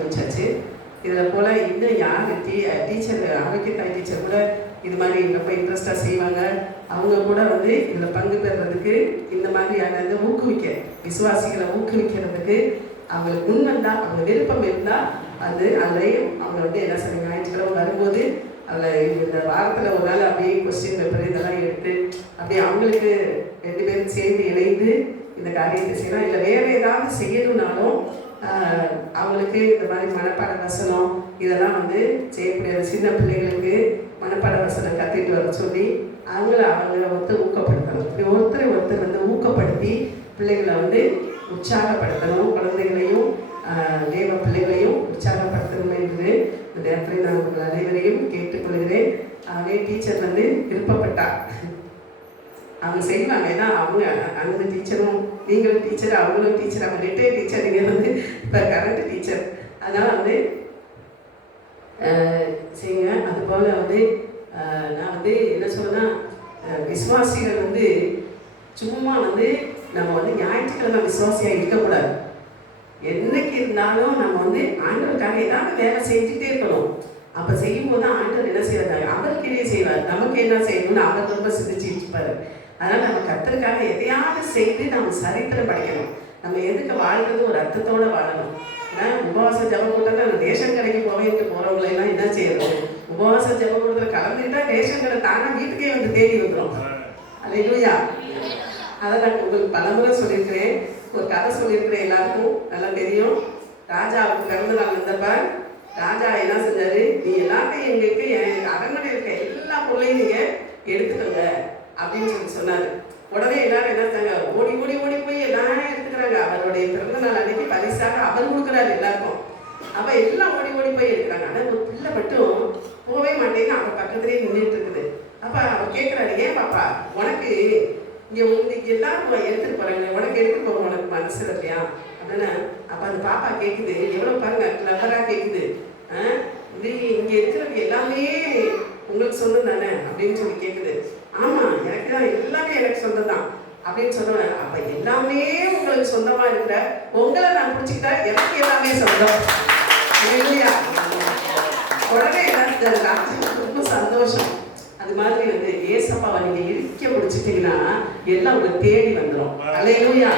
வச்சாச்சு. இதில் போல் இன்னும் யார் டீச்சர் ஆரோக்கியத்தாய் டீச்சர் கூட இது மாதிரி ரொம்ப இன்ட்ரெஸ்டாக செய்வாங்க. அவங்க கூட இதில் பங்கு பெறுறதுக்கு இந்த மாதிரியான ஊக்குவிக்க விசுவாசிகளை ஊக்குவிக்கிறதுக்கு அவங்களுக்கு முன் வந்தால் அவங்க விருப்பம் இருந்தால் அதுலேயும் அவங்க என்ன சொல்லுங்க ஞாயிற்றுக்கிழமை வரும்போது அதில் இந்த வாரத்தில் ஒரு நாள் அப்படியே கொஸ்டின் பேப்பர் இதெல்லாம் எடுத்து அப்படியே அவங்களுக்கு 2 பேரும் சேர்ந்து இணைந்து இந்த காரியத்தை செய்யலாம். இல்லை வேறு ஏதாவது செய்யணும்னாலும் அவங்களுக்கு இந்த மாதிரி மனப்பாட வசனம் இதெல்லாம் செய்யக்கூடிய சின்ன பிள்ளைகளுக்கு மனப்பாட வசனம் கற்றுட்டு வர சொல்லி அவங்கள ஊக்கப்படுத்தணும். இப்படி ஒருத்தர் ஊக்கப்படுத்தி பிள்ளைகளை உற்சாகப்படுத்தணும். குழந்தைகளையும் தேவ பிள்ளைகளையும் உற்சாகப்படுத்தணும் என்று இந்த நேரத்தில் நான் உங்கள் அனைவரையும் கேட்டுக்கொள்கிறேன். அதே டீச்சர் விருப்பப்பட்டார் அவங்க செய்வாங்க. ஏன்னா அவங்க அந்த டீச்சரும் நீங்களும் டீச்சர் அவங்களும் டீச்சர், அவங்க ரிட்டையர்ட் டீச்சர், நீங்கள் இப்போ கரண்ட் டீச்சர். அதனால் செய்யுங்க. அதுபோல் நான் என்ன சொல்லுன்னா விசுவாசிகள் சும்மா நம்ம ஞாயிற்றுக்கிழமை விசுவாசியாக இருக்கக்கூடாது. என்னைக்கு இருந்தாலும் நம்ம ஆண்டவருக்காக ஏதாவது வேலை செஞ்சுட்டே இருக்கணும். அப்போ செய்யும்போது தான் ஆண்டவர் என்ன செய்வார், அவருக்கு இடையே செய்வார். நமக்கு என்ன செய்யணும்னு அவர் ரொம்ப சிந்திச்சுட்டு இருப்பார். அதனால் நம்ம கர்த்தருக்காக எதையாவது செய்து நம்ம சரித்திரம் படிக்கணும். நம்ம எதுக்கு வாழ்றது ஒரு அர்த்தத்தோடு வாழணும். ஏன்னா உபவாச ஜப கூட்டத்தில் ரேஷன் கடைக்கு போகிறவங்களெல்லாம் என்ன செய்யணும், உபவாச ஜப கூட்டத்தில் கலந்துட்டா ரேஷன் கடை தானே வீட்டுக்கே தேடி வந்துடும். அல்லேலூயா. அதை நான் உங்களுக்கு பலமுறை சொல்லியிருக்கிறேன். ஒரு கதை சொல்லியிருக்கிறேன், எல்லாருக்கும் நல்லா தெரியும். ராஜாவுக்கு பிறந்த நாள் வந்தப்ப ராஜா என்ன செஞ்சாரு, நீ எல்லாத்தையும் எங்களுக்கு அரண்மனை இருக்க எல்லா பொருளையும் நீங்கள் எடுத்துக்கோங்க அப்படின்னு சொன்னார். உடனே எல்லாரும் என்ன செஞ்சாங்க, ஓடி ஓடி ஓடி போய் எல்லாரும் எடுத்துக்கிறாங்க. அவருடைய பிறந்த நாள் அன்னைக்கு பரிசாக அவர் கொடுக்குறாரு எல்லாருக்கும். அப்போ எல்லாம் ஓடி ஓடி போய் எடுக்கிறாங்க. ஆனால் ஒரு பிள்ளை மட்டும் போகவே மாட்டேன்னு அவர் பக்கத்துலேயே நின்றுட்டு இருக்குது. அப்போ அவர் கேட்குறாரு, ஏன் பாப்பா உனக்கு இங்கே உங்களுக்கு எல்லாரும் எடுத்துகிட்டு போகிறாங்க, உனக்கு எடுத்துகிட்டு போக உனக்கு மனசு இல்லையா அப்படின்னா. அப்போ அந்த பாப்பா கேட்குது, எவ்வளோ பாருங்க கிளவராக கேட்குது, இது இங்கே இருக்கிறது எல்லாமே உங்களுக்கு சொந்தம் தானே அப்படின்னு சொல்லி கேட்குது. ஆமாம், எனக்கு தான் எல்லாமே எனக்கு சொந்தம் தான் அப்படின்னு சொல்லுவேன். அப்போ எல்லாமே உங்களுக்கு சொந்தமாக இருக்கிற உங்களை நான் பிடிச்சிக்கிட்டா எனக்கு எல்லாமே சொந்தம். இல்லையா? உடனே என்ன ரொம்ப சந்தோஷம். அது மாதிரி ஏசப்பாவை நீங்கள் இறுக்க பிடிச்சிட்டிங்கன்னா எல்லாம் உங்களுக்கு தேடி வந்துடும். அல்லேலூயா.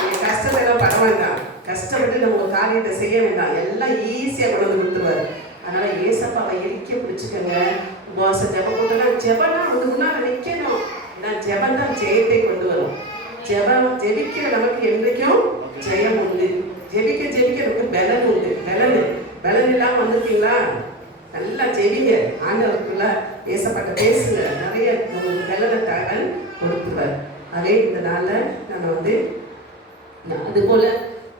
நீங்கள் கஷ்டத்தெல்லாம் பட வேண்டாம், கஷ்டப்பட்டு நம்ம ஒரு காரியத்தை செய்ய வேண்டாம், எல்லாம் ஈஸியாக கொண்டு கொடுத்துருவார். அதனால் ஏசப்பாவை இறுக்க பிடிச்சிக்கோங்க. உபவாச ஜெப கூட்டம்னா ஜெபம்னா அதுக்கு முன்னால் நிற்கணும். ஏன்னா ஜெபம் தான் ஜெயத்தை கொண்டு வரும். ஜெபிக்கிற நமக்கு என்றைக்கும் ஜெயம் உண்டு. ஜெபிக்க நமக்கு பலன் உண்டு. பலன் இல்லாமல் வந்திருக்கீங்களா? நல்லா ஜெபிங்க, ஆண்டவருக்குள்ள ஏசப்பட்ட பேசுங்க, நிறைய உங்களுக்கு பலனை தகவல் கொடுத்துருவார். அதே இந்த நாளில் நம்ம அதுபோல்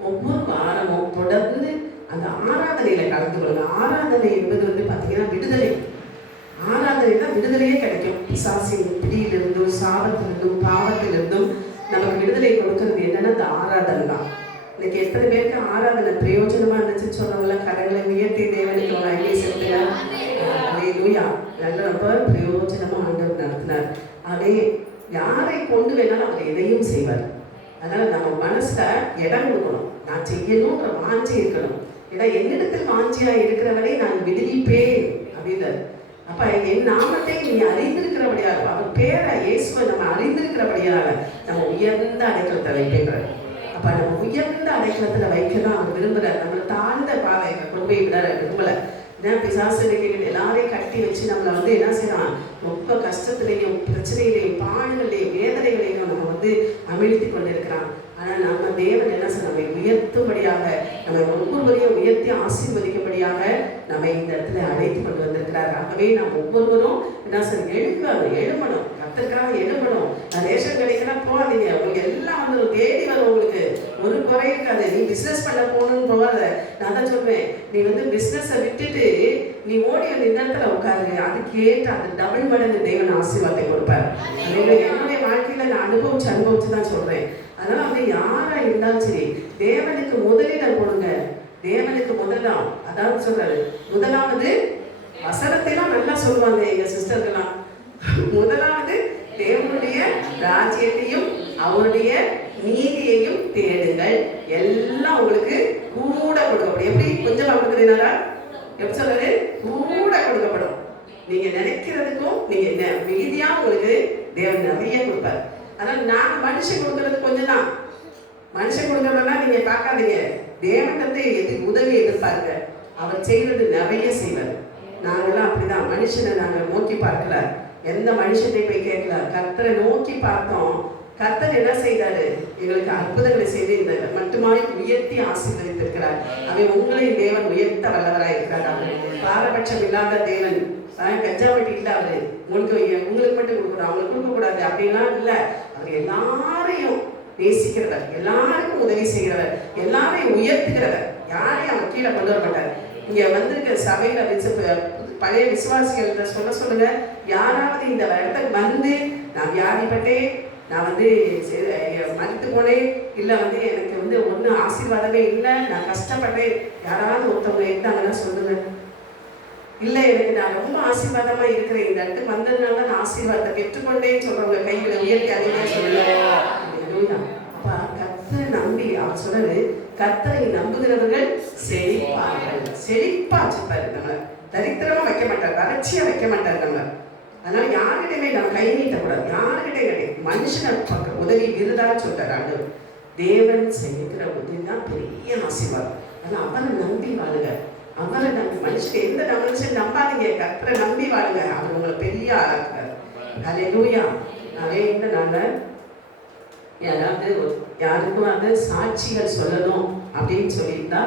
ஒவ்வொரு வாரமும் தொடர்ந்து அந்த ஆராதனையில் கலந்து கொள்ளுங்க. ஆராதனை என்பது பார்த்தீங்கன்னா விடுதலை. ஆராதனை தான் விடுதலையே கிடைக்கும். பிசாசின் பிடியிலிருந்தும் சாபத்திலிருந்தும் பாவத்திலிருந்தும் நமக்கு விடுதலை கொடுக்கறது என்னன்னா அந்த ஆராதனை தான். இன்னைக்கு எத்தனை பேருக்கு ஆராதனை பிரயோஜனமாக இருந்துச்சுன்னு சொன்னவங்களாம் கரங்களை உயர்த்தி தேவனுக்கு ஒரு ஐடியா செலுத்தினார். அல்லேலூயா. நல்ல ரொம்ப பிரயோஜனமாக ஆண்டவர் நடத்தினார். அதே யாரை கொண்டு வேணாலும் அவர் எதையும் செய்வார். அதனால் நம்ம மனசில் இடம் கொடுக்கணும். நான் செய்யணுன்ற வாஞ்சி இருக்கணும். ஏன்னா என்னிடத்தில் வாஞ்சியாக இருக்கிறவரை நான் விடுவிப்பேன் அப்படின்றார். அப்போ என் நாமத்தை நீ அறிந்திருக்கிறபடியாக, அவர் பேரை இயேசுவை நம்ம அறிந்திருக்கிறபடியால் நம்ம உயர்ந்த அடைக்கலத்தை வைக்கின்றார். அப்போ நம்ம உயர்ந்த அடைக்கலத்தில் வைக்கதான் அவர் விரும்புகிறார். நம்மளை தாழ்ந்த பாதை கொண்டு போய் விட விரும்பலை. ஏன்னா பிசாசு எல்லாரையும் கட்டி வச்சு நம்மளை என்ன செய்யலாம், ரொம்ப கஷ்டத்துலேயும் பிரச்சனையிலையும் பாடுகளையும் வேதனைகளையும் நம்ம அமிழ்த்தி கொண்டிருக்கிறான். ஆனால் நம்ம தேவன் என்ன செய்ய நம்மை உயர்த்தும்படியாக, நம்ம ஒவ்வொருவரையும் உயர்த்தி ஆசீர்வதிக்கும்படியாக நம்ம இந்த இடத்துல அழைத்து கொண்டு வந்திருக்கிறார். ஆகவே நம்ம ஒவ்வொருவரும் என்ன செய்ய எழுமணும், கர்த்தருக்காக எழுமணும். நான் ரேஷன் கடைக்கெல்லாம் போகாதீங்க, உங்களுக்கு எல்லாம் தேடி வரும். உங்களுக்கு ஒரு குறை இருக்காது. நீ பிஸ்னஸ் பண்ண போகணும்னு போகாத. நான் தான் சொல்வேன், நீ பிஸ்னஸை விட்டுட்டு நீ ஓடி இந்த இடத்துல உட்காரு, அது கேட்டு அது டபுள் மடங்கு தேவன் ஆசீர்வாதத்தை கொடுப்பார். என்னுடைய வாழ்க்கையில் நான் அனுபவிச்சு தான் சொல்கிறேன். அதனால் யாராக இருந்தாலும் சரி, தேவனுக்கு முதலிடம் கொடுங்க. தேவனுக்கு முதலாம், அதாவது சொல்றாரு, முதலாவது வசனத்தைலாம் நல்லா சொல்லுவாங்க எங்கள் சிஸ்டர்கள்லாம். முதலாவது தேவனுடைய ராஜ்யத்தையும் அவருடைய நீதியையும் தேடுங்கள், எல்லாம் உங்களுக்கு கூட கொடுக்கப்படும். எப்படி கொடுப்பதினாரா எப்படி சொல்றது? கூட கொடுக்கப்படும். நீங்க நினைக்கிறதுக்கும் நீங்க மீதியா உங்களுக்கு தேவன் நிறைய கொடுப்பாரு. அதனால நாங்க மனுஷன் கொடுக்கறது கொஞ்சம் தான். மனுஷன் கொடுக்கறதெல்லாம் நீங்க பார்க்காதீங்க. தேவன் வந்து உதவி எதிர்பார்க்க, அவர் செய்யறது நிறைய செய்வார். நாங்கெல்லாம் அப்படிதான். மனுஷனை நாங்க நோக்கி பார்க்கல, எந்த மனுஷனை போய் கேட்கல, கர்த்தரை நோக்கி பார்த்தோம். கர்த்தர் என்ன செய்தாரு? எங்களுக்கு அற்புதங்களை செய்து இந்த மட்டுமாய் உயர்த்தி ஆசீர்வதித்திருக்கிறார். அவன் உங்களை தேவன் உயர்த்த வல்லவராய் இருக்கிறார். பாரபட்சம் இல்லாத தேவன். கஞ்சா வட்டி இல்லை அவரு. உங்களுக்கு மட்டும் கொடுக்கணும், அவங்களுக்கு கொடுக்க கூடாது அப்படின்லாம் இல்லை. அவர் எல்லாரையும் நேசிக்கிறவர், எல்லாருக்கும் உதவி செய்கிறவர், எல்லாரையும் உயர்த்துகிறவர். யாரையும் அவர் கீழே கொண்டு வர மாட்டார். இங்க வந்திருக்க சபையில பழைய விசுவாசிகள் சொல்லுங்க, யாராவது இந்த இடத்துக்கு வந்து நான் வியாதிப்பட்டேன், நான் வந்து மறுத்து போனேன், இல்லை வந்து எனக்கு வந்து ஒன்றும் ஆசீர்வாதமே இல்லை, நான் கஷ்டப்பட்டேன், யாராவது ஒருத்தவங்க இருந்தாங்கன்னா சொல்லுங்க. இல்லை எனக்கு நான் ரொம்ப ஆசீர்வாதமா இருக்கிறேன், இந்த இடத்துக்கு வந்ததுனால நான் ஆசீர்வாதத்தை பெற்றுக்கொண்டேன்னு சொல்றவங்க கைகளை உயர்த்தி அதிகமாக சொல்லுங்க. அப்ப கர்த்தரை நம்பி அவர் சொல்றது, கர்த்தரை நம்புகிறவர்கள் செழிப்பார்கள். செழிப்பா வச்சுப்பாரு. நம்ம தரித்திரமா வைக்க மாட்டார், வறட்சியா வைக்க மாட்டார். நம்ம அதனால யாருகிட்டயுமே நம்ம கை நீட்டக்கூடாது. யாருகிட்டையும் கிடையாது. மனுஷனை பக்கம் உதவி விருதான்னு சொல்றாரு ஆண்டவர். தேவன் செய்கிற உதவி தான் பெரிய ஆசீர்வாதம். அதனால அவரை நம்பி வாழுங்க. அவரை நம்பி மனுஷன் எந்த மனுஷன் நம்பாதீங்க, கர்த்தரை நம்பி வாழுங்க. அவர் உங்களை பெரிய ஆளாக்குறாரு. ஹல்லேலூயா. அதே இந்த நாங்க யாராவது யாருக்கும் அது சாட்சிகள் சொல்லணும் அப்படின்னு சொல்லியிருந்தா,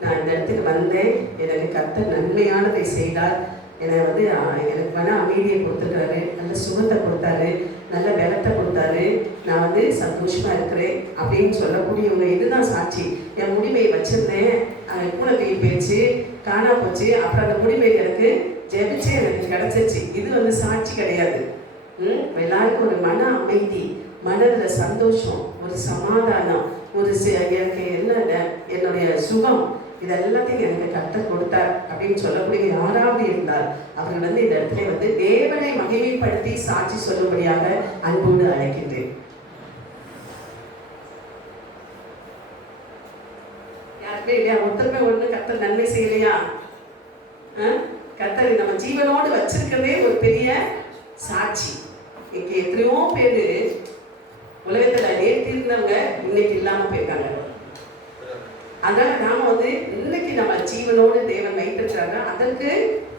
நான் இந்த இடத்துக்கு வந்தேன், எனக்கு கர்த்தர் நன்மையானதை செய்தார், என்னை வந்து எனக்கு மன அமைதியை கொடுத்துட்டாரு, நல்ல சுகத்தை கொடுத்தாரு, நல்ல பலத்தை கொடுத்தாரு, நான் வந்து சந்தோஷமா இருக்கிறேன் அப்படின்னு சொல்லக்கூடியவங்க இதுதான் சாட்சி. என் முடிமையை வச்சிருந்தேன், கூட போய் போயிடுச்சு, காணா போச்சு, அப்புறம் அந்த முடிமை எனக்கு ஜெபிச்சு எனக்கு கிடைச்சிச்சு. இது வந்து சாட்சி கிடையாது. எல்லாருக்கும் ஒரு மன அமைதி, மனதில் சந்தோஷம், ஒரு சமாதானம், ஒரு எனக்கு என்ன என்னுடைய சுகம், இதெல்லாத்தையும் எனக்கு கர்த்தர் கொடுத்தார் அப்படின்னு சொல்லக்கூடிய யாராவது இருந்தால் அவர்கள் வந்து இந்த இடத்துல வந்து தேவனை மகிமைப்படுத்தி சாட்சி சொல்லும்படியாக அன்போடு அழைக்கின்றேன். யாருமே இல்லையா? ஒருத்தருமே ஒண்ணு கர்த்தர் நன்மை செய்யலையா? கர்த்தர் நம்ம ஜீவனோடு வச்சிருக்கிறதே ஒரு பெரிய சாட்சி. இங்க எத்தனையோ பேரு உலகத்துல நேற்று இருந்தவங்க இன்னைக்கு இல்லாம போயிருக்காங்க. அதனால நாம வந்து இன்னைக்கு நம்ம ஜீவனோடு தேவன் வைத்திருக்கிறாங்க, அதற்கு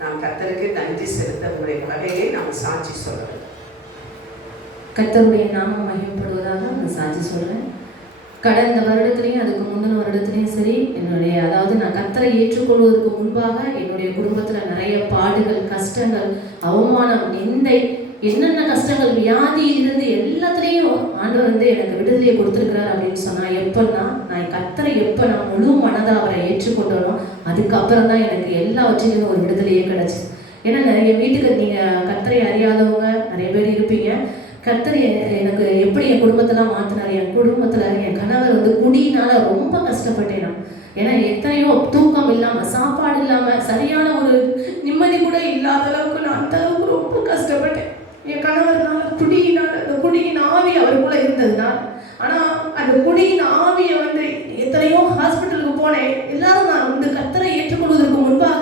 நாம் கர்த்தருக்கு நன்றி செலுத்தக்கூடிய வகையை நாம் சாட்சி சொல்றோம். கர்த்தருடைய நாமம் மகிமைப்படுவதாக நான் சாட்சி சொல்றேன். கடந்த வருடத்திலையும் அதுக்கு முந்தின வருடத்திலையும் சரி, அதாவது நான் கர்த்தரை ஏற்றுக்கொள்வதற்கு முன்பாக என்னுடைய குடும்பத்துல நிறைய பாடுகள், கஷ்டங்கள், அவமானம், நிந்தை, என்னென்ன கஷ்டங்கள், வியாதியிலிருந்து எல்லாத்துலேயும் ஆண்டவர் வந்து எனக்கு விடுதலையை கொடுத்துருக்கிறார் அப்படின்னு சொன்னால், எப்பன்னா நான் கர்த்தரை எப்போ நான் முழு மனதாக அவரை ஏற்றுக்கொண்டனோ அதுக்கப்புறம் தான் எனக்கு எல்லாவற்றிலும் ஒரு விடுதலையே கிடச்சி. ஏன்னா என் வீட்டுக்கு நீங்கள் கர்த்தரை அறியாதவங்க நிறைய பேர் இருப்பீங்க. கர்த்தர் எனக்கு எப்படி என் குடும்பத்தெல்லாம் மாற்றினார். என் குடும்பத்தில் என் கணவர் வந்து குடியினால ரொம்ப கஷ்டப்பட்டேன் நான். ஏன்னா எத்தனையோ தூக்கம் இல்லாமல், சாப்பாடு இல்லாமல், சரியான ஒரு நிம்மதி கூட இல்லாத அளவுக்கு நான் அந்த அளவுக்கு ரொம்ப கஷ்டப்பட்டேன். என் கணவர்னால குடியினால், அந்த குடியின் ஆவி அவருக்குள்ள இருந்ததுனால. ஆனால் அந்த குடியின் ஆவியை வந்து எத்தனையோ ஹாஸ்பிட்டலுக்கு போனேன். எல்லாரும் நான் வந்து கர்த்தரை ஏற்றுக்கொள்வதற்கு முன்பாக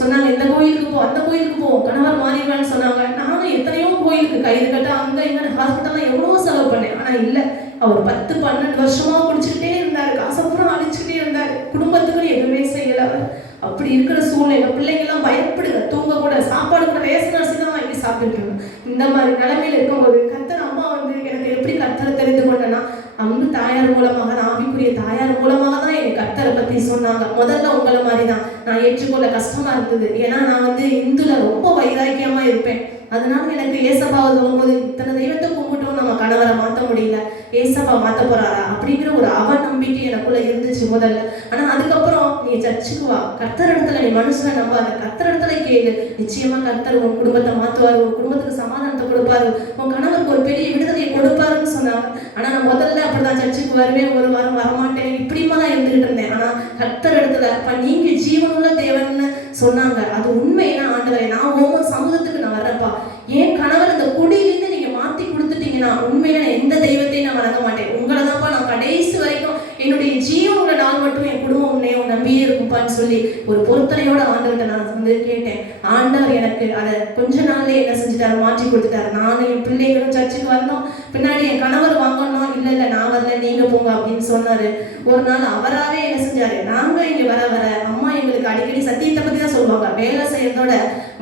சொன்னாங்க, இந்த கோயிலுக்கு போ, அந்த கோயிலுக்கு போ, கணவர் மாறிடுவான்னு சொன்னாங்க. நானும் எத்தனையோ கோயிலுக்கு கயிறு கட்ட அங்கே இங்கே ஹாஸ்பிட்டல்லாம் எவ்வளோ செலவு பண்ணேன். ஆனால் இல்லை, அவர் 10-12 வருஷமா குடிச்சுக்கிட்டே இருந்தார், காசப்புறம் அழிச்சுக்கிட்டே இருந்தார், குடும்பத்துக்கு எதுவுமே செய்யலை அவர். அப்படி இருக்கிற சூழ்நிலை, பிள்ளைங்கெல்லாம் பயப்படுங்க, தூங்க கூட, சாப்பாடு கூட ரேஷன் அரிசி தான் வாங்கி சாப்பிட்டுருக்கோம். இந்த மாதிரி நிலைமையில இருக்கும்போது கர்த்தர் அம்மா வந்து எனக்கு எப்படி கர்த்தரை தெரிந்து கொண்டேன்னா, அன்பு தாயார் மூலமாக, ஆவிக்குரிய தாயார் மூலமாக தான் எனக்கு கர்த்தரை பற்றி சொன்னாங்க. முதல்ல உங்களை மாதிரி தான் நான் ஏற்றுக்கொள்ள கஷ்டமா இருந்தது. ஏன்னா நான் வந்து இந்துல ரொம்ப வைராக்கியமா இருப்பேன். அதனால எனக்கு ஏசப்பாவை சொல்லும்போது, இத்தனை தெய்வத்தை கும்பிட்டும் நம்ம கணவரை மாற்ற முடியல, ஏசப்பா மாற்ற போறாரா அப்படிங்கிற ஒரு அவநம்பிக்கை எனக்குள்ள இருந்துச்சு முதல்ல. ஆனா அதுக்கப்புறம் நீ சர்ச்சுக்கு வா, கர்த்தர் இடத்துல நீ மனுஷனை நம்பாத, கர்த்தர் இடத்துல கேளு, நிச்சயமா கர்த்தர் உன் குடும்பத்தை மாற்றுவாரு, உன் குடும்பத்துக்கு சமாதானத்தை கொடுப்பாரு, உன் கணவருக்கு ஒரு பெரிய விடுதலையை கொடுப்பாருன்னு சொன்னாங்க. ஆனா நான் முதல்ல அப்படிதான் சர்ச்சுக்கு வருவேன், ஒரு வாரம் வரமாட்டேன், இப்படிமா தான் இருந்துகிட்டு இருந்தேன். ஆனா கர்த்தர் இடத்துல அப்ப நீங்க ஜீவனுள்ள தேவன்னு சொன்னாங்க. அது உண்மையா ஆண்டவரே, நான் ஒவ்வொரு சமூகத்துக்கு நான் வர்றப்பா, என் கணவர் அந்த குடியிலிருந்து நீங்க மாத்தி கொடுத்துட்டீங்கன்னா உண்மையில எந்த தெய்வத்தையும் நான் வணங்க மாட்டேன், உங்களை தான்ப்பா நான் கடைசி வரைக்கும் என்னுடைய ஜீவனோட நாள் மட்டும் என் குடும்பம் உன்னையும் நம்பியே இருக்கும். இருப்பான்னு சொல்லி ஒரு பொருத்தனையோட ஆண்டவர்கிட்ட நான் வந்து கேட்டேன். ஆண்டவர் எனக்கு அதை கொஞ்ச நாள்லயே என்ன செஞ்சுட்டாரு, மாற்றி கொடுத்துட்டாரு. நானும் என் பிள்ளைகளும் சர்ச்சுக்கு வரணும், பின்னாடி என் கணவர் வாங்கணும், இல்லை நான் வரல நீங்க போங்க அப்படின்னு சொன்னாரு. ஒரு நாள் அவராகவே என்ன செஞ்சாரு, நாங்க இங்க வர அம்மா எங்களுக்கு அடிக்கடி சத்தியத்தை பத்தி தான் சொல்லுவாங்க. வேலை செய்யறதோட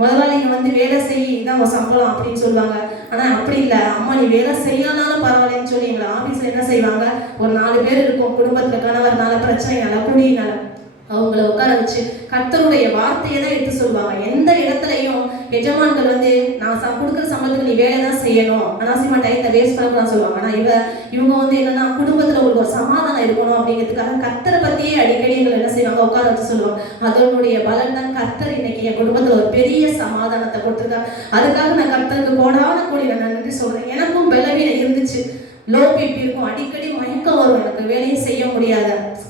முதலாளிங்க வந்து வேலை செய்தான் சம்பளம் அப்படின்னு சொல்லுவாங்க. ஆனா அப்படி இல்லை, அம்மா நீ வேலை செய்யலனாலும் பரவாயில்லன்னு சொல்லி எங்களை ஆபீஸ்ல என்ன செய்வாங்க, ஒரு 4 பேர் இருக்கும் குடும்பத்துல, கணவர்னால பிரச்சனைனால குடியினால அவங்கள உட்கார வச்சு கர்த்தருடைய வார்த்தையை தான் எடுத்து சொல்லுவாங்க. எந்த இடத்துலையும் எஜமான்கள் வந்து நான் கொடுக்குற சம்பளத்துக்கு நீ வேலை தான் செய்யணும், அனாவசியமா டைத்தை வேஸ்ட் பண்ணலாம் சொல்லுவாங்க. ஆனா இவங்க வந்து என்னன்னா குடும்பத்துல ஒரு சமாதானம் இருக்கணும் அப்படிங்கிறதுக்காக கர்த்தரை பத்தியே அடிக்கடி எங்களை என்ன செய்வாங்க, உட்கார வச்சு சொல்லுவாங்க. அதனுடைய பலன் தான் கர்த்தர் இன்னைக்கு என் குடும்பத்துல ஒரு பெரிய சமாதானத்தை கொடுத்துருக்காங்க. அதுக்காக நான் கர்த்தருக்கு கோடான கோடி நான் நன்றி சொல்றேன். எனக்கும் பலவீனம் இருந்துச்சு, லோ பிபி இருக்கும், அடிக்கடி மயக்கம் வரும், எனக்கு வேலையை செய்ய முடியாத.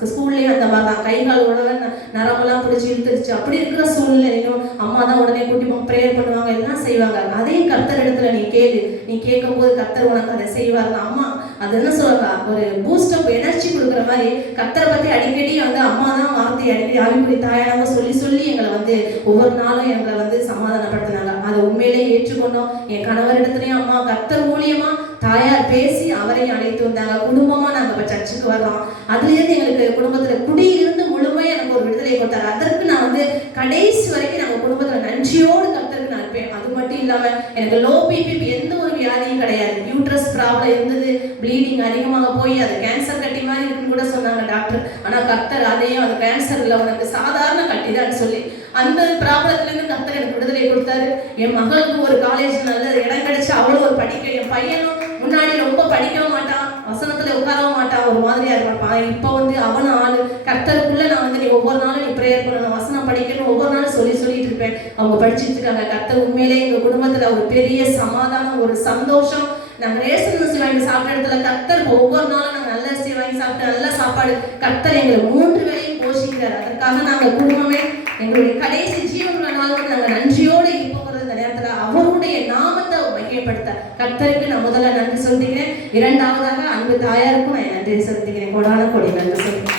ஸ்கூல்லேயே அந்த மாதிரி தான், கை கால் உடனே நரம்பெல்லாம் பிடிச்சி இழுத்துருச்சு. அப்படி இருக்கிற சூழ்நிலையும் அம்மா தான் உடனே கூட்டி போய் ப்ரேயர் பண்ணுவாங்க, எல்லாம் செய்வாங்க. அதையும் கர்த்தர் இடத்துல நீ கேளு, நீ கேட்கும் போது கர்த்தர் உனக்கு அதை செய்வாங்க. அம்மா அது என்ன சொல்லுவாங்க, ஒரு பூஸ்டப் எனர்ஜி கொடுக்குற மாதிரி கர்த்தரை பற்றி அடிக்கடி வந்து அம்மா தான் வார்த்தை அடிக்கடி ஆவிக்குரிய தாயானவங்க சொல்லி எங்களை வந்து ஒவ்வொரு நாளும் எங்களை வந்து சமாதானப்படுத்தினாங்க. அதை உண்மையிலேயே ஏற்றுக்கொண்டோம். என் கணவர் இடத்துலையும் அம்மா கர்த்தர் மூலியமா தாயார் பேசி அவரையும் அழைத்து வந்தாங்க. குடும்பமா நாங்க இப்ப சர்ச்சுக்கு வர்றோம். அதுல இருந்து எங்களுக்கு குடும்பத்துல குடியிலிருந்து முழுமையா எனக்கு ஒரு விடுதலை கொடுத்தாரு. அதற்கு நான் வந்து கடைசி வரைக்கும் நாங்க குடும்பத்துல நன்றியோடு கர்த்தருக்கு நான் இருப்பேன். அது மட்டும் இல்லாம எனக்கு லோ பிபி எந்த ஒரு வியாதியும் கிடையாது. யூட்ரஸ் ப்ராப்ளம் இருந்தது, ப்ளீடிங் அதிகமாக போய் அது கேன்சர் கட்டி மாதிரி இருக்குன்னு கூட சொன்னாங்க டாக்டர். ஆனா கர்த்தர் அதையும் அது கேன்சர் இல்லை, உனக்கு சாதாரண கட்டி தான் சொல்லி அந்த ப்ராப்ளத்துல இருந்து கர்த்தர் எனக்கு விடுதலை கொடுத்தாரு. என் மகளுக்கு ஒரு காலேஜ் நல்ல இடம் கிடைச்சு அவளும் ஒரு படிக்க, என் பையனும் முன்னாடி ரொம்ப படிக்கவும் மாட்டான், வசனத்துல உட்காரவும் மாட்டான், ஒரு மாதிரியா இருப்பான். இப்போ வந்து அவனும் ஆளு கர்த்தருக்குள்ள நான் வந்து நீ ஒவ்வொரு நாளும் நீ ப்ரேயர் பண்ணணும், வசனம் படிக்கணும், ஒவ்வொரு நாளும் சொல்லிட்டு இருப்பேன். அவங்க படிச்சுட்டு இருக்காங்க. கர்த்தர் உண்மையிலே எங்க குடும்பத்துல ஒரு பெரிய சமாதானம், ஒரு சந்தோஷம். நாங்க ரேஷன் அரிசி வாங்கி சாப்பிட்ட இடத்துல கர்த்தர் ஒவ்வொரு நாளும் நாங்க நல்ல அரிசி வாங்கி சாப்பிட்டு நல்ல சாப்பாடு கர்த்தர் எங்களை 3 வேளையும் போஷிக்கிறார். அதற்காக நாங்க குடும்பமே எங்களுடைய கடைசி ஜீவனுள்ள நாள் நாங்க நன்றியோடு இருப்போங்கிற நேரத்துல அவருடைய நாமத்தை மகிமைப்படுத்த கர்த்தருக்கு நான் முதல்ல நன்றி சொல்லிக்கிறேன். இரண்டாவதாக அன்பு தாயாருக்கும் நான் நன்றி செலுத்துகிறேன். கோடான கோடி நன்றி சொல்றேன்.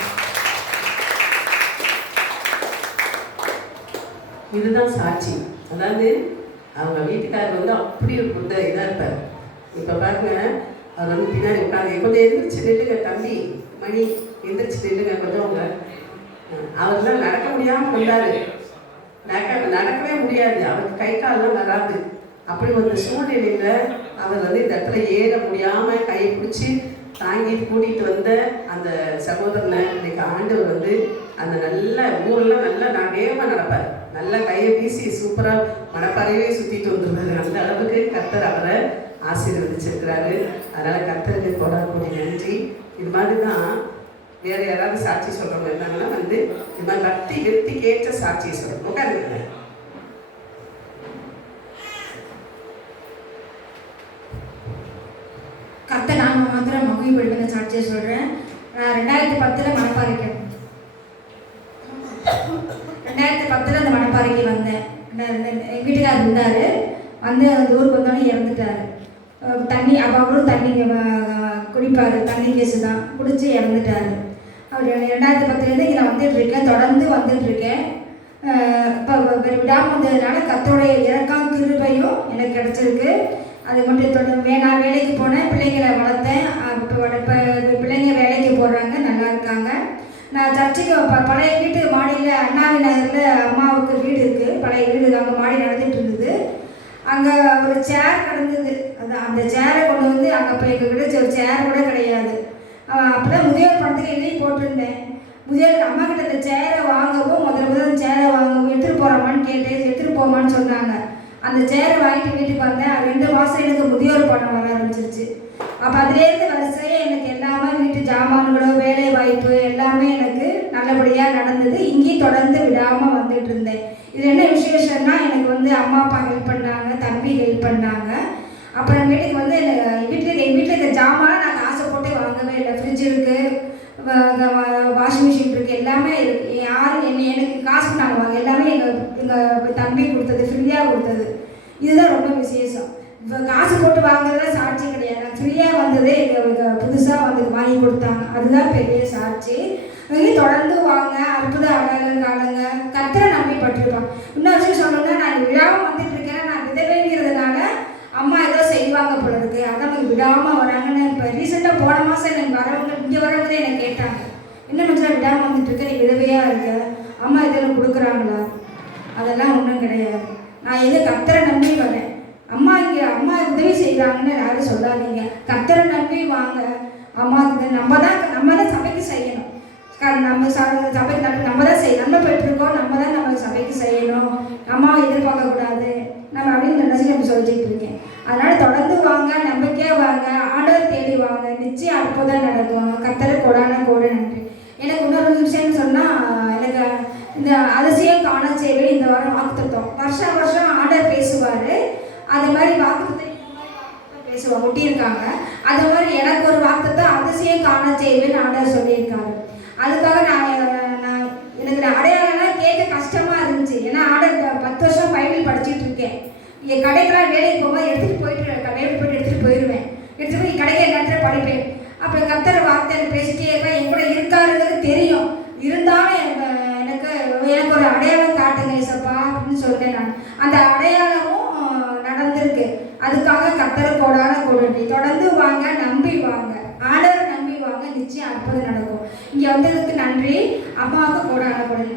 இதுதான் சாட்சி. அதாவது அவங்க வீட்டுக்காரர் வந்து அப்படி ஒரு இதாக இருப்பார். இப்போ பாருங்க, அவர் வந்து பின்னாடி உட்காந்து கொஞ்சம் எந்திரிச்சு நில்லுங்க தம்பி மணி, எந்திரிச்சு நில்லுங்க கொஞ்சம். அவங்க அவர்லாம் நடக்க முடியாமல் வந்தார், நடக்கவே முடியாது, அவருக்கு கை காலெலாம் வராது. அப்படி ஒரு சூழ்நிலையில் அவர் வந்து இந்த இடத்துல ஏற முடியாமல் கையை பிடிச்சி தாங்கி கூட்டிகிட்டு வந்த அந்த சகோதரனை இன்னைக்கு ஆண்டவர் வந்து அந்த நல்ல ஊரெலாம் நல்லா நான் வேகமாக நடப்பார், நல்லா கையை வீசி சூப்பராக மனப்பறையே சுற்றிட்டு வந்துடுவார். அந்த அளவுக்கு கர்த்தர் அவரை ஆசீர்வதிச்சிருக்கிறாரு. அதனால் கர்த்தருக்கு போடக்கூடிய நன்றி. இது மாதிரி தான் வேறு யாராவது சாட்சி சொல்கிறவங்க இருந்தாங்கன்னா வந்து இது மாதிரி பக்தி விருத்திக்கு ஏற்ற சாட்சியை சொல்லணும். உட்காருங்க. கர்த்தர் நான் மாத்திரம் மகிழ்வுபடுத்தின சாட்சியை சொல்கிறேன். நான் 2010 மணப்பாறைக்கு 2010 அந்த மணப்பாறைக்கு வந்தேன். எங்கள் வீட்டுக்காரர் இருந்தார், வந்து அந்த ஊருக்கு வந்தோடனே இறந்துட்டார். தண்ணி அப்போ அவரும் தண்ணி குடிப்பார், தண்ணி கேஸு தான் குடித்து இறந்துட்டார். அவர் 2010 இங்கே நான் வந்துட்டுருக்கேன், தொடர்ந்து வந்துட்டுருக்கேன். இப்போ விடாமல் வந்ததுனால கர்த்தருடைய இரக்கம் கிருபையும் எனக்கு கிடச்சிருக்கு. அது மட்டும் நான் வேலைக்கு போனேன், பிள்ளைங்களை வளர்த்தேன். இப்போ பிள்ளைங்க வேலைக்கு போடுறாங்க, நல்லா இருக்காங்க. நான் சர்ச்சுக்கு பழைய வீட்டு மாடியில் அண்ணாவி நகரில் அம்மாவுக்கு வீடு இருக்குது, பழைய வீடு, அங்கே மாடி நடந்துகிட்டு இருந்தது. அங்கே ஒரு சேர் கிடந்தது, அந்த சேரை கொண்டு வந்து அங்கே இப்போ எங்கள் வீடு ஒரு சேர் கூட கிடையாது. அப்போ தான் முதியோர் பணத்துக்கு எழுதி போட்டிருந்தேன். முதியோர் அம்மா கிட்ட இந்த சேரை வாங்கவும் முதல்ல சேரை வாங்கவும் எடுத்துகிட்டு போகிறோமான்னு கேட்டேன், எடுத்துகிட்டு போமான்னு சொன்னாங்க. அந்த சேரை வாங்கிட்டு வீட்டுக்கு வந்தேன். 2 மாதம் எனக்கு முதியோர் பணம் வர ஆரம்பிச்சிருச்சு. அப்போ அதுலேருந்து வரிசையாக எனக்கு எல்லாமே வீட்டு ஜாமான்களோ வேலை வாய்ப்பு எல்லாமே எனக்கு நல்லபடியாக நடந்தது. இங்கேயும் தொடர்ந்து விடாமல் வந்துட்டு இருந்தேன். இது என்ன விசேஷம்னா, எனக்கு வந்து அம்மா அப்பா ஹெல்ப் பண்ணாங்க, தம்பி ஹெல்ப் பண்ணாங்க. அப்புறம் வீட்டுக்கு வந்து எங்கள் வீட்டில் இந்த ஜாமான் நான் காசை போட்டு வாங்கவே இல்லை. ஃப்ரிட்ஜ் இருக்குது, வாஷிங் மிஷின் இருக்குது, எல்லாமே இருக்குது. யாரும் எனக்கு காசு நாங்கள் எல்லாமே எங்கள் தம்பி கொடுத்தது, ஃப்ரீயாக கொடுத்தது. இதுதான் ரொம்ப விசேஷம். இப்போ காசு போட்டு வாங்குறதுல சாட்சி கிடையாது. நான் ஃப்ரீயாக வந்ததே எங்கள் புதுசாக வந்து வாங்கி கொடுத்தாங்க, அதுதான் பெரிய சாட்சி. தொடர்ந்து வாங்க, அற்புத அடையாளம் கிடையாது. நான் எது கர்த்தரை நம்பி வரேன். அம்மா உதவி செய்கிறாங்கன்னு யாரும் சொல்லாதீங்க. கர்த்தரை நம்பி வாங்க. அம்மாவுக்கு நம்ம தான் சபைக்கு செய்யணும். நம்ம சபைக்கு நம்ம தான் நம்ம பெற்றிருக்கோம், நம்ம தான் நம்ம சபைக்கு செய்யணும். அம்மாவை எதிர்பார்க்கக்கூடாது நம்ம அப்படின்னு நினச்சி நம்ம சொல்லிட்டு இருக்கேன். அதனால் தொடர்ந்து வாங்க, நம்பிக்கையாக வாங்க, ஆண்டவர் தேடி வாங்க, நிச்சயம் அற்புதம் நடக்கும். கர்த்தரை கொடான கோடு நன்றி. எனக்கு இன்னொரு விஷயம்னு சொன்னால், எனக்கு இந்த அதிசயம் காண செய்வே இந்த வாரம் வாக்குத்தத்தம் வருஷம் ஆண்டவர் பேசுவார். அது மாதிரி வாக்குத்தத்தை பேசுவாங்க ஒட்டியிருக்காங்க. அது மாதிரி எனக்கு ஒரு வாக்குத்தத்தம் அதிசயம் காண செய்வேன்னு ஆண்டவர் சொல்லியிருக்காரு. அதுக்காக எனக்கு அடையாளம்லாம் கேட்க கஷ்டமாக இருந்துச்சு. ஏன்னா ஆண்டவர் 10 வருஷம் பைபிள் படிச்சுட்டு இருக்கேன். இங்கே கடைக்கெல்லாம் வேலைக்கு போகும்போது எடுத்துகிட்டு போயிடுவேன். எடுத்துகிட்டு போய் கடைக்கு நேரத்தில் படிப்பேன். அப்போ கர்த்தர் வார்த்தை பேசிட்டே இருப்பேன். என் கூட இருக்காருங்கிறது தெரியும். இருந்தாலும் எனக்கு ஒரு அடையாளம் காட்டுங்க ஏசப்பா அப்படின்னு சொல்லிட்டேன் நான். அந்த அடையாளமும் நடந்திருக்கு. அதுக்காக கர்த்தரை கோடான கோடி தொடர்ந்து வாங்க, நம்பி வாங்க, ஆண்டவரை நம்பி வாங்க, நிச்சயம் அற்புதம் நடக்கும். இங்கே வந்ததுக்கு நன்றி. அம்மாவுக்கு கோடான கோடி.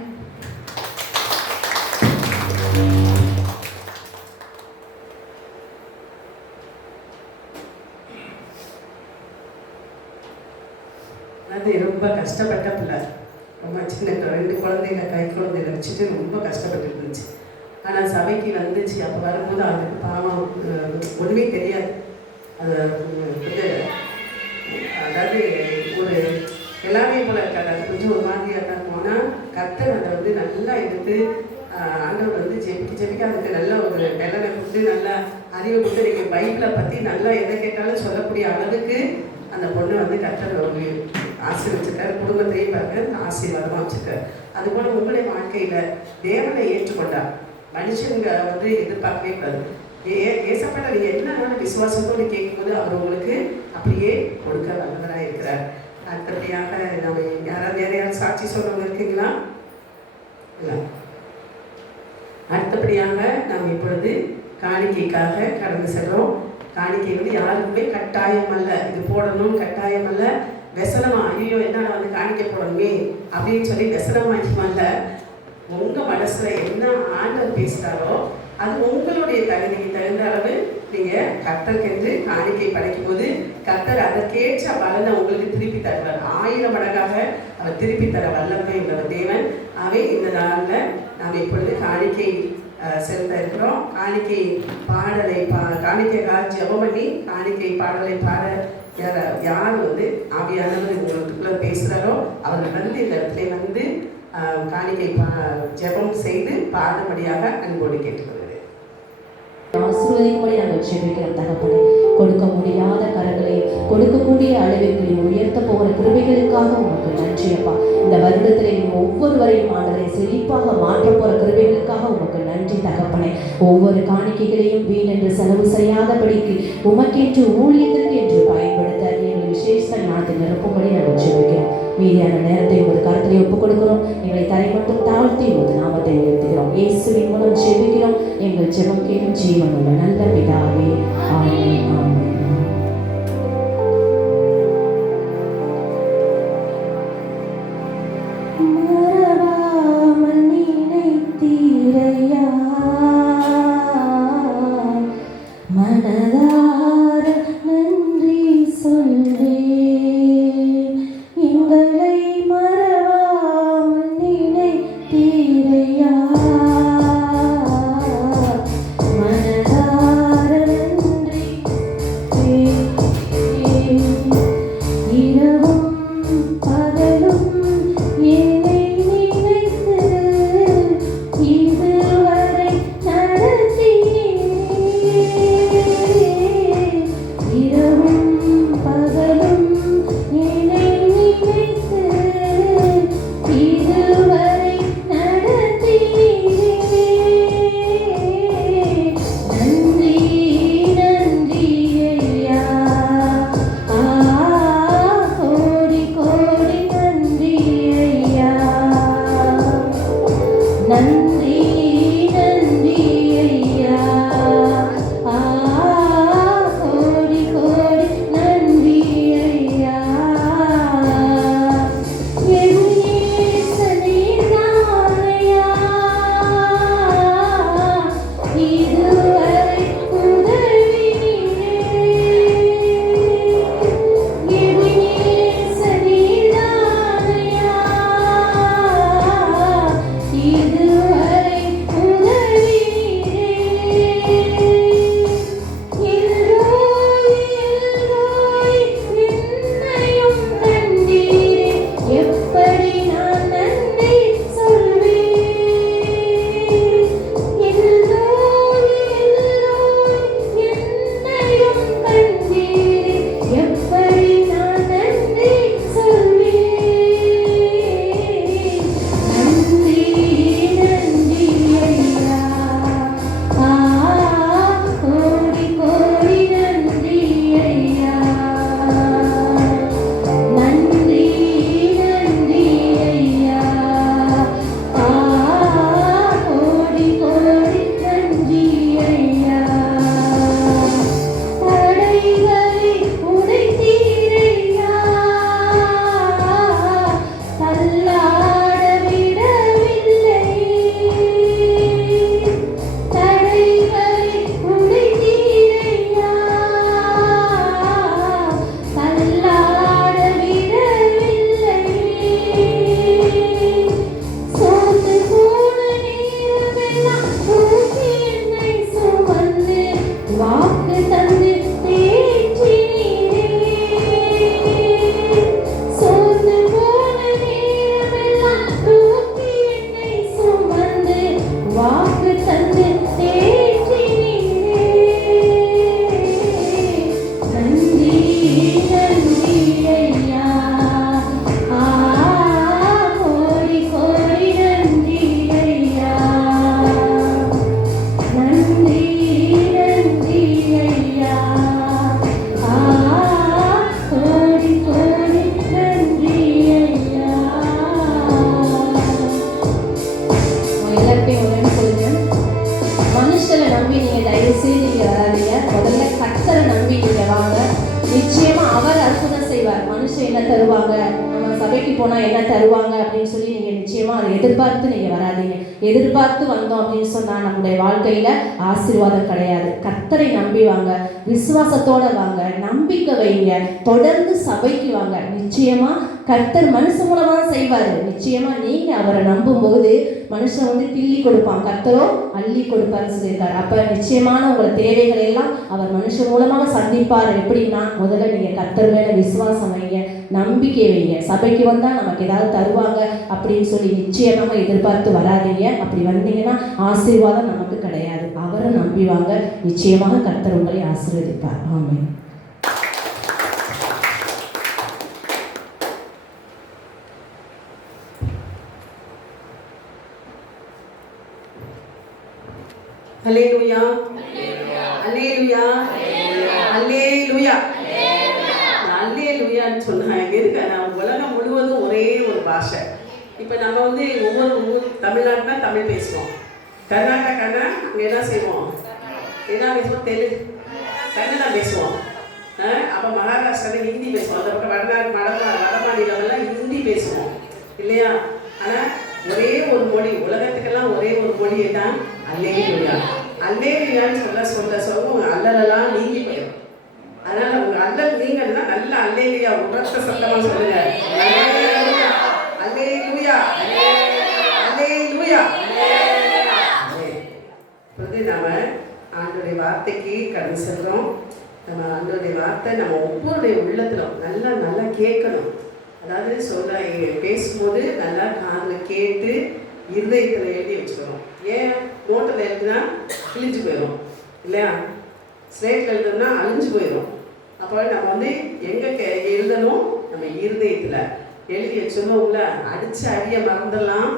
அது ரொம்ப கஷ்டப்பட்ட பிள்ளை. ரொம்ப சின்ன 2 குழந்தைங்க, கை குழந்தைகளை வச்சுட்டு ரொம்ப கஷ்டப்பட்டு இருந்துச்சு. ஆனால் சபைக்கு வந்துச்சு. அப்போ வரும்போது அதுக்கு பாவம் ஒன்றுமே தெரியாது. அது அதாவது ஒரு எல்லாமே போல இருக்காது. அது கொஞ்சம் ஒரு மாதிரியாக தான் இருக்கும். ஆனால் கர்த்தர் அதை நல்லா எடுத்து ஆண்டவர் ஜெபிக்க அதுக்கு நல்ல ஒரு நிலனை கொடுத்து நல்லா அறிவை கொடுத்து நீங்கள் பைபிளை பற்றி நல்லா எதை கேட்டாலும் சொல்லக்கூடிய அளவுக்கு அந்த பொண்ணை கர்த்தர் ஒரு ஆசீர்வச்சிருக்காரு. குடும்பத்தையும் பார்க்க ஆசீர்வாதமாக வச்சுருக்காரு. அதுபோல் உங்களுடைய வாழ்க்கையில் தேவனை ஏற்றுக்கொண்டார். மனுஷங்க எதிர்பார்க்கவே கூடாது. ஏசப்பட்ட நீங்கள் என்ன விசுவாசத்தோடு கேட்கும்போது அவர் உங்களுக்கு அப்படியே கொடுக்க வல்லவராக இருக்கிறார். அடுத்தபடியாக நம்ம யாராவது சாட்சி சொல்றவங்க இருக்குங்களா? இல்லை. அடுத்தபடியாக நாம் இப்பொழுது காணிக்கைக்காக கடந்து செல்றோம். காணிக்கை யாருக்குமே கட்டாயம் அல்ல. இது போடணும் கட்டாயம் அல்ல. வெசனமா ஐயோ என்ன காணிக்கை போடணுமே அப்படின்னு சொல்லி வெசனமாக்கியமல்ல. உங்கள் மனசில் என்ன ஆண்டவர் பேசுகிறாரோ அது உங்களுடைய தகுதிக்கு தகுந்த அளவு நீங்கள் கர்த்தருக்கென்று காணிக்கை படைக்கும் போது கர்த்தர் அதற்கேற்ற பலனை உங்களுக்கு திருப்பி தருவார். 1000 மடங்காக அவர் திருப்பி தர வல்லமை உள்ளவர் தேவன். அவை இந்த நாளில் நாம் இப்பொழுது காணிக்கை செலுத்த இருக்கிறோம். காணிக்கை பாடலை காணிக்கைக்காக ஜெபம் பண்ணி காணிக்கை பாடலை பாட யார் ஆவியானவர் உங்களுக்குள்ள பேசுகிறாரோ அவர்கள் இந்த இடத்துல காணிக்கை ஜெபம் செய்து பாடும்படியாக அன்போடு கேட்டுக்கொள்கிறேன். ஆசீர்வதிக்கும்படி நாங்கள் ஜெபிக்கிறோம் தகப்பனே. கொடுக்க முடியாத கரங்களை கொடுக்கக்கூடிய அளவிற்கு உயர்த்த போகிற கிருபைகளுக்காக உனக்கு நன்றி அப்பா. இந்த வருடத்திலே நீ ஒவ்வொருவரையும் ஆண்டவரை செழிப்பாக மாற்ற போகிற கிருபைகளுக்காக உனக்கு நன்றி தகப்பனே. ஒவ்வொரு காணிக்கைகளையும் வீணென்று செலவு செய்யாதபடிக்கு உமக்கேற்று ஊழியத்திற்கு என்று பயன்படுத்த எங்கள் விசேஷ ஞானத்தை நிரப்பும்படி நாங்கள் ஜெபிக்கிறோம். மீதியான நேரத்தை ஒரு கருத்திலே ஒப்புக் கொடுக்கிறோம். எங்களை தரை மட்டும் தாழ்த்தி ஒரு நாமத்தை உயர்த்துகிறோம். இயேசுவின் மூலம் ஜெபிக்கிறோம். எங்கள் ஜெபம் கேட்கும் ஜீவனுள்ள நல்ல பிதாவே. ஆமென், ஆமென். தருவாங்க, நம்ம சபைக்கு போனால் என்ன தருவாங்க அப்படின்னு சொல்லி நீங்கள் நிச்சயமாக அதை எதிர்பார்த்து நீங்கள் வராதீங்க. எதிர்பார்த்து வந்தோம் அப்படின்னு சொன்னால் நம்முடைய வாழ்க்கையில் ஆசீர்வாதம் கிடையாது. கர்த்தரை நம்பி வாங்க, விசுவாசத்தோட வாங்க, நம்பிக்கை வைங்க, தொடர்ந்து சபைக்கு வாங்க. நிச்சயமாக கர்த்தர் மனுஷன் மூலமாக செய்வார். நிச்சயமாக நீங்கள் அவரை நம்பும்போது மனுஷன் வந்து கிள்ளி கொடுப்பான், கர்த்தரோ அள்ளி கொடுப்பார்னு சொல்லியிருக்காரு. அப்போ நிச்சயமான உங்களை தேவைகளை எல்லாம் அவர் மனுஷன் மூலமாக சந்திப்பார். எப்படின்னா, முதல்ல நீங்கள் கர்த்தர் மேலே விசுவாசம் வைங்க, நம்பிக்கை வைங்க. சபைக்கு வந்தால் நமக்கு ஏதாவது தருவாங்க அப்படின்னு சொல்லி நிச்சயமாக எதிர்பார்த்து வராதீங்க. அப்படி வந்தீங்கன்னா ஆசீர்வாதம் நமக்கு கிடையாது. அவரை நம்பி வாங்க, நிச்சயமாக கர்த்தர் உங்களை ஆசீர்வதிப்பார். ஆமென். அல்லேலூயா, அல்லேலூயா, அல்லேலூயா. அல்லேலூயான்னு சொன்னா எதுக்கு? நான் உலகம் முழுவதும் ஒரே ஒரு பாஷை. இப்போ நம்ம வந்து ஒவ்வொரு ஊர், தமிழ்நாட்டுனா தமிழ் பேசுவோம், கர்நாடகானா அங்கே என்ன செய்வோம், என்ன பேசுவோம், தெலுங்கு கன்னடா பேசுவோம். அப்போ மகாராஷ்டிராவில் ஹிந்தி பேசுவோம், அந்த பக்கம் வடமாநிலமெல்லாம் ஹிந்தி பேசுவோம் இல்லையா? ஆனால் ஒரே ஒரு மொழி, உலகத்துக்கெல்லாம் ஒரே ஒரு மொழியை தான் அல்லேலூயா. அல்லேலூயான்னு சொல்லுவோம், அல்லலெல்லாம் நீங்கி போயிடும். அதனால உங்க அல்லல் நீங்கன்னா நல்ல அல்லேலூயா உரத்த சத்தமாக சொல்லுங்க. அல்லேலூயா, அல்லேலூயா, அல்லேலூயா. இப்போது நம்ம ஆண்டவருடைய வார்த்தைக்கு கடந்து செல்றோம். நம்ம ஆண்டவருடைய வார்த்தை நம்ம ஒவ்வொருடைய உள்ளத்திலும் நல்லா நல்லா கேட்கணும். அதாவது பேசும்போது நல்லா காதில் கேட்டு இருதயத்தில் எழுதி வச்சுக்கணும். ஏன் நோட்டில் எழுதுனா கிழிஞ்சு போயிடும் இல்லையா? ஸ்லேட்டில் எழுதுனா அழிஞ்சு போயிடும். அப்போ நம்ம வந்து எங்கே எழுதணும்? நம்ம இருதயத்தில் எழுதி வச்சோம்ல, அடித்து அடிய மறந்துடலாம்,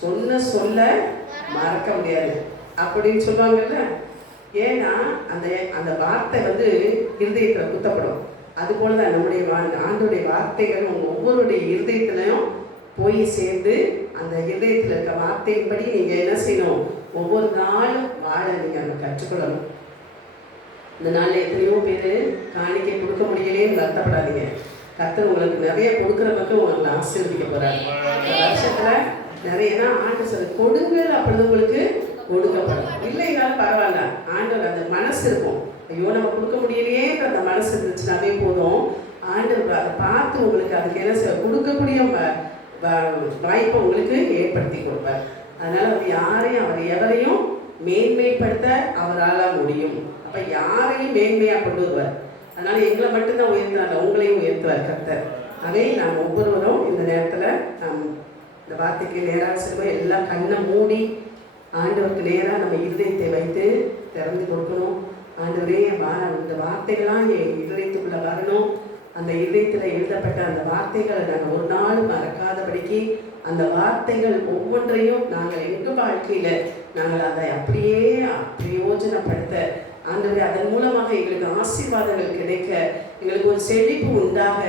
சொல்ல மறக்க முடியாது அப்படின்னு சொல்லுவாங்கல்ல. ஏன்னா அந்த வார்த்தை வந்து இருதயத்தில் குத்தப்படும். அதுபோல தான் நம்முடைய ஆண்டோடைய வார்த்தைகள் ஒவ்வொருடைய இருதயத்திலையும் போய் சேர்ந்து அந்த இருதயத்தில் இருக்க வார்த்தையின்படி நீங்கள் என்ன செய்யணும்? ஒவ்வொரு நாளும் வாழ நீங்கள் அதை கற்றுக்கொள்ளணும். இந்த நாளில் எத்தனையோ பேர் காணிக்கை கொடுக்க முடியலையேன்னு வருத்தப்படாதீங்க. கர்த்தர் உங்களுக்கு நிறைய கொடுக்குற பக்கம் உங்களை ஆசீர்வதிக்க போகிறார். வருஷத்தில் நிறையனா ஆண்டு சொல்ல கொடுங்கள், அப்பொழுது உங்களுக்கு கொடுக்கப்படும். இல்லைனாலும் பரவாயில்ல, ஆண்டவர் அந்த மனசு இருக்கும். ஐயோ நம்ம கொடுக்க முடியலையேன்ற அந்த மனசு இருந்துச்சுனாவே போதும், ஆண்டவர் அதை பார்த்து உங்களுக்கு அதுக்கு என்ன கொடுக்கக்கூடிய வாய்ப்பை உங்களுக்கு ஏற்படுத்தி கொடுப்பார். அதனால் அவர் எவரையும் மேன்மைப்படுத்த அவரால் முடியும். அப்போ யாரையும் மேன்மையாக கொண்டு வருவார். அதனால் எங்களை மட்டும்தான் உயர்த்தினார், உங்களையும் உயர்த்துவார் கர்த்தர். அதை நாம் ஒவ்வொருவரும் இந்த நேரத்தில் நாம் இந்த வார்த்தைக்கு நேராக செல்வோம். எல்லாம் கண்ணை மூடி ஆண்டவருக்கு நேராக நம்ம இருதயத்தை வைத்து திறந்து கொடுக்கணும். ஆண்டவரே, இந்த வார்த்தைகள்லாம் என் இதயத்துக்குள்ளே வரணும். அந்த இதயத்தில் எழுதப்பட்ட அந்த வார்த்தைகளை நாங்கள் ஒரு நாள் மறக்காதபடிக்கு அந்த வார்த்தைகள் ஒவ்வொன்றையும் நாங்கள் எங்கள் வாழ்க்கையில் நாங்கள் அதை அப்படியே பிரயோஜனப்படுத்த, ஆண்டவரே அதன் மூலமாக எங்களுக்கு ஆசீர்வாதங்கள் கிடைக்க, எங்களுக்கு ஒரு செழிப்பு உண்டாக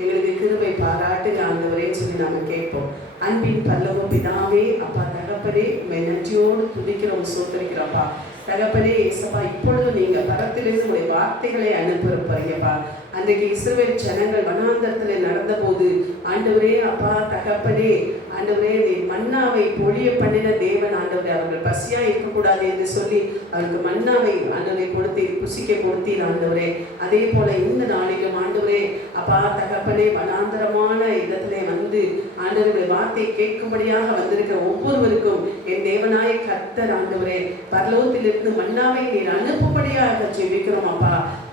எங்களுக்கு கிருபை பாராட்டுங்க ஆண்டவரேன்னு சொல்லி நாங்கள் கேட்போம். அன்பின் பல்லவ பிதாவே, அப்பா தகப்பனே, நன்றியோடு துதிக்கிறோம், சோதரிக்கிறோம்ப்பா. தகப்பனே ஏசப்பா, இப்பொழுது நீங்கள் பரத்திலிருந்து உடைய வார்த்தைகளை அனுப்பியிருப்பீங்கப்பா. அன்றைக்கு இஸ்ரவேல் ஜனங்கள் வனாந்தரத்தில் நடந்த போது ஆண்டவரே அப்பா தகப்பனே, ஆண்டவரே நீ மன்னாவை பொழிய பண்ணின தேவன் ஆண்டவரே, அவர்கள் பசியா இருக்கக்கூடாது என்று சொல்லி அவருக்கு மன்னாவை ஆண்டவரை கொடுத்து புசிக்க கொடுத்தீர் ஆண்டவரே. அதே போல இந்த நாளிலும் ஆண்டவரே அப்பா தகப்பனே, வனாந்தரமான இடத்திலே வந்து ஆண்டவருடைய வார்த்தையை கேட்கும்படியாக வந்திருக்கிற ஒவ்வொருவருக்கும் என் தேவனாய கர்த்தர் ஆண்டவரே பரலோகத்திலிருந்து மன்னாவை நீர் அனுப்பும்படியாக ஜெபிக்கிறோம் அப்பா.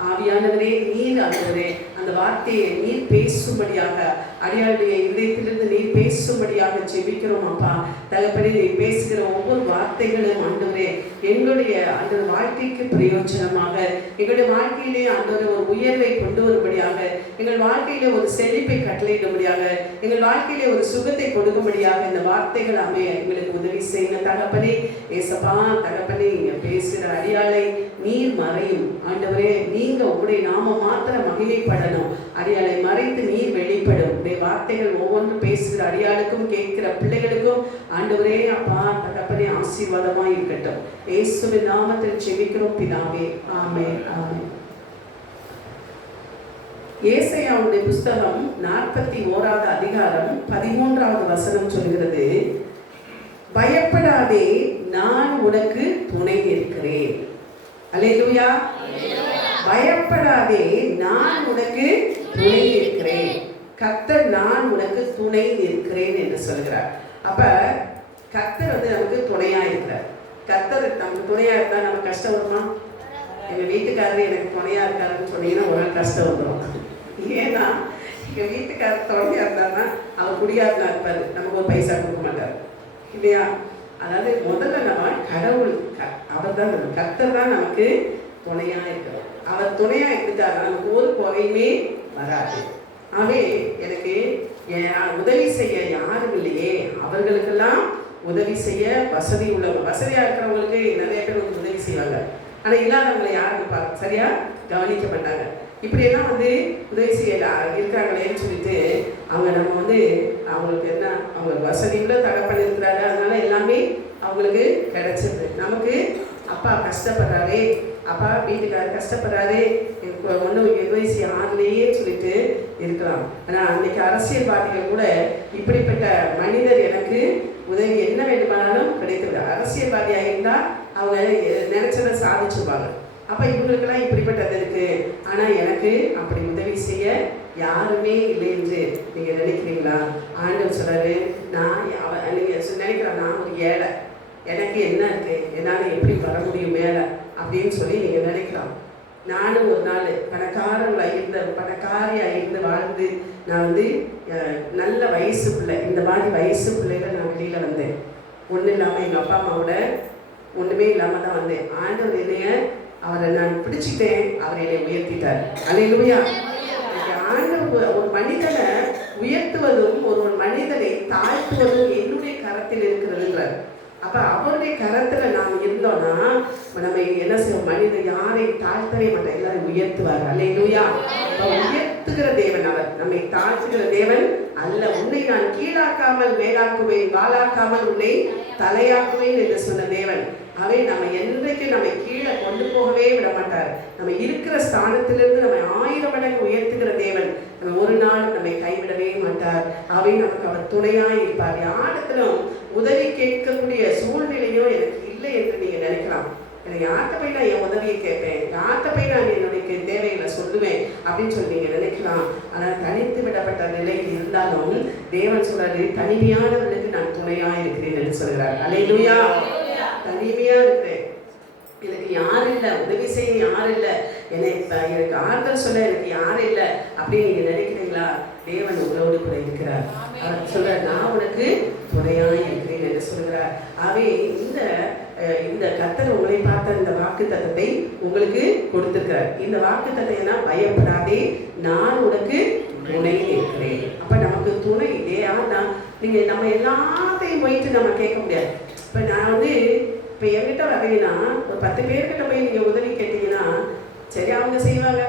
ஆவியானவரே நீர் ஆண்டவரே அந்த வார்த்தையை நீர் பேசும்படியாக, அடியாளுடைய இதயத்திலிருந்து நீர் பேசும்படியாக ஜெபிக்கிறோம் அப்பா. தகப்பனே, நீர் பேசுகிற ஒவ்வொரு வார்த்தைகளும் ஆண்டவரே எங்களுடைய அந்த வாழ்க்கைக்கு பிரயோஜனமாக, எங்களுடைய வாழ்க்கையிலே ஆண்டவரே ஒரு உயர்வை கொண்டு வரும்படியாக, எங்கள் வாழ்க்கையிலே ஒரு செழிப்பை கட்டளையிடும்படியாக, எங்கள் வாழ்க்கையிலே ஒரு சுகத்தை கொடுக்கும்படியாக இந்த வார்த்தைகள் அமைய எங்களுக்கு உதவி செய்யுங்க தகப்பனே. ஏசப்பா தகப்பனே, இங்க பேசுகிற அடியாளை நீர் மறையும் ஆண்டவரே. நீங்க உங்களுடைய நாம மாத்திரம் மகிமைப்படணும். அடியாளை மறைத்து நீர் வெளிப்படும். உடைய வார்த்தைகள் ஒவ்வொன்றும் பேசுகிற அடியாளுக்கும் கேட்கிற பிள்ளைகளுக்கும் ஆண்டவரே அப்பா தகப்பனே ஆசீர்வாதமா இருக்கட்டும். இயேசுவின் நாமத்தில் ஜெபிக்கிறோம் பிதாவே, ஆமென், ஆமென். ஏசாயாவுடைய புஸ்தகம் 41வது அதிகாரம் 13வது வசனம் சொல்கிறது, பயப்படாதே, நான் உனக்கு துணை இருக்கிறேன். அல்லேலூயா. பயப்படாதே, நான் உனக்கு துணை இருக்கிறேன். கர்த்தர் நான் உனக்கு துணை இருக்கிறேன் என்று சொல்கிறார். அப்ப கர்த்தர் வந்து நமக்கு துணையா இருக்கிறார். கர்த்தர் நமக்கு துணையா இருந்தா நம்ம கஷ்டம் வருமா? எங்க வீட்டுக்காரர் எனக்கு துணையா இருக்காருன்னு சொன்னீங்கன்னா ஒரு நாள் கஷ்டம் வந்துடும். ஏன்னா எங்க வீட்டுக்காரர் துணையா இருந்தாருன்னா அவர் குடியாருனா இருப்பாரு, நமக்கு ஒரு பைசா கொடுக்க மாட்டார் இல்லையா? அதாவது முதல்ல நம்ம கடவுள் அவர் தான், கர்த்தர் தான் நமக்கு துணையா இருக்கிறோம். அவர் துணையா இருந்துட்டாருன்னா நமக்கு ஒரு குறையுமே வராது. ஆகவே எனக்கு உதவி செய்ய யாரும் இல்லையே, அவர்களுக்கெல்லாம் உதவி செய்ய வசதி உள்ளவங்க, வசதியா இருக்கிறவங்களுக்கு நிறைய பேர் வந்து உதவி செய்வாங்க. ஆனால் இல்லாதவங்களை யாரும் சரியா கவனிக்க மாட்டாங்க. இப்படியெல்லாம் வந்து உதவி செய்ய இருக்கிறாங்களேன்னு சொல்லிட்டு அவங்க நம்ம வந்து அவங்களுக்கு என்ன, அவங்களுக்கு வசதியுள்ள தகப்பன் இருக்கிறாரு, அதனால எல்லாமே அவங்களுக்கு கிடைச்சிருது. நமக்கு அப்பா கஷ்டப்படுறாரு, அப்பா வீட்டுக்காரர் கஷ்டப்படுறாரு, எனக்கு ஒன்றும் உதவி செய்ய ஆகலையே சொல்லிட்டு இருக்கலாம். ஆனால் அன்னைக்கு அரசியல்வாதிகள் கூட இப்படிப்பட்ட மனிதர் எனக்கு உதவி என்ன வேண்டுமானாலும் கிடைத்துவிட, அரசியல்வாதியாக இருந்தால் அவங்க நினைச்சதை சாதிச்சுருவாங்க. அப்போ இவங்களுக்கெல்லாம் இப்படிப்பட்டது இருக்கு, ஆனால் எனக்கு அப்படி உதவி செய்ய யாருமே இல்லை என்று நீங்கள் நினைக்கிறீங்களா? ஆண்டவர் சொல்றாரு, நான் நீங்கள் நினைக்கிறேன் நான் ஒரு ஏழை, எனக்கு என்ன இருக்கு, என்னால் எப்படி வர முடியும் மேலே அப்படின்னு சொல்லி நீங்கள் நினைக்கலாம். நானும் ஒரு நாள் பணக்காரியாக இருந்து வாழ்ந்து நான் வந்து நல்ல வயசு பிள்ளை, இந்த மாதிரி வயசு பிள்ளைகள் நான் வெளியில் வந்தேன். ஒன்றும் இல்லாமல் எங்கள் அப்பா அம்மாவோட ஒன்றுமே இல்லாமல் தான் வந்தேன். ஆண்டவர் என்னைய அவரை நான் பிடிச்சிட்டேன், அவர் என்னை உயர்த்திட்டார். அல்லேலூயா. ஆண்டவர் ஒரு மனிதனை உயர்த்துவதும் ஒரு மனிதனை தாழ்த்துவதும் என்னுடைய கரத்தில் இருக்கிறதுங்கிறார். அப்போ அவருடைய கரத்தில் நாம் இருந்தோம்னா நம்ம என்ன செய்வோம்? மனிதன் யாரை தாழ்த்தவே மாட்டோம், எல்லாரும் உயர்த்துவார். அல்லேலூயா. உயர்த்துகிற தேவன் அவர், நம்மை தாழ்த்துகிற தேவன் அல்ல. உன்னை நான் கீழாக்காமல் மேலாக்குவேன், வாளாக்காமல் உன்னை தலையாக்குவேன் என்று சொன்ன தேவன். அவை நம்ம என்றைக்கு நம்மை கீழே கொண்டு போகவே விட மாட்டார். நம்ம இருக்கிற ஸ்தானத்திலிருந்து நம்ம 1000 மடங்கு உயர்த்துகிற தேவன். நம்ம ஒரு நாள் நம்மை கைவிடவே மாட்டார். அவை நமக்கு அவர் துணையாய் இருப்பார். யாரிடத்திலும் உதவி கேட்கக்கூடிய சூழ்நிலையும் எனக்கு இல்லை என்று நீங்க நினைக்கலாம். எனக்கு யார்கிட்ட போய் நான் என் உதவியை கேட்பேன், யார்கிட்ட போய் நான் என்னுடைய தேவைகளை சொல்லுவேன் அப்படின்னு சொல்லி நீங்க நினைக்கலாம். ஆனால் தனித்து விடப்பட்ட நிலையில் இருந்தாலும் தேவன் சொல்றாரு, தனிமையானவர்களுக்கு நான் துணையா இருக்கிறேன் என்று சொல்கிறார். அல்லேலூயா. தனிமையா இருக்கிறேன், எனக்கு யாரும் இல்லை, உதவி செய்ய யாரும் இல்லை, எனக்கு ஆறுதல் சொல்ல எனக்கு யாரும் இல்லை அப்படின்னு நீங்க நினைக்கிறீங்களா? தேவன் உங்களோடு கூட இருக்கிறார். அவர் சொல்றார், நான் உனக்கு துணையாய் இருக்கிறேன் என்று சொல்கிறார். ஆகவே இந்த கர்த்தர் உங்களை பார்த்த இந்த வாக்கு தத்தத்தை உங்களுக்கு கொடுத்திருக்கிறார். இந்த வாக்கு தத்தை என்ன? பயப்படாதே, நான் உனக்கு துணை இருக்கிறேன். அப்ப நமக்கு துணை யாருன்னா, நீங்க நம்ம எல்லாத்தையும் போயிட்டு நம்ம கேட்க முடியாது. இப்ப நான் வந்து இப்போ என்கிட்ட வரீங்கன்னா ஒரு 10 பேர்கிட்ட போய் நீங்கள் உதவி கேட்டீங்கன்னா சரி அவங்க செய்வாங்க,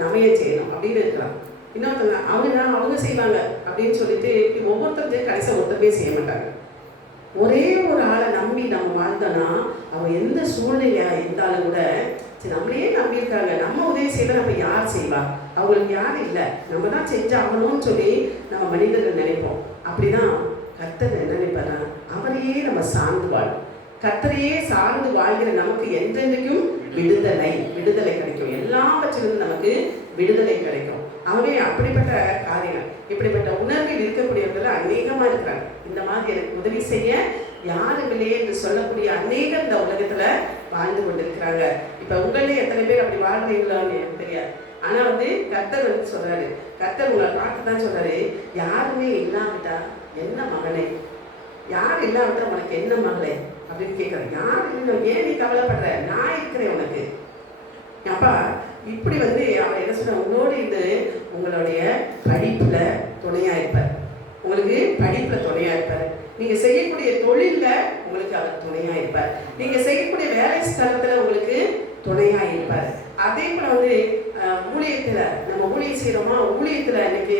நம்ம ஏன் செய்யணும் அப்படின்னு இருக்கலாம். இன்னொருத்தவங்க அவங்க செய்வாங்க அப்படின்னு சொல்லிட்டு ஒவ்வொருத்தருக்கு கடைசியாக ஒருத்தருமே செய்ய மாட்டாங்க. ஒரே ஒரு ஆளை நம்பி நம்ம வாழ்ந்தோன்னா அவங்க எந்த சூழ்நிலையாக இருந்தாலும் கூட சரி நம்மளையே நம்பியிருக்காங்க, நம்ம உதவி செய்யல, நம்ம யார் செய்வா, அவங்களுக்கு யாரும் இல்லை, நம்ம தான் செஞ்சாகணும்னு சொல்லி நம்ம மனிதர்கள் நினைப்போம். அப்படிதான் கர்த்தர் என்ன நினைப்பாரா? அவரையே நம்ம சார்ந்து வாழும். கர்த்தரையே சார்ந்து வாழ்கிற நமக்கு என்றென்றைக்கும் விடுதலை கிடைக்கும். எல்லாவற்றிலிருந்து நமக்கு விடுதலை கிடைக்கும். ஆகவே அப்படிப்பட்ட காரியங்கள், இப்படிப்பட்ட உணர்வில் இருக்கக்கூடியவர்கள் அநேகமா இருக்கிறாங்க. இந்த மாதிரி எனக்கு உதவி செய்ய யாரும் இல்லையே என்று சொல்லக்கூடிய அநேகம் இந்த உலகத்துல வாழ்ந்து கொண்டிருக்கிறாங்க. இப்ப உங்களே எத்தனை பேர் அப்படி வாழ்றீங்களான்னு எனக்கு தெரியாது. ஆனா வந்து கர்த்தர் வந்து சொல்றாரு, கர்த்தர் உங்களை பார்த்துதான் சொல்றாரு, யாருமே இல்லாவிட்டா என்ன மகனே, யார் இல்லாவிட்டா உனக்கு என்ன மகளே அப்படின்னு கேட்குறேன். யார் இல்லை, ஏன் நீ கவலைப்படுற, நான் இருக்கிறேன் உனக்கு. அப்பா இப்படி வந்து அவர் என்ன சொல்ற, உங்களோடு இது உங்களுடைய படிப்புல துணையா இருப்பார், உங்களுக்கு படிப்புல துணையா இருப்பார், நீங்க செய்யக்கூடிய தொழில்ல உங்களுக்கு அவர் துணையா இருப்பார், நீங்க செய்யக்கூடிய வேலை ஸ்தலத்துல உங்களுக்கு துணையா இருப்பார். அதே போல வந்து ஊழியத்துல நம்ம ஊழியம் செய்யறோமா, ஊழியத்துல எனக்கு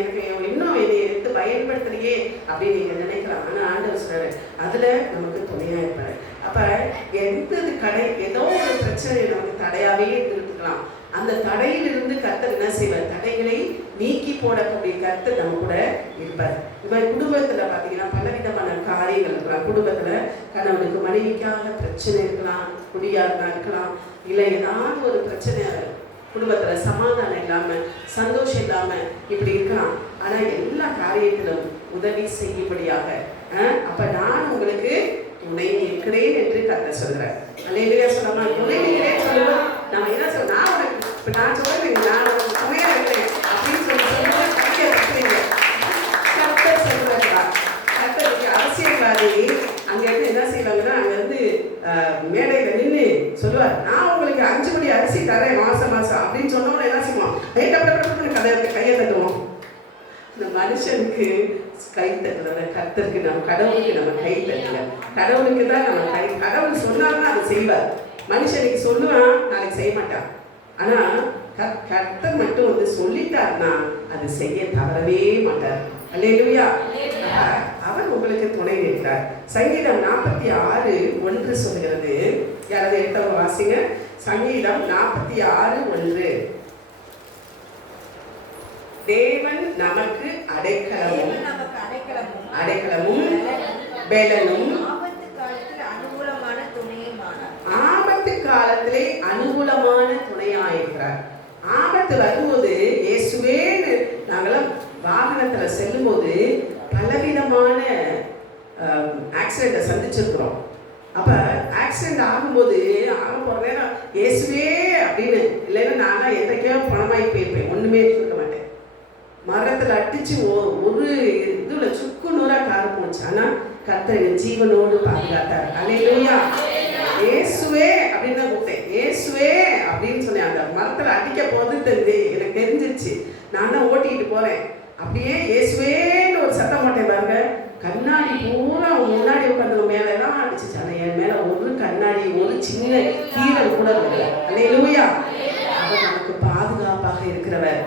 இன்னும் இதை எடுத்து பயன்படுத்தலையே அப்படின்னு நீங்க நினைக்கலாம். ஆனா ஆண்டவர் சொல்றாரு, அதுல நமக்கு துணையா இருப்பாரு. அப்ப ஏதோ ஒரு பிரச்சனை நமக்கு தடையாவே இருந்துக்கலாம். அந்த தடையிலிருந்து கர்த்தர் என்ன செய்வார்? தடைகளை நீக்கி போடக்கூடிய கர்த்தர் நம்ம கூட இருப்பார். இது மாதிரி குடும்பத்தில் பார்த்தீங்கன்னா பலவிதமான காரியங்கள் இருக்கலாம். குடும்பத்தில் கணவனுக்கு மனைவிக்காக பிரச்சனை இருக்கலாம், குடியாக இருக்கலாம், இல்லை ஏதாவது ஒரு பிரச்சனை குடும்பத்தில் சமாதானம் இல்லாமல் சந்தோஷம் இல்லாமல் இப்படி இருக்கலாம். ஆனால் எல்லா காரியத்திலும் உதவி செய்யும்படியாக அப்போ நான் உங்களுக்கு துணை நிற்கிறேன் என்று கர்த்தர் சொல்கிறார். அல்லேலூயா சொல்லமா? துணை நிற்கிறேன் சொல்லுவோம். நம்ம என்ன சொல்ல, நான் உனக்கு இப்போ நான் சொல்றேன், நான் உனக்கு துணையாக இருக்கிறேன் அப்படின்னு சொல்லுவோம். கையை தட்டுறீங்க. கர்த்தர் சொல்றாருப்பா. கர்த்தருக்கு அரசியல்வாதி அங்கே இருந்து என்ன செய்வாங்கன்னா, அங்கே வந்து மேடையில் நின்று சொல்லுவார், நான் உங்களுக்கு 5 மணி அரிசி தரேன் மாசம் அப்படின்னு சொன்னோம்னா என்ன செய்வோம்? கையை தட்டுவோம். இந்த மனுஷனுக்கு கை தட்டல, கர்த்தருக்கு நம்ம கடவுளுக்கு நம்ம கை தட்டல. கடவுளுக்கு தான் நம்ம கடவுள் சொன்னார்னா அதை செய்வார். மனுஷனுக்கு சொல்லுவான், நாளைக்கு செய்ய மாட்டான். ஆனா கர்த்தர் மட்டும் வந்து சொல்லிட்டார்னா அது செய்ய தவறவே மாட்டார். அல்லேலூயா. அவர் உங்களுக்கு துணை நிற்கிறார். சங்கீதம் 46:1 சொல்கிறது. யாராவது எடுத்தவங்க வாசிங்க. சங்கீதம் 46:1. தேவன் நமக்கு அடைக்கலமும் பெலனும் ஆபத்து காலத்திலே அனுகூலமான துணையாயிருக்கிறார். ஆபத்து வரும்போது இயேசுவேன்னு நாங்களாம் வாகனத்தில் செல்லும் போது பலவிதமான ஆக்சிடென்ட்டை சந்திச்சிருக்கிறோம். அப்போ ஆக்சிடென்ட் ஆகும்போது ஆக போகிற நேரம் இயேசுவே அப்படின்னு இல்லைன்னா நான்லாம் என்றைக்கோ பணமாகி போயிருப்பேன், ஒன்றுமே இருக்க மாட்டேன். மரத்தில் அடித்து ஒரு இதில் சுக்கு நூறாக கார போச்சு. ஆனால் கர்த்தர் ஜீவனோடு பாதுகாத்தார். அல்லேலூயா. இயேசுவே அப்படின்னு தான் கூப்பிட்டேன். இயேசுவே அப்படின்னு சொன்னேன். அந்த மரத்தில் அடிக்க போது எனக்கு தெரிஞ்சிருச்சு. நான் தான் ஓட்டிக்கிட்டு போகிறேன். அப்படியே இயேசுவேன்னு ஒரு சத்தம் போட்டேன் பாருங்க. கண்ணாடி பூரா முன்னாடி உட்காந்து மேலே தான் அடிச்சிச்சு. ஆனால் என் மேலே ஒரு கண்ணாடி ஒரு சின்ன கீரல் கூட இல்லை. அல்லேலூயா. அவர் நமக்கு பாதுகாப்பாக இருக்கிறவர்.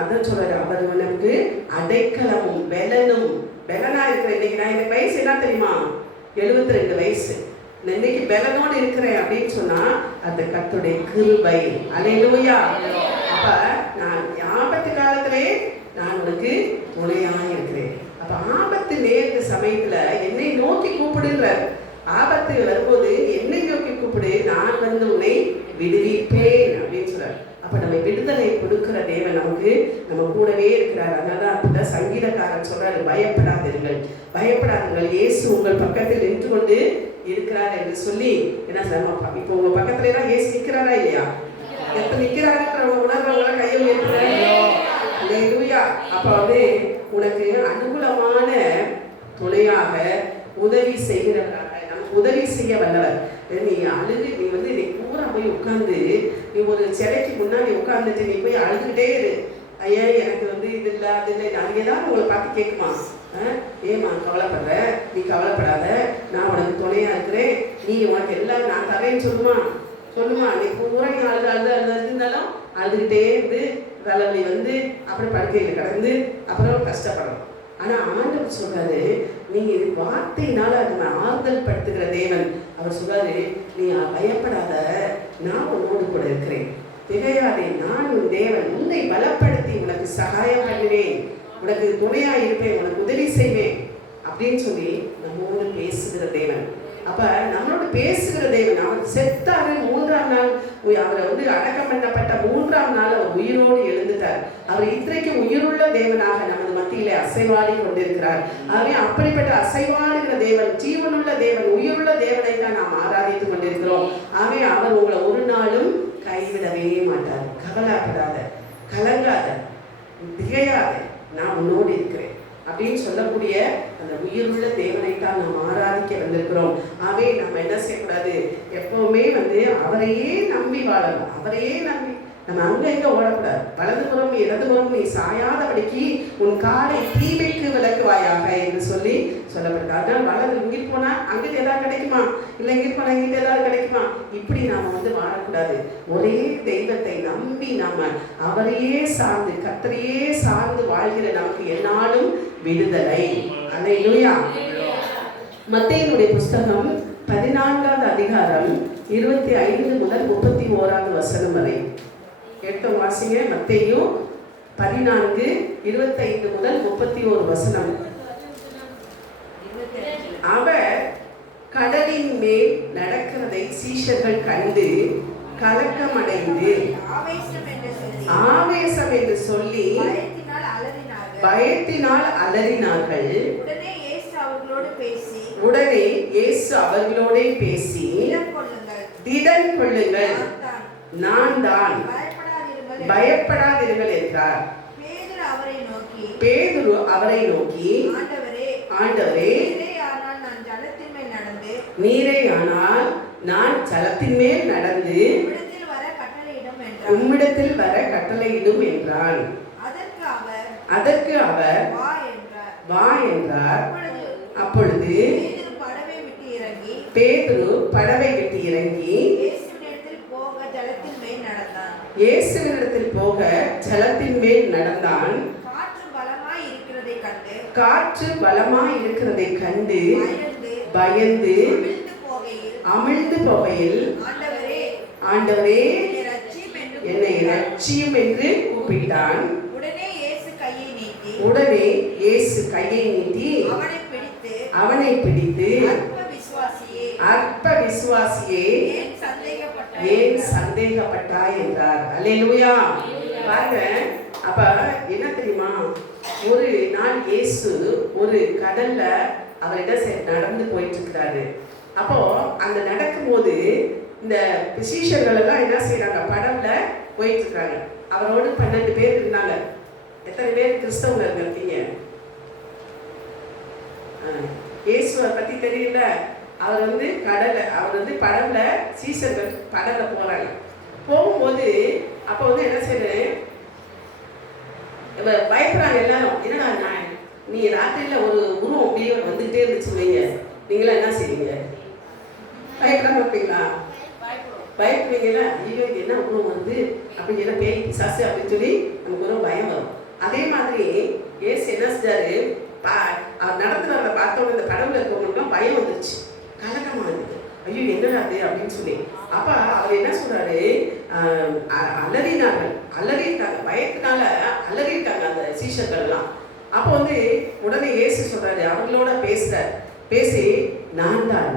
அதான் சொல்றாரு, அவர் நமக்கு அடைக்கலமும் பெலனும். பெலனா இருக்கிற இன்னைக்கு நான் எனக்கு வயசு என்ன தெரியுமா? 72 வயசு. இன்னைக்கு பெலனோடு இருக்கிறேன் அப்படின்னு சொன்னா அந்த கர்த்தருடைய கிருபை. அல்லேலூயா. அப்ப நான் ஆபத்து காலத்திலே நான் உனக்கு துணையாக இருக்கிறேன். அப்ப ஆபத்து நேர்ந்த சமயத்துல என்னை நோக்கி கூப்பிடுன்றார். ஆபத்து வரும்போது என்னை நோக்கி கூப்பிடு, நான் வந்து உன்னை விடுவிப்பேன் அப்படின்னு சொல்றார். அப்ப நம்ம விடுதலை கொடுக்கிற தேவன் நமக்கு நம்ம கூடவே இருக்கிறார். அதனால அப்படிதான் சங்கீதக்காரன் சொல்றாரு, பயப்படாதீர்கள், பயப்படாதீர்கள், இயேசு உங்கள் பக்கத்தில் நின்று கொண்டு இருக்கிறார் என்று சொல்லி என்ன சொல்லுமா? இப்போ உங்க பக்கத்துல எல்லாம் இயேசு நிற்கிறாரா இல்லையா? எப்ப நிற்கிறாருன்றவங்க உணர்றவங்கள கையை உயர்த்துறாங்க. அப்ப வந்து உனக்கு அனுகூலமான துணையாக உதவி செய்கிறவராக நமக்கு உதவி செய்ய வல்லவர். நீ அழுது, நீ வந்து நீ பூரா போய் உட்காந்து, நீ ஒரு சிலைக்கு முன்னாடி உட்காந்துட்டு நீ போய் அழுதுகிட்டே இரு. ஐயா எனக்கு வந்து இது இல்லை அது இல்லை, அது ஏதாவது உங்களை பார்த்து கேட்குமா? ஏமா கவலைப்படுற? நீ கவலைப்படாத, நான் உனக்கு துணையா இருக்கிறேன், நீ உனக்கு எல்லாம் நான் தரேன்னு சொல்லுமா. நீ பூரா நீ இருந்தாலும் அழுதுகிட்டே இருந்து தலைவலி வந்து அப்புறம் படுக்கையில் கிடந்து அப்புறம் கஷ்டப்படணும். ஆனால் ஆண்டவர் சொல்றாரு, நீங்க வார்த்தையினால அதை ஆறுதல் படுத்துகிற தேவன். அவர் சொல்றாரு, நீ பயப்படாத, நான் உன்னோடு கூட இருக்கிறேன், திகையாதே, நான் உன் தேவன், உன்னை பலப்படுத்தி உனக்கு சகாயம் பண்ணுவேன், உனக்கு துணையா இருப்பேன், உனக்கு உதவி செய்வேன் அப்படின்னு சொல்லி நம்மோடு பேசுகிற தேவன். அப்ப நம்மளோட பேசுகிற தேவன். அவர் செத்தாரு, 3ஆம் நாள் அவரை வந்து அடக்கம் பண்ணப்பட்ட 3ஆம் நாள் அவர் உயிரோடு எழுந்துட்டார். அவர் இன்றைக்கு உயிருள்ள தேவனாக நமது மத்தியிலே அசைவாடி கொண்டிருக்கிறார். ஆகவே அப்படிப்பட்ட அசைவாடுகிற தேவன், ஜீவனுள்ள தேவன், உயிருள்ள தேவனை தான் நாம் ஆராதித்துக் கொண்டிருக்கிறோம். ஆகவே அவர் உங்களை ஒரு நாளும் கைவிடவே மாட்டார். கவலைப்படாத, கலங்காத, திகையாத, நான் உன்னோடு இருக்கிறேன் அப்படின்னு சொல்லக்கூடிய அந்த உயிருள்ள தேவனைத்தான் நாம் ஆராதிக்க வந்திருக்கிறோம். ஆகவே நம்ம என்ன செய்யக்கூடாது? எப்பவுமே வந்து அவரையே நம்பி வாழணும். அவரையே நம்பி நம்ம அங்க எங்க ஓடக்கூடாது. வலதுபுறம் இடதுபுறம் நீ சாயாதபடிக்கு உன் காலை தீமைக்கு விலக்குவாயாக என்று சொல்லி சொல்லப்படுது. அதனால வலது இங்கிட்டு போனா அங்கிட்டு ஏதாவது கிடைக்குமா, இல்லை இங்கிட்டு போனா இங்கிட்டு ஏதாவது கிடைக்குமா, இப்படி நாம வந்து வாழக்கூடாது. ஒரே தெய்வத்தை நம்பி நாம அவரையே சார்ந்து கர்த்தரையே சார்ந்து வாழ்கிற நமக்கு என்னாலும் விடுதலை. அல்லேலூயா. மத்தேயுடைய புஸ்தகம் 14வது அதிகாரம் 25 முதல் 31வது வசனம் வரை எடுத்து வாசிங்க. மத்தேயு 14:25 முதல் 31 வசனம். அவர் கடலின் மேல் நடக்கிறதை சீஷர்கள் கண்டு கலக்கமடைந்து ஆவேசம் என்று சொல்லி பயத்தினால் அலறினார்கள். உடனே இயேசு அவர்களோடு பேசி திடன் கொள்ளுங்கள், நான் தான், பயப்படாதிருங்கள் என்றார். பேதுரு அவரை நோக்கி, ஆண்டவரே, நீரே ஆனால் நான் ஜலத்தின் மேல் நடந்து உம்மிடத்தில் வர கட்டளையிடும் என்றான். அதற்கு அவர் வா என்றார். அப்பொழுது பேதுரு படவை விட்டு இறங்கி இயேசுவினிடத்தில் போக ஜலத்தின் மேல் நடந்தான். காற்று பலமாய் இருக்கிறதை கண்டு பயந்து அமிழ்ந்து போகையில், ஆண்டவரே, என்னை இரட்சியும் என்று கூப்பிட்டான். உடனே இயேசு கையை நீட்டி அவனை பிடித்து அற்ப விசுவாசியே, ஏன் சந்தேகப்பட்டாய் என்றார். அல்லேலூயா. பாருங்க, அப்ப என்ன தெரியுமா, ஒரு நாள் இயேசு ஒரு கடல்ல அவரிடம் நடந்து போயிட்டு இருக்கிறாரு. அப்போ அந்த நடக்கும்போது இந்த சீஷர்கள் எல்லாம் என்ன செய்யறாங்க, படகுல போயிட்டு இருக்காங்க. அவரோடு 12 பேர் இருந்தாங்க. எத்தனை பேர் கிறிஸ்தவங்க இருக்கீங்க? இயேசுவை பத்தி தெரியல. அவர் படகுல சீஷர்கள் படகுல போறாங்க. போகும்போது அப்போ என்ன செய்யறேன், பயப்படுறாங்க எல்லாரும். என்னடா, நீ ராத்திரியில ஒரு உருவம் அப்படியே வந்துகிட்டே இருந்துச்சு வைங்க, நீங்களா என்ன செய்வீங்க? பயப்படாம இருப்பீங்களா? பயப்படுவீங்களா? ஐயோ என்ன உருவம் வந்து அப்படின்னு என்ன பேய் பிசாசு அப்படின்னு சொல்லி நமக்கு ஒரு பயம் வரும். அதே மாதிரி ஏசு என்ன செஞ்சாரு, அவர் நடந்து வரத பார்த்தோம், இந்த கடவுள இருக்கவங்களுக்குலாம் பயம் வந்துருச்சு, கலக்கமா இருந்தது. ஐயோ என்னடா அது அப்படின்னு சொல்லி. அப்ப அவர் என்ன சொல்றாரு, அலறிட்டாங்க, பயத்தினால அலறிட்டாங்க அந்த சீஷர்கள் எல்லாம். அப்போ உடனே இயேசு சொல்றாரு, அவங்களோட பேசுறாரு. பேசி நான் தான்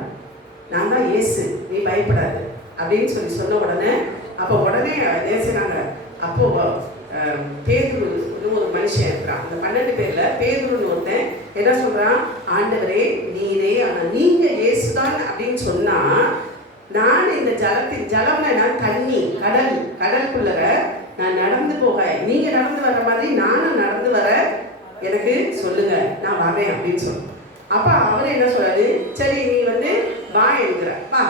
இயேசு, நீ பயப்படாது அப்படின்னு சொல்லி சொன்ன உடனே அப்போ உடனே பேசுறாங்க. அப்போ பேதுரு ஒரு மனுஷன் இருக்கிறான். அந்த 12 பேர்ல பேதுருன்னு ஒருத்தன் என்ன சொல்றான், ஆண்டவரே நீரே ஆனா நீங்க இயேசுதான் அப்படின்னு சொன்னா, நான் இந்த ஜலம்னா நான் தண்ணி, கடலுக்குள்ள நான் நடந்து போக, நீங்க நடந்து வர மாதிரி நானும் நடந்து வர எனக்கு சொல்லுங்க, நான் வரேன் அப்படின்னு சொல்லுவேன். அப்ப அவர் என்ன சொல்றாரு, சரி நீ வா என்கிற, வா,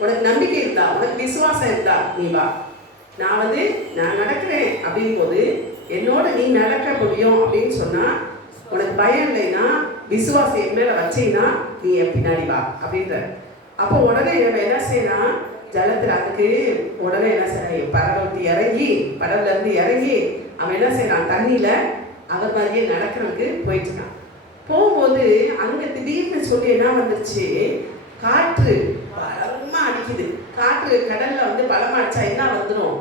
உனக்கு நம்பிக்கை இருந்தா, உனக்கு விசுவாசம் இருந்தா நீ வா, நான் நடக்கிறேன் அப்படின் போது என்னோட நீ நடக்க முடியும் அப்படின்னு சொன்னா, உனக்கு பயம் இல்லைன்னா விசுவாசம் என் மேல வச்சீங்கன்னா நீ என் பின்னாடி வா அப்படின்ற. அப்போ உடனே என்ன செய்யலாம், ஜலத்துல அதுக்கு உடனே என்ன செய்யறான், படகுல இருந்து இறங்கி அவன் என்ன செய்யறான், தண்ணியில அவர் மாதிரியே நடக்கிறதுக்கு போயிட்டு இருக்கான். போகும்போது அங்க திடீர்னு சொல்லி என்ன வந்துருச்சு, காற்று பலமா அடிக்குது. காற்று கடல்ல பலமா அடிச்சா என்ன வந்துடும்,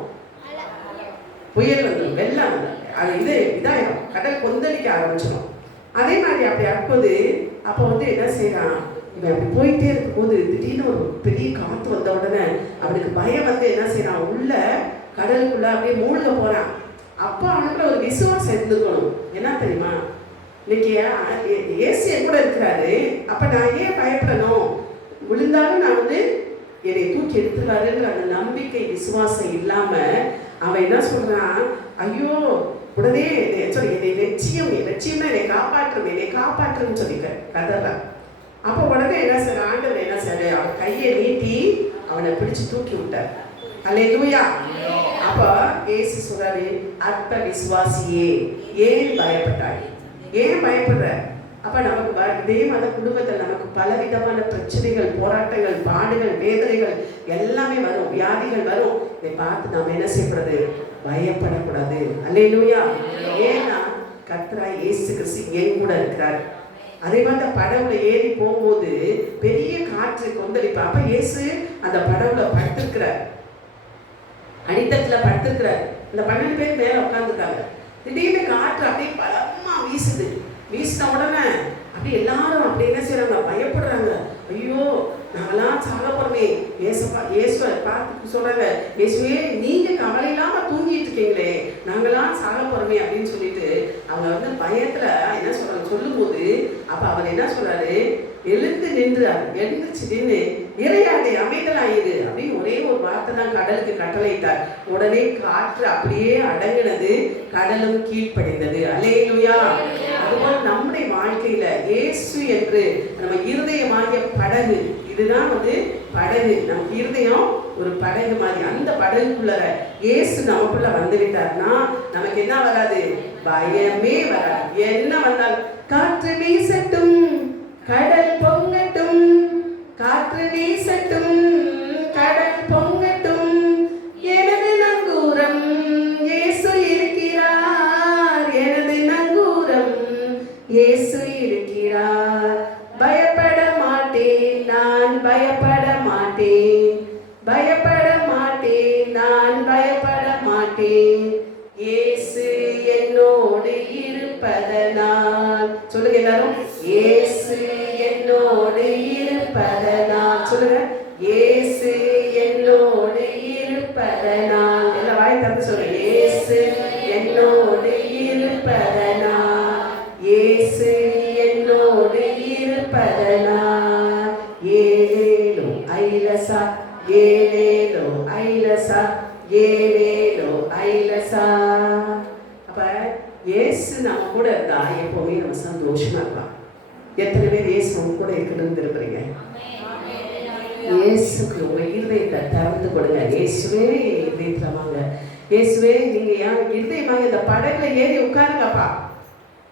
புயல் வந்துடும், வெள்ளம் வந்துடும், அது இதாயிடும், கடல் கொந்தளிக்க ஆரம்பிச்சிடும். அதே மாதிரி அப்படி அப்போது அப்போ என்ன செய்யறான், இவன் அப்படி போயிட்டே இருக்கும் போது திடீர்னு ஒரு பெரிய காற்று வந்த உடனே அவனுக்கு பயம் என்ன செய்யறான், உள்ள கடலுக்குள்ள அப்படியே மூழ்க போறான். அப்போ அவனுக்குள்ள ஒரு விசுவாசம் இருந்துக்கணும். என்ன தெரியுமா, இன்னைக்கு ஏசு என் கூட இருக்கிறாரு, அப்ப நான் ஏன் பயப்படணும், விழுந்தாலும் நான் என்னை தூக்கி எடுத்துறாருன்ற அந்த நம்பிக்கை விசுவாசம் இல்லாம அவன் என்ன சொல்றான், ஐயோ உடனே என்னை லட்சியம்னா என்னை காப்பாற்றுன்னு சொல்லிக்க கதறான். அப்போ உடனே என்ன செய்ய, ஆண்டவர் என்ன செய்ய, அவன் கையை நீட்டி அவனை பிடிச்சு தூக்கி விட்டார். அல்லேலூயா. அப்ப இயேசு சொல்றாரு, அற்ப விசுவாசியே ஏன் பயப்பட்டாய், ஏன் பயப்படுற? அப்ப நமக்கு இதே மாதிரி குடும்பத்தில் நமக்கு பலவிதமான பிரச்சனைகள், போராட்டங்கள், பாடுகள், வேதனைகள் எல்லாமே வரும், வியாதிகள் வரும். இதை பார்த்து நம்ம என்ன செய்யக்கூடாது, பயப்படக்கூடாது. அல்லேலூயா. ஏன்னா கர்த்தராகிய இயேசு கிறிஸ்து என் கூட இருக்கிறார். அதே மாதிரி படகுல ஏறி போகும்போது பெரிய காற்று கொந்தளிப்பு. அப்ப இயேசு அந்த படகுல படுத்திருக்கிறார், அடித்தட்டுல படுத்திருக்கிறார். இந்த 12 பேர் மேல உட்கார்ந்துருக்காங்க. திடீர்னு காற்று அப்படியே பலமா வீசுது. வீசின உடனே அப்படி எல்லாரும் அப்படி என்ன செய்யறாங்க, பயப்படுறாங்க. ஐயோ நாங்களாம் சாக போறோமே, இயேசுவை பார்த்து சொல்றாங்க, இயேசுவே நீங்க கவலை இல்லாம தூங்கிட்டு இருக்கீங்களே, நாங்களாம் சாக போறோமே அப்படின்னு சொல்லிட்டு அவங்க வந்து பயத்துல என்ன சொல்றாங்க சொல்லும் போது, அப்ப அவர் என்ன சொல்றாரு, எழுந்து நின்றார். எழுந்துச்சு நின்று இறையாதே அமைதலாயிரு அப்படின்னு ஒரே ஒரு வார்த்தை தான் கடலுக்கு கட்டளையிட்டார். உடனே காற்று அப்படியே அடங்கினது, கடலும் கீழ்ப்படைந்தது. அல்லேலூயா. அதுபோல் நம்முடைய வாழ்க்கையில இயேசு என்று நம்ம இருதயமாகிய படகு, இதுதான் வந்து படகு. நம்ம இருதயம் ஒரு படகு மாதிரி. அந்த படகுக்குள்ள இயேசு நமக்குள்ள வந்து விட்டார்னா நமக்கு என்ன வராது, பயமே வராது. என்ன வந்தால் காற்று வீசட்டும், கடல் பொங்கட்டும், காற்று வீசட்டும், கடல் பொங்கட்டும், எனது நங்கூரம் இயேசு இருக்கிறார், எனது நங்கூரம் இயேசு இருக்கிறார். பயப்பட மாட்டேன், நான் பயப்பட மாட்டேன், பயப்பட மாட்டேன், நான் பயப்பட மாட்டேன், இயேசு என்னோடு இருப்பதனால். சொல்லுங்க எல்லாரும், இயேசு என்னோடு இருப்பதனால். சொல்லுங்க, இயேசு என்னோடு இருப்பதனால். எல்லாம் வாய் திறந்து சொல்லுங்க, இயேசு என்னோடு இருப்பதனால், இயேசு என்னோடு இருப்பதனால். ஏலேலோ ஐலசா, ஏலேலோ ஐலசா, ஏலேலோ ஐலசா. அப்ப இயேசு நம்ம கூட இருந்தா எப்பவுமே நம்ம சந்தோஷமா இருக்கலாம். எத்தனை பேர் இயேசு நம்ம கூட இருக்கணும்னு விரும்புறீங்க? இயேசுக்கு உங்க இருதயத்தை திறந்து கொடுங்க. இயேசுவே இருதயத்துல வாங்க. இயேசுவே நீங்க இருதயமாக இந்த படகுல ஏறி உட்காருங்கப்பா.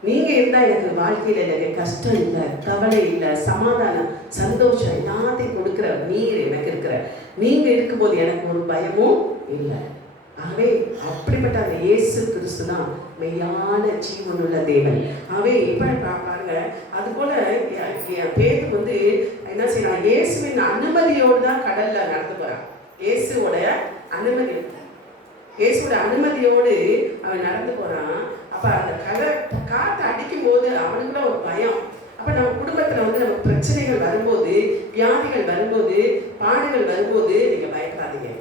நீங்க இருந்தா எனக்கு வாழ்க்கையில எனக்கு கஷ்டம் இல்லை, கவலை இல்லை, சமாதானம், சந்தோஷம் எல்லாத்தையும் கொடுக்குற நீர் எனக்கு இருக்கிற. நீங்க இருக்கும்போது எனக்கு ஒரு பயமும் இல்லை. ஆகவே அப்படிப்பட்ட அந்த இயேசு கிறிஸ்து தான் மெய்யான ஜீவனுள்ள தேவன். ஆகவே இப்ப பாருங்க, அது போல பேதுரு வந்து என்ன செய்யறான், இயேசுவின் அனுமதியோடு தான் கடல்ல நடந்து போறான். இயேசுவோட அனுமதி, இயேசுவோட அனுமதியோடு அவன் நடந்து போறான். அப்ப அந்த காற்று அடிக்கும் போது அவனுக்குள்ள ஒரு பயம். அப்ப நம்ம குடும்பத்துல வந்து நம்ம பிரச்சனைகள் வரும்போது, வியாதிகள் வரும்போது, பாடுகள் வரும்போது நீங்க பயப்படாதீங்க.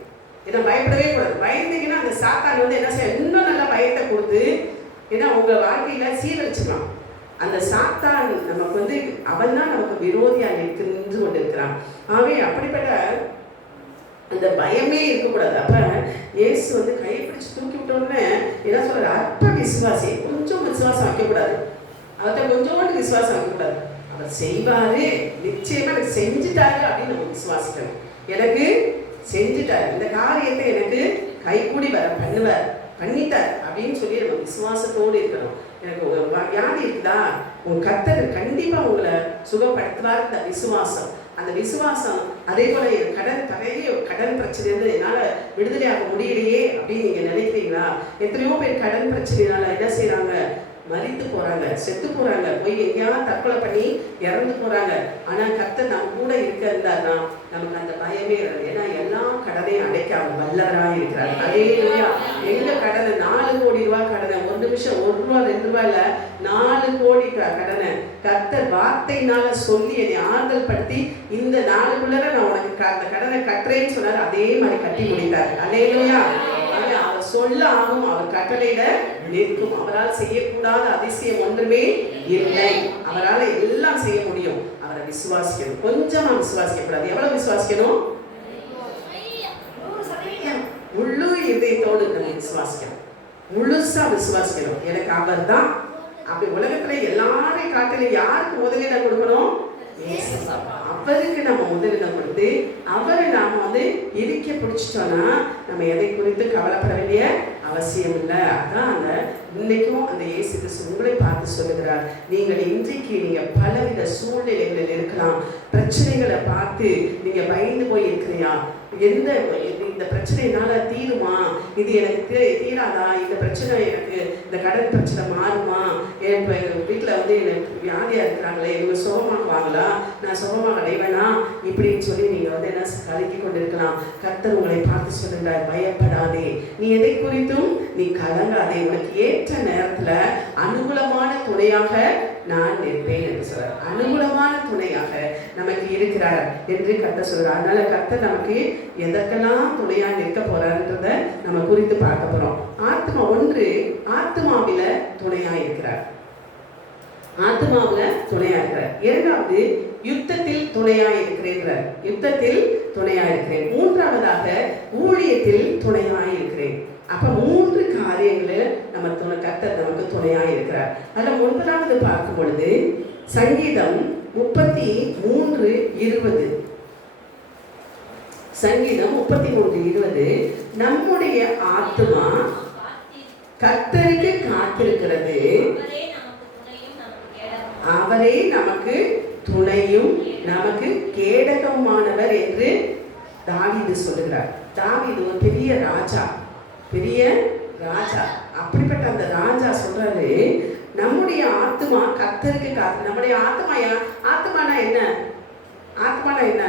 ஏன்னா பயப்படவே கூடாது. பயந்தீங்கன்னா அந்த சாத்தான் வந்து என்ன செய்ய, இன்னும் நல்லா பயத்தை கொடுத்து ஏன்னா உங்க வாழ்க்கையில சீரழிச்சுக்கலாம். அந்த சாத்தான் நமக்கு வந்து அவன் தான் நமக்கு விரோதியா நின்று கொண்டு இருக்கிறான். ஆகவே அப்படிப்பட்ட அந்த பயமே இருக்கக்கூடாது. அப்ப இயேசு வந்து கைப்பிடிச்சு தூக்கி விட்டோன்னு என்ன சொல்ற, அற்ப விசுவாசி, கொஞ்சம் விசுவாசம் வைக்கக்கூடாது. அவர்கிட்ட கொஞ்சோண்டு விசுவாசம் வைக்கக்கூடாது. அவர் செய்வாரு, நிச்சயமா எனக்கு செஞ்சுட்டாரு அப்படின்னு நம்ம விசுவாசிக்கணும். எனக்கு செஞ்சுட்டாரு, இந்த காரியத்தை எனக்கு கைகூடி வர பண்ணுவார், பண்ணிட்டார் அப்படின்னு சொல்லி நம்ம விசுவாசத்தோடு இருக்கணும். எனக்கு வியாதி இருக்குதா, உங்க கர்த்தர் கண்டிப்பா உங்களை சுகப்படுத்துவார். இந்த விசுவாசம், அந்த விசுவாசம். அதே போல நிறைய கடன் பிரச்சனை இருந்து என்னால விடுதலையாக முடியலையே அப்படின்னு நீங்க நினைக்கிறீங்களா? எத்தனையோ பேர் கடன் பிரச்சனைனால என்ன செய்யறாங்க, மரித்து போறாங்க, செத்து போறாங்க, போய் எங்கேயாவது தற்கொலை பண்ணி இறந்து போறாங்க. ஆனா கர்த்தர் நம்ம கூட இருந்தாருன்னா நமக்கு அந்த பயமே இல்லை. ஏன்னா எல்லா கடனையும் அடைக்க அவர் வல்லவராக இருக்கிறார். அல்லேலூயா. எங்க கடனை 4 கோடி ரூபாய் கடனை, ஒரு நிமிஷம் 1 ரூபா 2 ரூபாய் இல்ல, 4 கோடி கடனை கர்த்தர் வார்த்தையினால சொல்லி என்னை ஆறுதல் படுத்தி இந்த 4க்குள்ளர நான் உனக்கு அந்த கடனை கட்டுறேன்னு சொன்னார். அதே மாதிரி கட்டி முடித்தார். அல்லேலூயா. அவர் சொல்ல ஆகும், அவர் கட்டளையிட நிற்கும். அவரால் செய்யக்கூடாத அதிசயம் ஒன்றுமே இல்லை. அவரால் எல்லாம் செய்ய முடியும். அவரை விசுவாசிக்கணும். கொஞ்சமா விசுவாசிக்க கூடாது. எவ்வளவு விசுவாசிக்கணும்? முழு இதயத்தோடு நம்ம விசுவாசிக்கணும். முழுசா விசுவாசிக்கணும். எனக்கு அவர் தான். அப்படி உலகத்துல எல்லாரையும் காட்டில யாருக்கு முதலிடம் கொடுக்கணும்? அவருக்கு நம்ம முதலிடம் கொடுத்து அவரை நாம வந்து இறுக்கி பிடிச்சிட்டோம்னா நம்ம எதை குறித்து கவலைப்பட வேண்டிய அவசியம் இல்லை. அதான் அந்த இன்னைக்கும் அந்த இயேசு கிறிஸ்து உங்களை பார்த்து சொல்லுகிறார். நீங்கள் இன்றைக்கு நீங்க பலவித சூழ்நிலைகளில் இருக்கலாம். பிரச்சனைகளை பார்த்து நீங்க பயந்து போய் இருக்கிறியா? இந்த பிரச்சனைனால தீருமா, இது எனக்கு தீராதா, இந்த பிரச்சனை எனக்கு இந்த கடன் பிரச்சனை மாறுமா, என் வீட்டில் வந்து எனக்கு வியாதியாக இருக்கிறாங்களே இவங்க சுகமாகுவாங்களா, நான் சுகமாக அடைவேனா இப்படின்னு சொல்லி நீங்கள் வந்து என்ன கலக்கி கொண்டு இருக்கலாம். கர்த்தர் உங்களை பார்த்து சொல்லுகிறார், பயப்படாதே, நீ எதை குறித்தும் நீ கலங்காதே, உனக்கு ஏற்ற நேரத்தில் அனுகூலமான துணையாக நான் நிற்பேன் என்று சொல்றார். அனுகூலமான துணையாக நமக்கு இருக்கிறார் என்று கர்த்தர் சொல்றார். அதனால கர்த்தர் நமக்கு எதற்கெல்லாம் துணையா நிற்க போறார்ன்றத நம்ம குறித்து பார்க்க போறோம். ஆத்மா ஒன்று, ஆத்மாவில துணையா இருக்கிறார். ஆத்மாவில துணையா இருக்கிறார். இரண்டாவது, யுத்தத்தில் துணையா இருக்கிறேன். யுத்தத்தில் துணையா இருக்கிறேன். மூன்றாவதாக, ஊழியத்தில் துணையா இருக்கிறேன். அப்ப 3 காரியங்களில் நம்ம கர்த்தர் நமக்கு துணையாக இருக்கிறார். அதில் 9வது பார்க்கும் பொழுது சங்கீதம் 33:20. சங்கீதம் 33:20, நம்முடைய ஆத்மா கர்த்தருக்கு காத்திருக்கிறது, அவரே நமக்கு துணையும் நமக்கு கேடகமானவர் என்று தாவீது சொல்லுகிறார். தாவீது ஒரு பெரிய ராஜா. அப்படிப்பட்ட அந்த ராஜா சொல்றாரு, நம்முடைய ஆத்மா கர்த்தருக்கு காத்து. நம்முடைய ஆத்மானா என்ன? ஆத்மானா என்ன?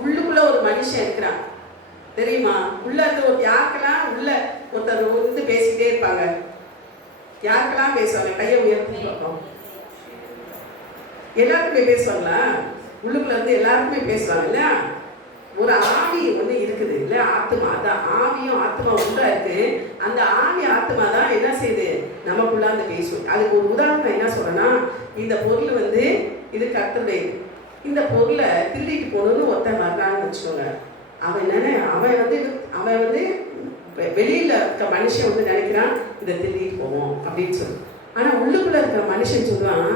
உள்ளுக்குள்ள ஒரு மனுஷன் இருக்கிறான் தெரியுமா? உள்ள இருந்து யாருக்கெல்லாம் உள்ள ஒருத்தர் வந்து பேசிக்கிட்டே இருப்பாங்க. யாருக்கெல்லாம் பேசுவாங்க? கையை உயர்த்தி பார்ப்போம். எல்லாருக்குமே பேசுவாங்களா? உள்ளுக்குள்ள இருந்து எல்லாருக்குமே பேசுவாங்க இல்லையா? ஒரு ஆவி ஒன்று இருக்குது இல்லை, ஆத்மா. அதான் ஆவியும் ஆத்மா ஒன்றா இருக்கு. அந்த ஆவி ஆத்மா தான் என்ன செய்யுது, நமக்குள்ள அந்த பேசும். அதுக்கு ஒரு உதாரணம் என்ன சொல்றேன்னா, இந்த பொருள் வந்து இது கர்த்தருடையது. இந்த பொருளை திருடிட்டு போகணும்னு ஒருத்தன் வர்றான்னு வச்சுக்கோங்க. அவன் வந்து வெளியில இருக்க மனுஷன் வந்து நினைக்கிறான் இதை திருடிட்டு போவோம் அப்படின்னு சொல்லி. ஆனா உள்ளுக்குள்ள இருக்கிற மனுஷன் சொல்லுவான்,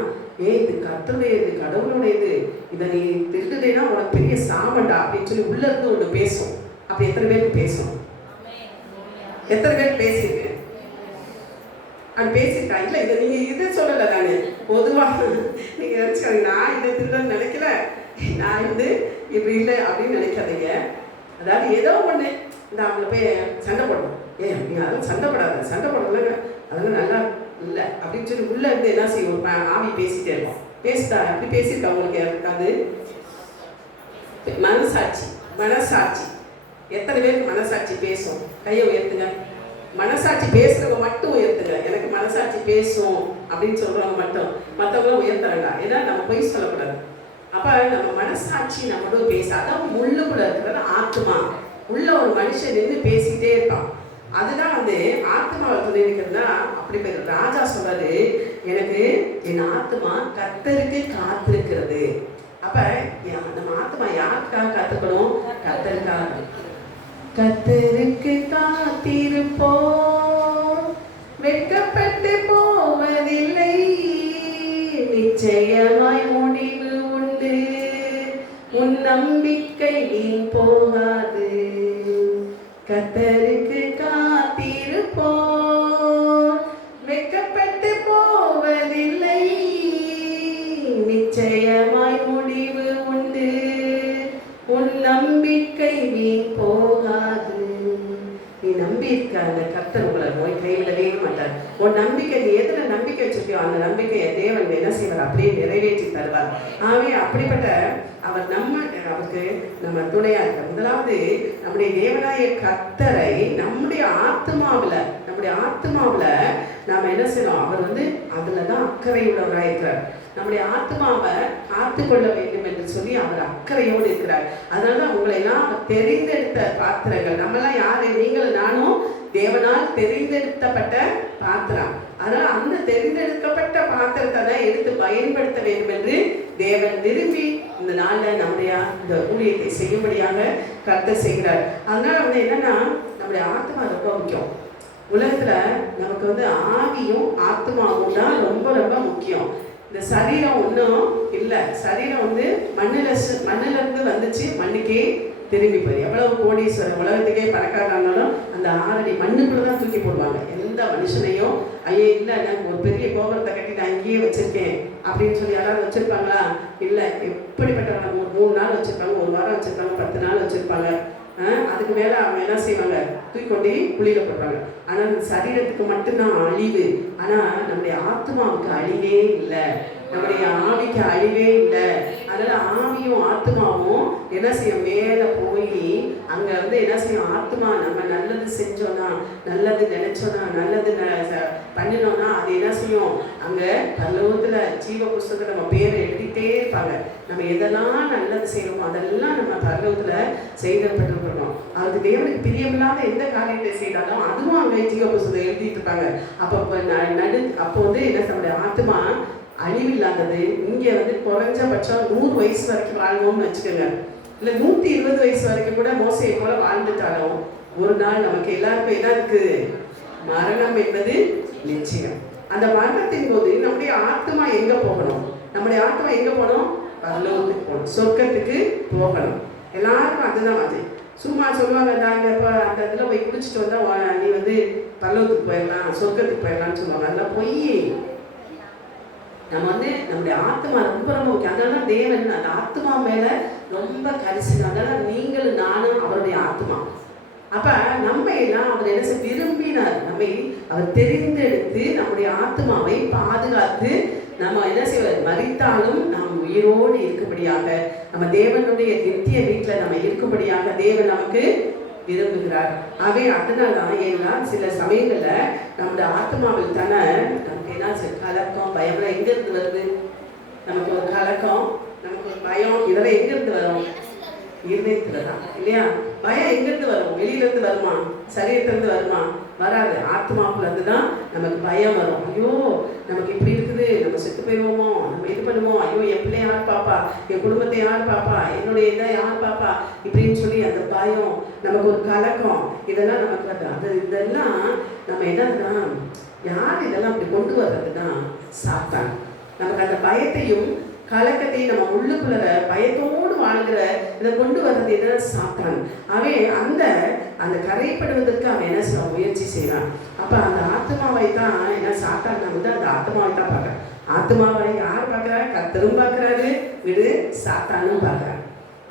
இது கர்த்தருடையது, கடவுளுடையது, இதை நீ திருடுனா உனக்கு பெரிய சாமண்டா அப்படின்னு சொல்லி உள்ள இருந்து ஒன்று பேசும். அப்படி எத்தனை பேருக்கு பேசும்? எத்தனை பேர் பேசியிருக்கு? அது பேசியிருக்கா? இல்லை, இதை நீங்க இதை சொல்லலை. நான் பொதுவாக நீங்க நினைச்சுக்காதீங்க, நான் இதை திருடன்னு நினைக்கல, நான் வந்து இப்படி இல்லை அப்படின்னு நினைக்காதீங்க. அதாவது ஏதோ ஒன்று இந்த அவங்கள போய் சண்டை போடணும், நீங்க அதெல்லாம் சண்டை போடலங்க, அதெல்லாம் நல்லா இல்லை அப்படின்னு சொல்லி உள்ள இருந்து என்ன செய்யும், ஆவி பேசிட்டே இருக்கும். பேசிட்டா அப்படி பேசியிருக்கா உங்களுக்கு யாருக்காது? மனசாட்சி எத்தனை பேருக்கு மனசாட்சி பேசும்? கையை உயர்த்துங்க. மனசாட்சி பேசுறவங்க மட்டும் உயர்த்துங்க. எனக்கு மனசாட்சி பேசும் அப்படின்னு சொல்றவங்க மட்டும், மற்றவங்களும் உயர்த்துறாங்க. ஏன்னா நம்ம பொய் சொல்லக்கூடாது. அப்ப நம்ம மனசாட்சி நம்மளோட பேச, அதான் உள்ளுக்குள்ள இருக்கிறது ஆத்மா. உள்ள ஒரு மனுஷன் நின்று பேசிட்டே இருப்பான். அதுதான் வந்து ஆத்மாவை துணை நிற்கிறதுனா. அப்படி பேர் ராஜா சொல்றாரு, எனக்கு என் ஆத்மா கர்த்தருக்கு காத்திருக்கிறது. அப்ப நம்ம ஆத்மா யாருக்காக காத்துக்கணும்? கர்த்தருக்காக. கர்த்தருக்கு காத்திருப்போம், வெட்கப்பட்டு போவதில்லை, நிச்சயமாய் முடிவு உண்டு, உன் நம்பிக்கை வீண் போகாது. கர்த்தருக்கு காத்திருப்போம், வெட்கப்பட்டு போவதில்லை, நிச்சயமாய் முடிவு உண்டு, உன் நம்பிக்கை வீண் போகாது. நீ நம்பி இருக்க அந்த கர்த்தர் உங்களை நோய் கைவிடவே மாட்டார். உன் நம்பிக்கை, நீ எதுல நம்பிக்கை வச்சிருக்கியோ அந்த நம்பிக்கையை தேவன் என்ன செய்வார்? அப்படியே நிறைவேற்றி தருவார். ஆகவே அப்படிப்பட்ட அவர் அவருக்கு நம்ம துணையா இருக்க. முதலாவது, நம்முடைய தேவனாய கர்த்தரை நம்முடைய ஆத்மாவில் நாம என்ன செய்யணும்? அவர் வந்து அதுலதான் அக்கறையுள்ளவராக இருக்கிறார். நம்முடைய ஆத்மாவை காத்து கொள்ள வேண்டும் என்று சொல்லி அவர் அக்கறையோடு இருக்கிறார். அதனால உங்களை எல்லாம் தெரிந்தெடுத்த பாத்திரங்கள். நம்மெல்லாம் யாரு? நீங்களும் நானும் தேவனால் தெரிந்தெடுக்கப்பட்ட பாத்திரம். அதனால அந்த தெரிந்தெடுக்கப்பட்ட பாத்திரத்தை தான் எடுத்து பயன்படுத்த வேண்டும் என்று தேவன் விரும்பி இந்த நாளில் நம்முடைய இந்த ஊழியத்தை செய்யும்படியாக கர்த்தர் செய்கிறார். அதனால வந்து என்னன்னா, நம்முடைய ஆத்மா ரொம்ப முக்கியம். உலகத்துல நமக்கு வந்து ஆவியும் ஆத்மாவும் தான் ரொம்ப ரொம்ப முக்கியம். இந்த சரீரம் ஒன்றும் இல்லை. சரீரம் வந்து மண்ணில இருந்து வந்துச்சு, மண்ணுக்கே திரும்பி போய். எவ்வளவு கோடீஸ்வரர் உலகத்துக்கே பணக்காரனாலும் அந்த 6 அடி மண்ணுக்குள்ள தான் தூக்கி போடுவாங்க. எந்த மனுஷனையும் ஐயோ இல்லை, நான் ஒரு பெரிய கோபுரத்தை கட்டி நான் அங்கேயே வச்சிருக்கேன் அப்படின்னு சொல்லி யாராவது வச்சுருப்பாங்களா? இல்லை. எப்படிப்பட்டவங்க? ஒரு 3 நாள் வச்சுருப்பாங்க, 1 வாரம் வச்சுருப்பாங்க, 10 நாள் வச்சுருப்பாங்க. அதுக்கு மேலே அவங்க என்ன செய்வாங்க? தூக்கி கொண்டு குழியில் போடுறாங்க. ஆனால் அந்த சரீரத்துக்கு மட்டும்தான் அழிவு. ஆனால் நம்முடைய ஆத்மாவுக்கு அழிவே இல்லை, நம்முடைய ஆவிக்கு அழிவே இல்லை. அதனால் ஆவியும் ஆத்மாவும் என்ன செய்யும்? மேலே போய் அங்கே வந்து என்ன செய்யும்? ஆத்மா நம்ம நல்லது செஞ்சோன்னா, நல்லது நினைச்சோன்னா, நல்லது பண்ணினோன்னா அது என்ன செய்யும்? அங்கே பரலோகத்தில் ஜீவ புஸ்தகத்தில் நம்ம பேரை எழுதிட்டே இருப்பாங்க. நம்ம எதெல்லாம் நல்லது செய்யணுமோ அதெல்லாம் நம்ம பரலோகத்தில் செய்யப்பட்டிருக்கணும். அது தேவனுக்கு பிரியமில்லாத எந்த காரியத்தை செய்தாலும் அதுவும் அங்கே ஜீவ புஸ்தகம் எழுதிட்டு இருப்பாங்க. அப்போ வந்து என்ன நம்முடைய ஆத்மா அழிவில்லாதது. இங்கே வந்து குறைஞ்சபட்சம் 100 வயசு வரைக்கும் வாழ்வோம்னு வச்சுக்கோங்க. இல்லை 120 வயசு வரைக்கும் கூட மோசையை போல வாழ்ந்துட்டாலும் ஒரு நாள் நமக்கு எல்லாருக்கும் என்ன இருக்குது? மரணம் என்பது நிச்சயம். அந்த மரணத்தின் போது நம்முடைய ஆத்மா எங்கே போகணும்? நம்முடைய ஆத்மா எங்கே போகணும்? பரலோகத்துக்கு போகணும், சொர்க்கத்துக்கு போகணும். எல்லாருக்கும் அதுதான் அது. சும்மா சொல்லுவாங்க, நாங்கள் இப்போ அந்த இதில் போய் குடிச்சிட்டு வந்தால் நீ வந்து பரலோகத்துக்கு போயிடலாம், சொர்க்கத்துக்கு போயிடலாம்னு சொல்லுவாங்க. அதெல்லாம் போய் நம்ம வந்து நம்முடைய ஆத்மா ரொம்ப ரொம்ப முக்கியம். அதனால தான் தேவன் அந்த ஆத்மா மேலே ரொம்ப கரிசனம். அதனால நீங்களும் நானும் அவருடைய ஆத்மா. அப்போ நம்ம எல்லாம் அவர் என்ன செய்ய விரும்பினார்? நம்மை அவர் தெரிந்தெடுத்து நம்முடைய ஆத்மாவை பாதுகாத்து நம்ம என்ன செய்வார்? மரித்தாலும் நாம் உயிரோடு இருக்கும்படியாக, நம்ம தேவனுடைய நித்திய வீட்டில் நம்ம இருக்கும்படியாக தேவன் நமக்கு விரும்புகிறார். அதனால தான் ஏன்னா சில சமயங்களில் நம்முடைய ஆத்மாவில் தானே நமக்கு என்ன கலக்கம், பயம்லாம் எங்கேருந்து வருது? நமக்கு ஒரு கலக்கம், நமக்கு ஒரு பயம், இதெல்லாம் எங்கேருந்து வரும்? இருதயத்தில் தான், இல்லையா? பயம் எங்கேருந்து வரும்? வெளியிலேருந்து வருமா? சரீரத்திலேருந்து வருமா? வராது. ஆத்மாவுக்குலேருந்து தான் நமக்கு பயம் வரும். ஐயோ நமக்கு இப்படி இருக்குது, நம்ம செத்து போயிடுவோமோ, நம்ம இது பண்ணுவோம், ஐயோ என் பிள்ளை யார் பாப்பா, என் குடும்பத்தை யார் பாப்பா, என்னுடைய இதை யார் பாப்பா, இப்படின்னு சொல்லி அந்த பயம், நமக்கு ஒரு கலக்கம், இதெல்லாம் நமக்கு வருது. இதெல்லாம் நம்ம என்னதுன்னா, யார் இதெல்லாம் அப்படி கொண்டு வர்றதுன்னா சாத்தான். நமக்கு அந்த பயத்தையும் கலக்கத்தையும் நம்ம உள்ளுக்குள்ள பயத்தோடு வாழ்கிற இதை கொண்டு வர்றது என்ன? சாத்தான். அவன் அந்த கரைப்படுவதற்கு அவன் என்ன செய்ய முயற்சி செய்வான். அப்போ அந்த ஆத்மாவை தான் என்ன சாத்தான் வந்து அந்த ஆத்மாவை தான் பார்க்குறான். ஆத்மாவை யார் பார்க்குறாரு? கர்த்தரும் பார்க்குறாரு, விடு சாத்தானும் பார்க்குறாரு.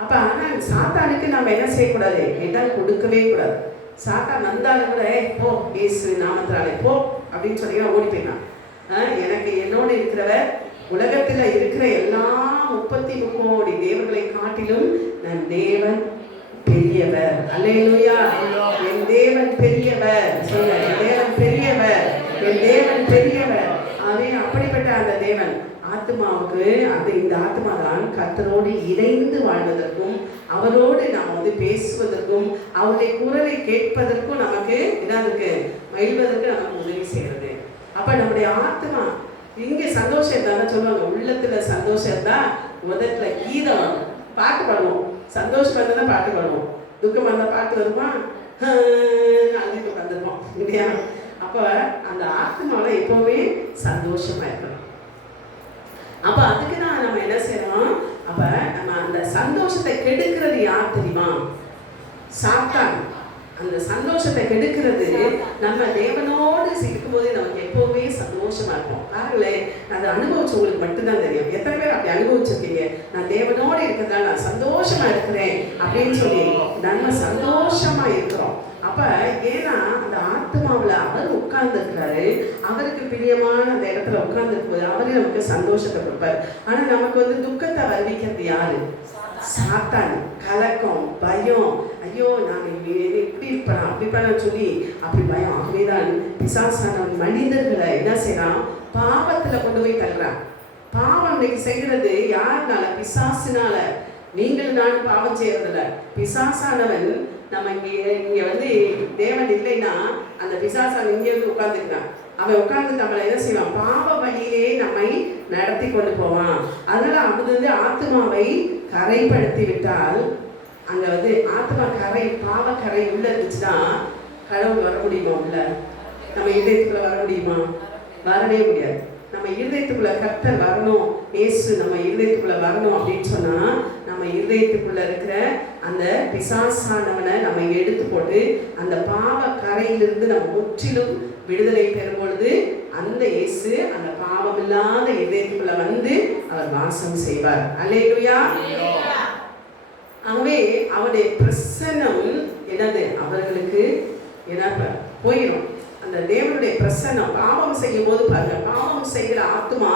அப்போ ஆனால் சாத்தானுக்கு நம்ம என்ன செய்யக்கூடாது? இடம் கொடுக்கவே கூடாது. சாத்தான் வந்தாலும் கூட போ இயேசு நாமத்தினாலே போ அப்படின்னு சொல்லி ஓடி போயிட்டான். எனக்கு என்னோடு இருக்கிறவர் உலகத்தில் இருக்கிற எல்லா 33 கோடி தேவர்களை காட்டிலும் நம் தேவன் பெரியவர். அல்லேலூயா. என் தேவன் பெரியவர். சொல்ல, என் தேவன் பெரியவர், என் தேவன் பெரியவர். அப்படிப்பட்ட அந்த தேவன் ஆத்மாவுக்கு இந்த ஆத்மா தான் கர்த்தரோடு இணைந்து வாழ்வதற்கும் அவரோடு நாம் வந்து பேசுவதற்கும் அவருடைய குரலை கேட்பதற்கும் நமக்கு என்ன இருக்கு? மகிழ்வதற்கு நமக்கு உதவி செய்யறது. அப்ப நம்முடைய ஆத்மா இங்கே சந்தோஷம் இருந்தால் சொல்லுவாங்க, உள்ளத்துல சந்தோஷம் இருந்தால் முதல்ல கீதம் பாட்டு பாடுவோம். சந்தோஷம் இருந்தால் தான் பாட்டு பாடுவோம். துக்கம் இருந்தால் பாட்டு வருமா? அழுது வந்துருவோம், இல்லையா? அப்போ அந்த ஆத்மாவில் எப்பவுமே சந்தோஷமா இருக்கணும். அப்போ அதுக்கு தான் நம்ம என்ன செய்யறோம்? அப்போ நம்ம அந்த சந்தோஷத்தை கெடுக்கிறது யார் தெரியுமா? சாத்தான். அந்த சந்தோஷத்தை கெடுக்கிறது நம்ம தேவனோடு இருக்கும்போது நமக்கு எப்பவுமே சந்தோஷமா இருக்கும். பாருங்களேன், அதை அனுபவிச்சவங்களுக்கு மட்டும்தான் தெரியும். எத்தனை பேர் அப்படி அனுபவிச்சிருக்கீங்க? நான் தேவனோடு இருக்கிறதால நான் சந்தோஷமா இருக்கிறேன் அப்படின்னு சொல்லி நம்ம சந்தோஷமா இருக்கிறோம். அப்ப ஏன்னா அந்த ஆத்மாவில் அவர் உட்கார்ந்து இருக்கிறாரு, அவருக்கு பிரியமான அந்த இடத்துல உட்கார்ந்து இருக்கும்போது அவரே நமக்கு சந்தோஷத்தை கொடுப்பாரு. ஆனா நமக்கு வந்து துக்கத்தை வருவிக்கிறது யாரு? சாத்தான். கலக்கம், பயம், ஐயோ நான் இப்படி இருப்பேன் அப்படி இருப்பேன்னு சொல்லி அப்படி பயம். ஆகவேதான் பிசாசானவன் மனிதர்களை என்ன செய்யறான்? பாவத்துல கொண்டு போய் தள்ளுறான். பாவம் இன்னைக்கு செய்கிறது யாருனால? பிசாசினால. நீங்கள் நான் பாவம் செய்யறதில்ல, பிசாசானவன். நம்ம இங்க வந்து தேவன் இல்லைன்னா அந்த பிசாசான் இங்கே வந்து உட்கார்ந்துக்கிறான். அவன் உட்கார்ந்து நம்மளை என்ன செய்வான்? பாவ வழியிலே நம்மை நடத்தி கொண்டு போவான். அதனால அது வந்து ஆத்மாவை கரைப்படுத்தி விட்டால், அங்க வந்து ஆத்மா கரை, பாவ கரை உள்ள இருந்துச்சுன்னா கடவுள் வர முடியுமா? உள்ள நம்ம இதயத்துக்குள்ள வர முடியுமா? வரவே முடியாது. நம்ம இருதயத்துக்குள்ள கர்த்தர் வரணும், இயேசு நம்ம இருதயத்துக்குள்ள வரணும் அப்படின்னு சொன்னா நம்ம இருதயத்துக்குள்ள இருக்கிற அந்த பிசாசானவனை நம்ம எடுத்து போட்டு அந்த பாவ கரையிலிருந்து நம்ம முற்றிலும் விடுதலை பெறும் பொழுது அந்த இயேசு அந்த பாவமில்லாத இதயத்துக்குள்ள வந்து அவர் வாசம் செய்வார். அல்லேலூயா. ஆகவே அவருடைய பிரசன்னம் என்னது அவர்களுக்கு என்ன போயிடும். அந்த தேவனுடைய பிரசன்னம் பாவம் செய்யும் போது பாருங்க, பாவம் செய்கிற ஆத்மா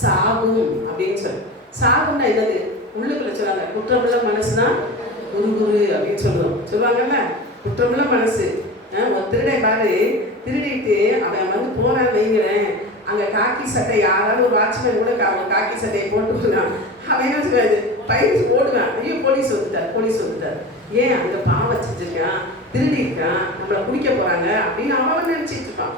சாகும் அப்படின்னு சொல்லு. சாகும்னா என்னது? உள்ளுக்குள்ள சொல்லுவாங்க, குற்றமுள்ள மனசுனா குரு அப்படின்னு சொல்லுவாங்கல்ல. குற்றமுள்ள மனசு. ஒரு திருடை பாரு, திருடிட்டு அவன் வந்து போனான்னு வைங்கிறேன், அங்கே காக்கி சட்டை யாராவது ஒரு வாட்ச்மேன் கூட அவன் காக்கி சட்டையை போட்டுருக்கான், அவன் என்ன சொல்லுவாரு, பயிர் போடுவான், ஐயோ போலீஸ் வந்துட்டார். ஏன் அங்கே பாவம் செஞ்சிருக்கான், திருடி இருக்கான், நம்மளை குடிக்க போறாங்க அப்படின்னு அவன் நினைச்சிட்டு இருப்பான்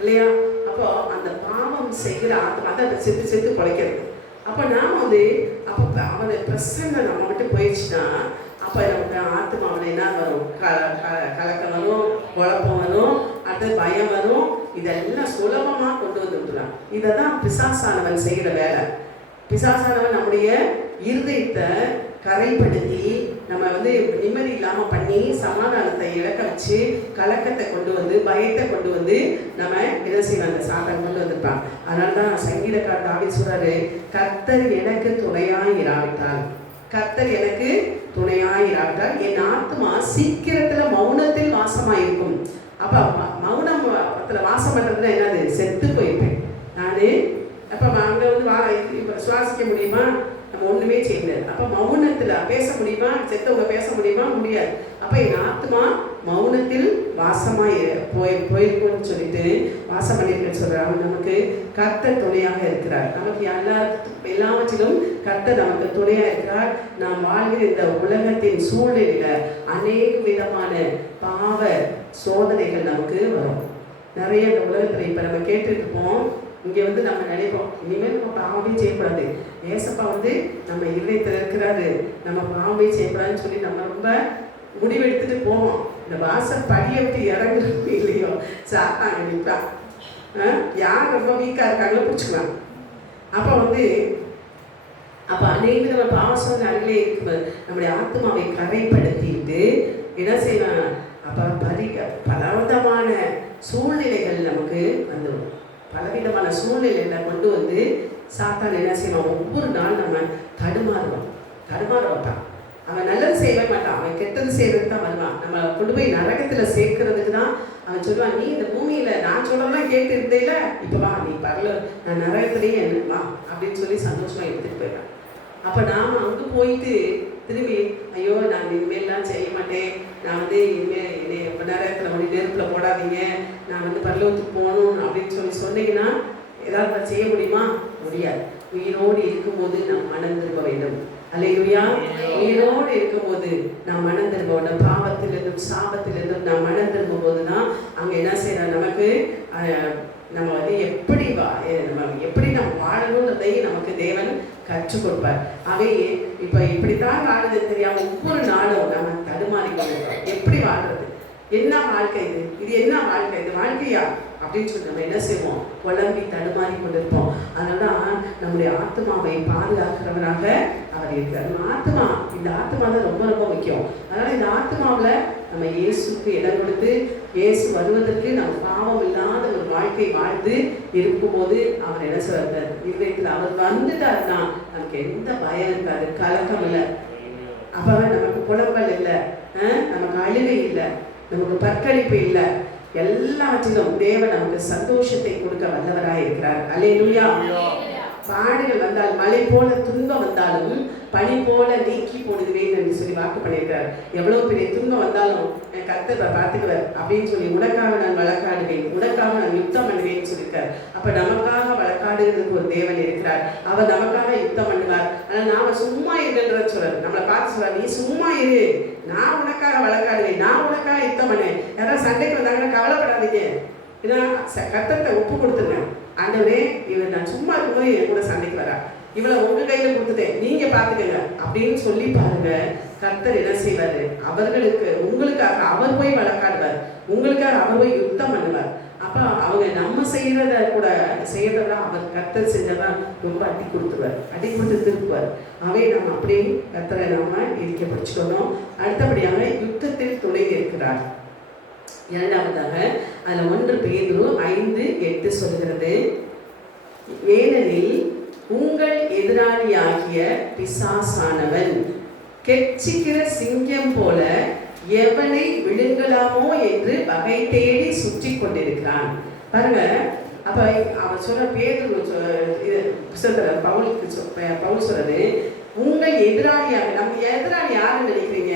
இல்லையா? அப்போ அந்த பாவம் செய்கிற ஆத்மா அதை செத்து குலைக்கிறது. அப்போ நாம் வந்து அப்போ அவனை பிரசன்ன நம்ம விட்டு போயிடுச்சுன்னா அப்போ நமக்கு ஆத்மாவில் என்ன வரும்? கலக்கம் வரும், குழப்பம் வரும், அடுத்தது பயம் வரும். இதெல்லாம் சுலபமாக கொண்டு வந்துடுறான். இதை தான் பிசாசானவன் செய்கிற வேலை. பிசாசானவன் நம்முடைய இருதயத்தை கரைப்படுத்தி நம்ம வந்து நிம்மதி இல்லாமல் பண்ணி சமாதானத்தை இழக்க வச்சு கலக்கத்தை கொண்டு வந்து பயத்தை கொண்டு வந்து நம்ம என்ன செய்வோம், அந்த சாத்தான் கொண்டு வந்துருப்பான். அதனால தான் சங்கீதக்காரர் தாவீது சொல்றாரு, கர்த்தர் எனக்கு துணையாயிராவிட்டால், கர்த்தர் எனக்கு துணையாயிராவிட்டால் என் ஆத்மா சீக்கிரத்துல மௌனத்தில் வாசமாயிருக்கும். அப்ப மௌனத்துல வாசம் பண்றதுன்னா என்னது? செத்து போயிருப்பேன் நானு. அப்ப அங்க வந்து இப்ப சுவாசிக்க முடியுமா? நம்ம ஒண்ணுமே செய்யல. அப்ப மௌனத்துல பேச முடியுமா? செத்தவங்க பேச முடியுமா? முடியாது. அப்ப என் ஆத்மா மௌனத்தில் வாசமா போயிருக்கும்னு சொல்லிட்டு வாசம் பண்ணிருக்கேன்னு சொல்றாங்க. நமக்கு கர்த்தர் துணையாக இருக்கிறார். நமக்கு எல்லாவற்றிலும் கர்த்தர் நமக்கு துணையா இருக்கிறார். நாம் வாழ்கிற இந்த உலகத்தின் சூழ்நிலையில அநேக விதமான பாவ சோதனைகள் நமக்கு வரும். நிறைய இந்த உலகத்துல இப்ப நம்ம கேட்டுட்டு இருப்போம். இங்க வந்து நம்ம நினைப்போம், இனிமேல் நம்ம பாவமே செய்யக்கூடாது, ஏசப்பா வந்து நம்ம இதயத்தில் இருக்கிறாரு, நம்ம பாவமே செய்யக்கூடாதுன்னு சொல்லி நம்ம ரொம்ப முடிவெடுத்துட்டு போவோம். இந்த வாசல் படியை விட்டு இறங்குறது இல்லையோ சாத்தாங்க நிற்பான். யார் ரொம்ப வீக்காக இருக்காங்களோ பிடிச்சிக்குவாங்க. அப்போ அநேக நம்ம பாவசோதனை அருகிலே இருக்கும்போது நம்முடைய ஆத்மாவை கரைப்படுத்திட்டு என்ன செய்வாங்க? அப்போ பலவிதமான சூழ்நிலைகள் நமக்கு வந்துடும். பலவிதமான சூழ்நிலைகளை கொண்டு வந்து சாத்தான் என்ன செய்வான்? ஒவ்வொரு நாள் நம்ம தடுமாற வைப்பான். அவன் நல்லது செய்யவே மாட்டான், அவன் கெட்டது செய்யறதுக்கு தான் வருவான். நம்ம கொண்டு போய் நரகத்தில் சேர்க்கறதுக்கு தான் அவன் சொல்லுவான். நீ இந்த பூமியில நான் சொல்லலாம் கேட்டு இருந்தேல, இப்போ வா, நீ பரல, நான் நரகத்திலேயே என்ன வா அப்படின்னு சொல்லி சந்தோஷமா எடுத்துட்டு போயிடுறான். அப்போ நாம் அங்கே போயிட்டு திரும்பி ஐயோ நான் இனிமேல்லாம் செய்ய மாட்டேன், நான் வந்து இனிமேல் என்னை நரகத்தில் வந்து நெருப்பில் போடாதீங்க, நான் வந்து பரலோகத்துக்கு போகணும் அப்படின்னு சொன்னீங்கன்னா ஏதாவது செய்ய முடியுமா? முடியாது. உயிரோடு இருக்கும்போது நாம் மனம் திரும்ப வேண்டும். அல்லேலூயா. உயிரோடு இருக்கும்போது நாம் மனம் திரும்ப வேண்டும். பாவத்திலிருந்தும் சாபத்திலிருந்தும் நாம் மனம் திரும்பும் போது தான் அங்கே என்ன செய்யறோம், நமக்கு நம்ம வந்து எப்படி நம்ம வாழணுன்றதையும் நமக்கு தேவன் கற்றுக் கொடுப்பார். அவையே இப்போ இப்படித்தான் வாழுது தெரியாம ஒவ்வொரு நாளும் நம்ம தடுமாறி கொண்டிருக்கோம். எப்படி வாழ்றது? என்ன வாழ்க்கை இது? இது என்ன வாழ்க்கை? இது வாழ்க்கையா அப்படின்னு சொல்லி நம்ம என்ன செய்வோம்? குழம்பி தடுமாறி கொண்டிருப்போம். அதனால நம்முடைய ஆத்மாவை பாதுகாக்கிறவராக அவர் இருக்கிறார். நம்ம இந்த ஆத்மா தான் ரொம்ப ரொம்ப முக்கியம். அதனால இந்த ஆத்மாவில் நம்ம இயேசுக்கு இடம் கொடுத்து இயேசு வருவதற்கு நம்ம பாவம் இல்லாத ஒரு வாழ்க்கை வாழ்ந்து இருக்கும்போது அவர் என்ன சொல்றார்? இதயத்தில் அவர் வந்துட்டாருன்னா நமக்கு எந்த பயம் இருக்காது, கலக்கம் இல்லை. அப்ப நமக்கு புலம்பல் இல்லை, நமக்கு அழுகை இல்லை, நமக்கு பற்களிப்பு இல்லை. எல்லாவற்றிலும் தேவன் நமக்கு சந்தோஷத்தை கொடுக்க வல்லவராய் இருக்கிறார். அல்லேலூயா. பாடுகள் வந்தால் மழை போல துன்பம் வந்தாலும் பனி போல நீக்கி போடுதுவேன் என்று சொல்லி வாக்கு பண்ணியிருக்கார். எவ்வளவு பெரிய துன்பம் வந்தாலும் கர்த்தர் பார்த்துக்குவார் அப்படின்னு சொல்லி உனக்காக நான் வழக்காடுவேன், உனக்காக நான் யுத்தம் பண்ணுவேன்னு சொல்லியிருக்கார். அப்ப நமக்காக வழக்காடுறதுக்கு ஒரு தேவன் இருக்கிறார். அவர் நமக்காக யுத்தம் பண்ணுவார். ஆனால் நாம சும்மா இருக்கின்ற சொல்றாரு, நம்மளை பார்த்து சொல்றாரு, நீ சும்மா இரு, நான் உனக்காக வழக்காடுவேன், நான் உனக்காக யுத்தம் பண்ணுவேன். யாராவது சண்டைக்கு வந்தாங்கன்னா கவலைப்படாதீங்க, ஏன்னா கர்த்தத்தை ஒப்பு கொடுத்துருங்க. ஆண்டவரே, இவர் நான் சும்மா இருக்கும்போது என் கூட சண்டைக்கு வரா, இவளை உங்க கையில கொடுத்துட்டேன், நீங்க பாத்துக்கங்க அப்படின்னு சொல்லி பாருங்க. கர்த்தர் என்ன செய்வாரு? உங்களுக்காக அவர் போய் வழக்காடுவார், உங்களுக்காக அவர் போய் யுத்தம் பண்ணுவார். அப்ப அவங்க நம்ம செய்யறதா அவர் கர்த்தர் செஞ்சதா ரொம்ப அடி கொடுத்து திருப்புவார். அவை நம்ம அப்படியே கர்த்தரை நாம இருக்க படிச்சுக்கணும். அடுத்தபடியாக யுத்தத்தில் துணை இருக்கிறார். இரண்டாவதாக அதில் 1 பேதுரு 5:8 சொல்கிறது, ஏனெனில் உங்கள் எதிராளியாகிய பிசாசானவன் கெர்ச்சிக்கிற சிங்கம் போல எவனை விழுங்கலாமோ என்று வகை தேடி சுற்றி கொண்டிருக்கிறான். பாருங்க, அப்ப அவன் சொல்ற பேதுரு பவுல் சொல்றது, உங்கள் எதிராளியாக. நம்ம எதிராளி யாருன்னு நினைக்கிறீங்க?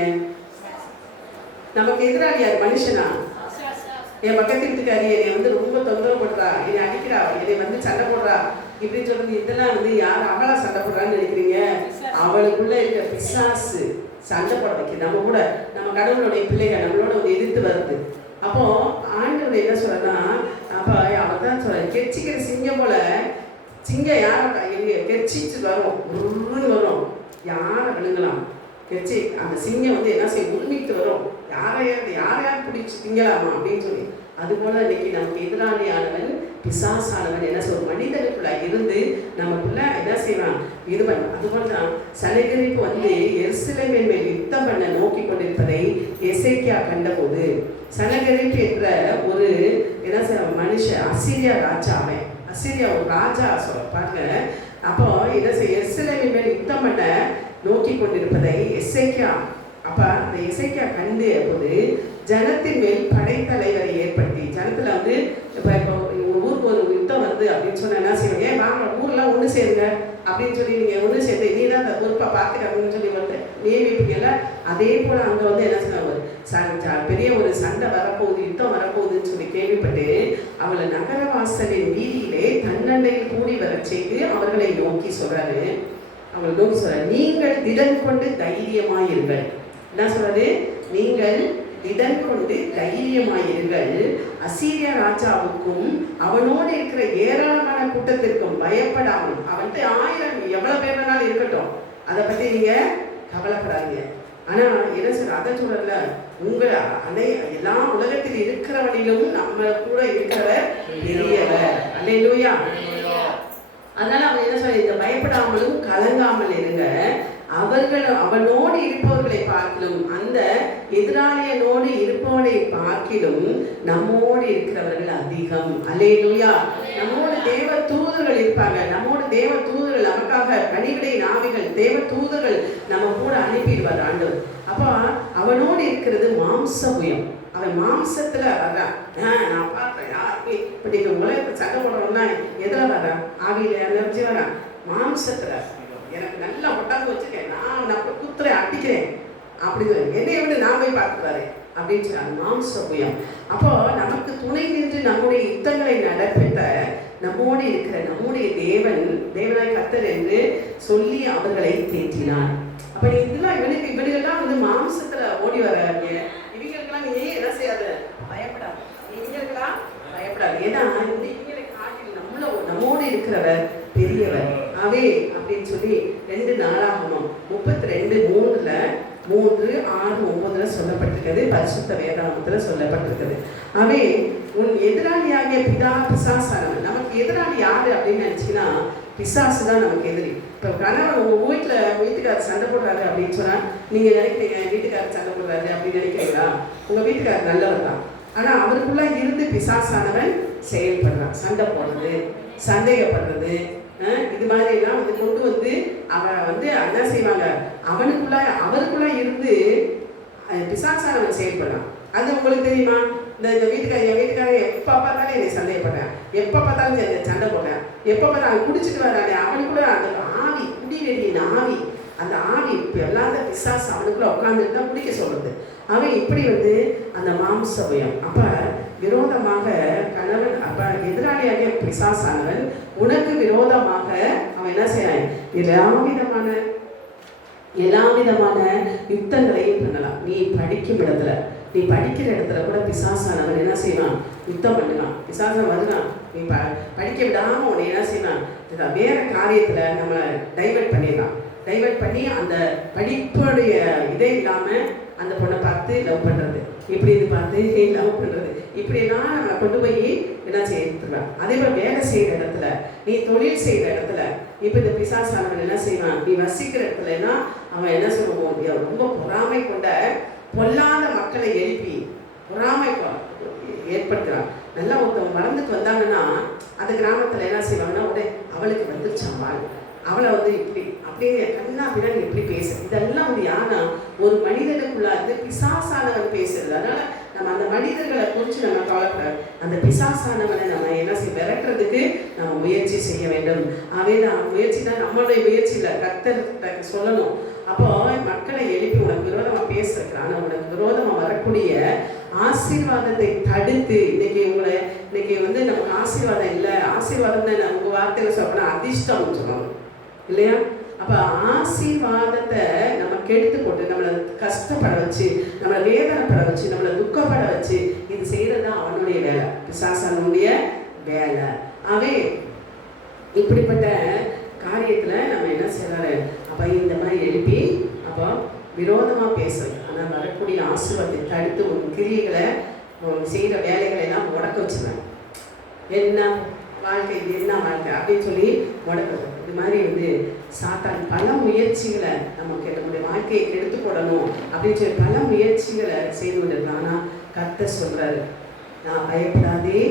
நமக்கு எதிராளி யார்? மனுஷனா? என் பக்கத்து வீட்டுக்காரி என்னை வந்து ரொம்ப தொந்தரவு பண்றா, என்னை அடிக்கிறா, என்னை சண்டை போடுறா இப்படின்னு சொல்றது, இதெல்லாம் யார் அவளா சண்டை போடுறான்னு நினைக்கிறீங்க? அவளுக்குள்ள இருக்க பிசாசு சண்டை போட வைக்க. நம்ம கூட நம்ம கடவுளுடைய பிள்ளைகள் நம்மளோட எதிர்த்து வருது. அப்போ ஆண்டவர் என்ன சொல்றா, அப்ப அவன் தான் சொல்ற, கெர்ச்சிக்கிற சிங்கம் போல. சிங்கம் யாரை கெர்ச்சிச்சு வரும், வரும், யாரை விழுங்கலாம். கெர்ச்சி அந்த சிங்கம் என்ன செய்யும்? உண்மைக்கு வரும், யாரையார் பிடிச்சி திங்கலாமா அப்படின்னு சொல்லி. அதுபோல இன்னைக்கு நமக்கு எதிராளியானவன் பிசாசானவன் என்ன சொல்ற, மனிதனுக்குள்ள இருந்து நமக்குள்ள என்ன செய்வான்? இது பண்ண. அதுபோலதான் சனகரிப்பு எருசலேமின் மேல் யுத்தம் பண்ண நோக்கி கொண்டிருப்பதை எசேக்கியா கண்டபோது, சனகரிப்பு என்ற ஒரு என்ன மனுஷன், அசீரியா ராஜாவே, அசீரியா ஒரு ராஜா சொல்ல பாருங்க. அப்போ என்ன செய்ய, எருசலேமின் மேல் யுத்தம் பண்ண நோக்கி கொண்டிருப்பதை எசேக்கியா, அப்ப அந்த எசேக்கியா கண்டு போது ஜனத்தின் மேல் படைத்தலைவரை ஏற்படுத்தி, ஜனத்துல இப்போ ஊருக்கு ஒரு யுத்தம் வருது அப்படின்னு சொன்னா என்ன செய்வீங்க? வாங்க ஊர்லாம் ஒன்று சேருங்க அப்படின்னு சொல்லி நீங்க ஒன்று சேர்ந்து நீ தான் அந்த பொறுப்பை பார்த்துக்க அப்படின்னு சொல்லி நியமிப்பீங்கல்ல. அதே போல அங்க என்ன சொன்னாங்க, பெரிய ஒரு சண்டை வரப்போகுது, யுத்தம் வரப்போகுதுன்னு சொல்லி கேள்விப்பட்டு அவளை நகரவாசலின் வீதியிலே தன்னண்டையில் கூடி வர செய்து அவர்களை நோக்கி சொல்றாரு, அவங்களை நோக்கி சொல்றாரு, நீங்கள் திடன் கொண்டு தைரியமாயிருங்கள். என்ன சொல்றது? நீங்கள் திடன் கொண்டு தைரியமாயிருங்கள். அசீரியா ராஜாவுக்கும் அவனோடு இருக்கிற ஏராளமான கூட்டத்திற்கும் பயப்படாமல், அவன்கிட்ட 1000 எவ்வளவு பேர் வேணாலும் இருக்கட்டும், அதை பத்தி நீங்க கவலைப்படாதீங்க. ஆனா என்ன சொல்ற, அதை சொல்றல, உங்களை எல்லா உலகத்தில் இருக்கிறவனிலும் நம்ம கூட இருக்கிறவர் பெரியவர். அல்லேலூயா. அதனால அவன் என்ன சொல்ற, இந்த பயப்படாமலும் கலங்காமல் இருங்க. அவனோடு இருப்பவர்களை பார்க்கிலும், அந்த எதிராளியனோடு இருப்பவனை பார்க்கிலும் நம்மோடு இருக்கிறவர்கள் அதிகம். அல்லேலூயா. நம்மோடு தேவ தூதர்கள் இருப்பாங்க. நம்மோடு தேவ தூதர்கள் நமக்காக கனிவிடை நாவிகள் தேவ தூதர்கள் நம்ம கூட அனுப்பிடுவார் ஆண்டவர். அப்போ அவனோடு இருக்கிறது மாம்சபுயம். அவன் மாம்சத்துல வர்றான். நான் பார்த்தேன், இப்ப நீங்க உலகத்தை சண்டை போடுறோம்னா எதுல வர்றான்? ஆவியில நினைச்சு வரான், மாம்சத்துல. எனக்கு நல்லா ஒட்டாந்து வச்சிருக்கேன், நான் குத்துறேன், அடிக்கிறேன் அப்படின்னு என்னைய விட நான் போய் பார்த்துப்பாரு அப்படின்னு சொன்னாங்க. மாம்சபுயம். அப்போ நமக்கு துணை நின்று நம்முடைய யுத்தங்களை நடப்பித்த நம்மோடு இருக்கிற நம்முடைய தேவனாய் கர்த்தர் என்று சொல்லி அவர்களை தேற்றினார். அப்ப நீ இதெல்லாம் இவனுக்கெல்லாம் மாம்சத்துல ஓடி வர்றாங்க. இவங்களுக்கெல்லாம் நீ என்ன செய்யாத, பயப்படாது. இவங்களுக்கெல்லாம் பயப்படாது. ஏன்னா இவங்களை காட்டில் நம்மோடு இருக்கிறவர் பெரியவர் அவே அப்படின்னு சொல்லி 2 நாளாகமம் 32:3, 3, 6, 9 சொல்லப்பட்டிருக்கிறது. பரிசுத்த வேதாகமத்துல சொல்லப்பட்டிருக்கிறது. அவே உன் எதிராளியாகிய பிசாசானவன். நமக்கு எதிராளி யாரு அப்படின்னு நினைச்சீங்கன்னா பிசாசு தான் நமக்கு எதிரி. இப்போ கணவன் உங்க வீட்டுக்காரர் சண்டை போடுறாரு அப்படின்னு சொன்னா நீங்க நினைக்கிறீங்க வீட்டுக்காரர் சண்டை போடுறாரு அப்படின்னு நினைக்கிறீங்களா? உங்க வீட்டுக்காரர் நல்லவர் தான், ஆனா அவருக்குள்ள இருந்து பிசாசானவன் செயல்படுறான். சண்டை போடுறது, சந்தேகப்படுறது, இது மாதிரி எல்லாம் கொண்டு அவன் என்ன செய்வாங்க, அவருக்குள்ள இருந்து பிசாசானவன் செயல்படுறான். அது உங்களுக்கு தெரியுமா? இந்த வீட்டுக்காரன் எப்ப பார்த்தாலும் என்னை சந்தேகப்படுறேன், எப்ப பார்த்தாலும் சண்டை போடுறேன், எப்ப பார்த்தாலும் குடிச்சிட்டு வரானே, அவனுக்குள்ள அந்த ஆவி, குடிவெறியின் ஆவி, அந்த ஆவி எல்லாத்த பிசாசு அவனுக்குள்ள உட்காந்துட்டு தான் குடிக்க சொல்றது. அவன் இப்படி அந்த மாம்சபயம். அப்ப விரோதமாக கணவன், அப்ப எதிராளியாக பிசாசானவன் உனக்கு விரோதமாக அவன் என்ன செய்யறான்? எல்லா விதமான யுத்தங்களையும் பண்ணலாம். நீ படிக்கிற இடத்துல கூட பிசாசானவன் என்ன செய்வான்? யுத்தம் பண்ணலாம். பிசாசன் வருவான், நீ படிக்க விடாம உன்னை என்ன செய்யலாம்? வேற காரியத்துல நம்மளை டைவர்ட் பண்ணிடலாம். டைவர்ட் பண்ணி அந்த படிப்புடைய இதே இல்லாம அந்த பொண்ணை பார்த்து லவ் பண்றது, இப்படி இது பார்த்து லவ் பண்றது, இப்படியெல்லாம் நம்ம கொண்டு போய் என்ன செய்யலாம். அதே போல் வேலை செய்யற இடத்துல, நீ தொழில் செய்யற இடத்துல இப்ப இந்த பிசாசானவன் என்ன செய்வான்? நீ வசிக்கிற இடத்துலன்னா அவன் என்ன சொல்லுவோம்? ரொம்ப பொறாமை கொண்ட பொல்லாத மக்களை எழுப்பி, பொறாமை ஏற்படுத்துகிறான். நல்லா ஒருத்தவங்க வளர்ந்துட்டு வந்தாங்கன்னா அந்த கிராமத்தில் என்ன செய்வாங்கன்னா, உடனே அவளுக்கு வந்துருச்சாம்பாள், அவளை வந்து இப்படி அப்படியே கண்ணா பின்னாடி எப்படி பேசுறது, இதெல்லாம் வந்து யாருன்னா ஒரு மனிதனுக்குள்ள இருந்து பிசாசானவன் பேசுறது. அதனால நம்ம அந்த மனிதர்களை குறித்து நம்ம கவலைப்படாது. அந்த பிசாசானவனை நம்ம என்ன செய்ய விரட்டுறதுக்கு நம்ம முயற்சி செய்ய வேண்டும். தான் முயற்சி தான் நம்மளுடைய முயற்சியில் கர்த்தர் சொல்லணும். அப்போ மக்களை எழுப்பி உனக்கு விரோதமாக பேசுறதுக்கு, ஆனால் உனக்கு விரோதமாக வரக்கூடிய ஆசீர்வாதத்தை தடுத்து இன்னைக்கு வந்து நமக்கு ஆசீர்வாதம் இல்லை, ஆசீர்வாதம் தான் நம்ம வார்த்தையில் சொல்லணும் அதிர்ஷ்டம்னு சொல்லணும் இல்லையா? அப்போ ஆசீர்வாதத்தை நம்ம கெடுத்து போட்டு நம்மளை கஷ்டப்பட வச்சு, நம்மளை வேதனைப்பட வச்சு, நம்மளை துக்கப்பட வச்சு இது செய்கிறது தான் அவனுடைய வேலை, பிசாசானுடைய வேலை. அவன் இப்படிப்பட்ட காரியத்தில் நம்ம என்ன செய்யறாரு, அப்போ இந்த மாதிரி எழுப்பி அப்போ விரோதமாக பேசுறது. ஆனால் வரக்கூடிய ஆசீர்வாதத்தை தடுத்து உன் கிரியைகளை செய்கிற வேலைகளை எல்லாம் முடக்க வச்சுருவேன். என்ன வாழ்க்கை, இது என்ன வாழ்க்கை அப்படின்னு சொல்லி முடக்கிறது. இது மாதிரி வந்து சாத்தான் பல முயற்சிகளை நமக்கு நம்முடைய வாழ்க்கையை கெடுத்து போடணும் அப்படின்னு சொல்லி பல முயற்சிகளை செய்து கொண்டிருக்கலாம். ஆனால் கர்த்தர் சொல்றாரு, நான் பயப்படாதே,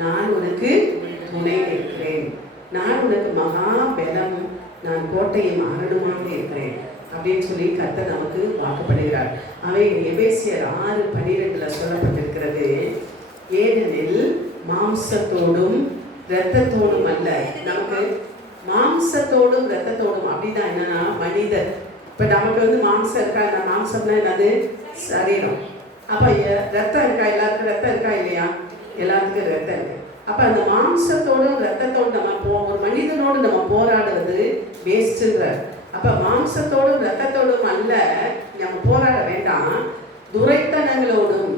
நான் உனக்கு துணை இருக்கிறேன், நான் உனக்கு மகா பலம், நான் கோட்டையும் அரணுமாக இருக்கிறேன் அப்படின்னு சொல்லி கர்த்தர் நமக்கு வாக்குப்படுகிறார். அவை எபேசியர் 6:12 சொல்லப்பட்டிருக்கிறது, ஏனெனில் மாம்சத்தோடும் இரத்தத்தோடும் அல்ல. நமக்கு மாம்சத்தோடும் இரத்தத்தோடும் அப்படின்னா என்னன்னா மனிதர். இப்போ நமக்கு வந்து மாம்சம் இருக்கா, மாம்சம்னா என்னது சரீரம். அப்போ ரத்தம் இருக்கா, எல்லாருக்கும் ரத்தம் இருக்கா இல்லையா? எல்லாத்துக்கும் ரத்தம் இருக்கு. அப்போ அந்த மாம்சத்தோடும் இரத்தத்தோடும் நம்ம ஒரு மனிதனோடு நம்ம போராடுறது வேஸ்ட்ன்ற. அப்போ மாம்சத்தோடும் இரத்தத்தோடும் அல்ல நம்ம போராட வேண்டாம், துரைத்தனங்களோடும்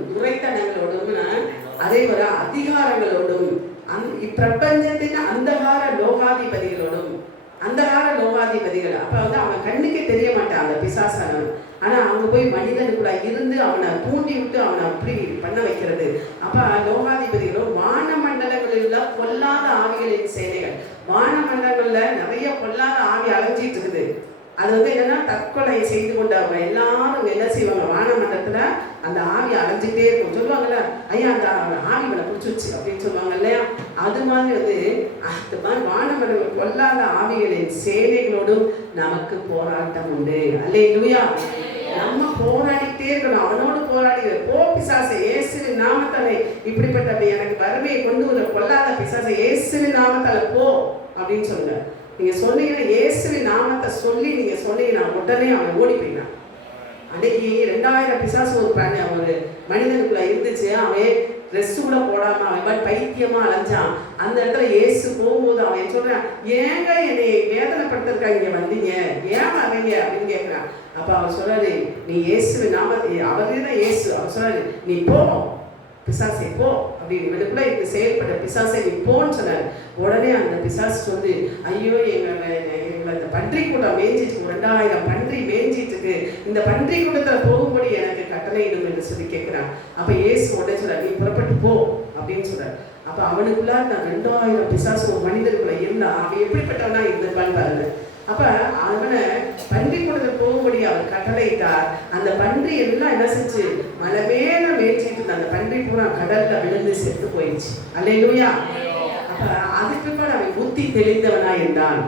அதே போல அதிகாரங்களோடும் இப்பிரபஞ்சத்தின் அந்தகார லோகாதிபதிகள். அப்போ வந்து அவன் கண்ணுக்கே தெரிய மாட்டான் அந்த பிசாசானவன். ஆனால் அவங்க போய் மனிதனுக்குள்ள இருந்து அவனை தூண்டி விட்டு அவனை அப்படி பண்ண வைக்கிறது. அப்போ லோகாதிபதிகளும் வானமண்டலங்களில் பொல்லாத ஆவிகளின் சேனைகள். வானமண்டலங்களில் நிறைய பொல்லாத ஆவி அலைஞ்சிட்டு இருக்குது. அது வந்து என்னன்னா தற்கொலை செய்து கொண்டவங்க எல்லாரும் என்ன செய்வாங்க, வானமண்டலத்தில் அந்த ஆவி அலைஞ்சிக்கிட்டே இருக்கும். சொல்லுவாங்கல்ல, ஐயா அந்த ஆவி மேலே பிடிச்சிருச்சு அப்படின்னு சொல்லுவாங்க இல்லையா? அது மாதிரி வந்து அந்த மாதிரி வானமண்டலம் கொல்லாத ஆவிகளின் சேனைகளோடும் நமக்கு போராட்டம் உண்டு. அல்லேலூயா. நம்ம போராடிக்கிட்டே இருக்கணும், அவனோடு போராடி போ பிசாசை இயேசுவின் நாமத்தாலே, இப்படிப்பட்ட எனக்கு வறுமையை கொண்டு வர கொல்லாத பிசாசை இயேசுவின் நாமத்தால போ அப்படின்னு சொல்லுங்க. நீங்கள் சொன்னீங்கன்னா இயேசுவின் நாமத்தை சொல்லி நீங்கள் சொன்னீங்கன்னா உடனே அவன் ஓடி போயினான். அன்னைக்கு 2000 பிசாசு ஒரு மனிதனுக்குள்ள இருந்துச்சு. அவன் ட்ரெஸ்ஸு கூட போடாமல் அவன் மாதிரி பைத்தியமாக அலைஞ்சான். அந்த இடத்துல இயேசு போகும்போது அவன் சொல்கிறான், ஏங்க என்னை வேதனைப்படுத்துறதுக்காக இங்கே வந்தீங்க, ஏன் வரீங்க அப்படின்னு கேட்குறான். அப்போ அவர் சொல்கிறாரு, நீ இயேசுவின் நாமத்தை, அவரே தான் இயேசு. அவர் சொல்கிறாரு, நீ போ பிசாசை போ அப்படின்னு, இவனுக்குள்ள இது செயல்பட்ட பிசாசை நீ போன்னு சொன்னார். உடனே அந்த பிசாசு சொல்லி, ஐயோ எங்களை இந்த பன்றி கூட்டம் மேய்ஞ்சிட்டு 2000 பன்றி மேய்ஞ்சிட்டு இருக்கு, இந்த பன்றி கூட்டத்தில் போகும்படி எனக்கு கட்டளையிடும் என்று சொல்லி கேட்குறான். அப்போ ஏசு உடனே சொல்றார், நீ புறப்பட்டு போ அப்படின்னு சொல்றார். அப்போ அவனுக்குள்ள அந்த 2000 பிசாசு ஒரு மனிதனுக்குள்ள இருந்தா அவன் எப்படிப்பட்டவனா இருந்திருப்பான்னு பாருங்க. அப்போ அவனை பன்றி கூட்டத்தில் போகும்படி அவர் கட்டளையிட்டார். அந்த பன்றி எல்லாம் என்ன செஞ்சு மலை மேல மேய்ச்சிட்டு இருந்த அந்த பன்றி பூரா கடல்ல விழுந்து செத்து போயிடுச்சு. அல்லேலூயா. அப்ப அதுக்கு கூட அவன் புத்தி தெளிந்தவனா இருந்தான்.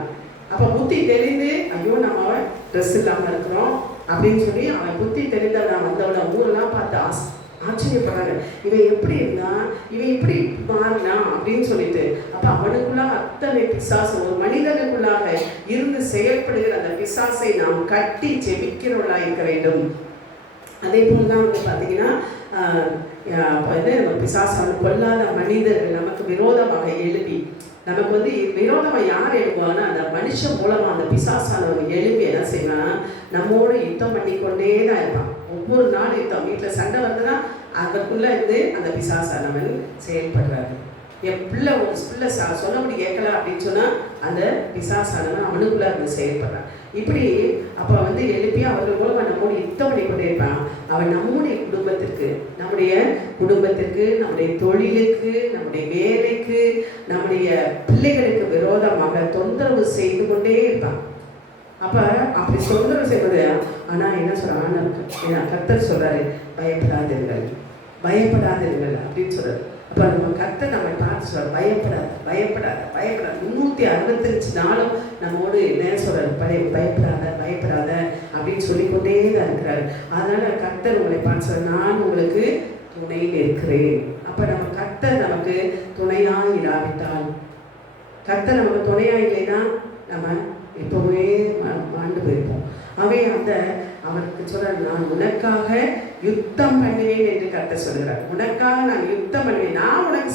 அப்ப புத்தி தெளிந்து, ஐயோ நம்ம ட்ரெஸ் இல்லாம இருக்கிறோம் அப்படின்னு சொல்லி அவன் புத்தி தெளிந்தவனா வந்தவன ஊரெல்லாம் பார்த்து ஆச்சரியப்படுறாங்க, இவன் எப்படி இருந்தான், இவன் இப்படி மாறினா அப்படின்னு சொல்லிட்டு. அப்ப அவனுக்குள்ளாக அத்தனை பிசாசு ஒரு மனிதனுக்குள்ளாக இருந்து செயல்படுகிற அந்த பிசாசை நாம் கட்டி ஜெபிக்கிறவர்களாக இருக்க வேண்டும். அதே போலதான் வந்து பார்த்தீங்கன்னா நம்ம பிசாசு கொல்லாத மனிதர்கள் நமக்கு விரோதமாக எழுப்பி, நமக்கு வந்து விரோதமாக யார் எழுப்புவாங்கன்னா அந்த மனுஷன் மூலமாக அந்த பிசாசானவங்க எழுப்பி என்ன செய்வான், நம்மோடு யுத்தம் பண்ணிக்கொண்டே தான் இருப்பான். ஒவ்வொரு நாள் யுத்தம், வீட்டில் சண்டை வருதுன்னா அதற்குள்ளே இருந்து அந்த பிசாசானவன் செயல்படுறாரு. என் பிள்ளை சொன்னபடி கேட்கல அப்படின்னு சொன்னால் அந்த பிசாசானவன் அவனுக்குள்ளே இருந்து செயல்படுறான். இப்படி அப்போ வந்து எழுப்பி அவர்கள் மூலமாக நம்மோடு யுத்தம் பண்ணி கொண்டே இருப்பான். அவன் நம்முடைய குடும்பத்திற்கு, நம்முடைய தொழிலுக்கு, நம்முடைய வேலைக்கு, நம்முடைய பிள்ளைகளுக்கு விரோதமாக தொந்தரவு செய்து கொண்டே இருப்பான். அப்போ அப்படி தொந்தரவு செய்வது, ஆனால் என்ன சொல்கிறான், கர்த்தர் சொல்கிறாரு, பயப்படாதீர்கள், பயப்படாதீர்கள் அப்படின்னு சொல்றாரு. அப்போ நம்ம கர்த்தர் நம்மை பார்த்து சொல்றாரு, பயப்படாத பயப்படாத பயப்படாத. 365 நாளும் நம்மோடு என்ன சொல்றாரு, பயப்படாத அப்படின்னு சொல்லிக்கொண்டே தான் இருக்கிறாரு. அதனால கர்த்தர் உங்களை பார்த்து சொல்றாரு, நான் உங்களுக்கு துணையில் இருக்கிறேன். அப்போ நம்ம கர்த்தர் நமக்கு துணையாக இராவிட்டால், கர்த்தர் நமக்கு துணையாக இல்லைன்னா நம்ம இப்போவே மாண்டு போயிருப்போம். அவருக்கு சொல்றாரு, நான் உனக்காக யுத்தம் பண்ணுவேன் என்று கர்த்தர் சொல்கிறார். உனக்காக நான் யுத்தம் பண்ணுவேன், நான் உனக்காக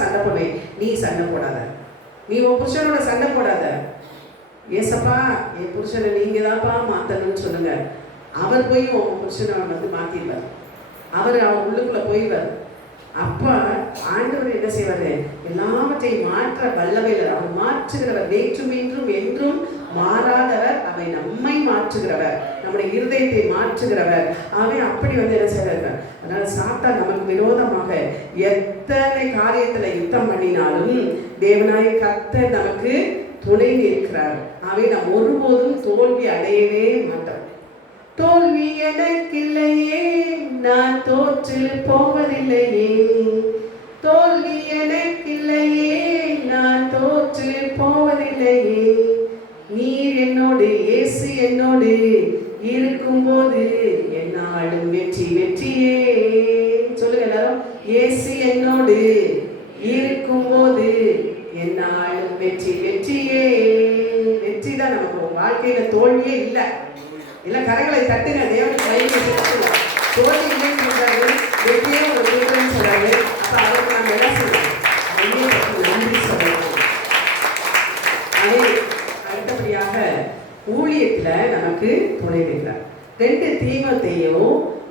சண்டை போடுவேன். நீ சண்டை போடாத, நீ உன் புருஷனோட சண்டை போடாத. ஏசப்பா என் புருஷனை நீங்க தான்ப்பா மாத்தணும்னு சொல்லுங்க. அவர் போய் உன் புருஷனை மாத்திடுவார். அவர் உள்ளுக்குள்ள போயிடுவார். அப்ப ஆண்டவர் என்ன செய்வாரு, எல்லாவற்றையும் மாற்ற வல்லமையில அவர் மாற்றுகிறவர். நேற்றும் இன்றும் என்றும் மாறாதவர். அவை நம்மை மாற்றுகிறவர், நம்முடைய இருதயத்தை மாற்றுகிறவர். அப்படி என்ன செய்வார். அதனால சாத்தான் நமக்கு விரோதமாக எத்தனை காரியத்துல யுத்தம் பண்ணினாலும் தேவனாய கர்த்தர் நமக்கு துணை நிற்கிறார். நாம் ஒருபோதும் தோல்வி அடையவே மாட்டோம். தோல்வி எனக்கில்லையே, நான் தோற்று போவதில்லையே. தோல்வி எனக்கில்லையே, நான் தோற்று போவதில்லையே. நீர் என்னோடு, இயேசு என்னோடு இருக்கும்போது என்னாலும் வெற்றியே. சொல்லுங்க எல்லாரும், இயேசு என்னோடு இருக்கும்போது என்னாலும் வெற்றியே. வெற்றி தான் நமக்கு வாழ்க்கையில, தோல்வியே இல்லை. இல்லை கரங்களை தட்டுங்க, தேவனுக்கு கையில் சேர்த்து. தோல்வி இல்லைன்னு சொல்றாரு, வெற்றியே ஒரு விருப்பம்னு சொல்றாரு. அப்போ அவருக்கு நம்ம என்ன சொல்லணும், நன்றி சொல்லணும். அடுத்தபடியாக ஊழியத்தில் நமக்கு துணை நிற்கிறார். 2 தீமோத்தேயு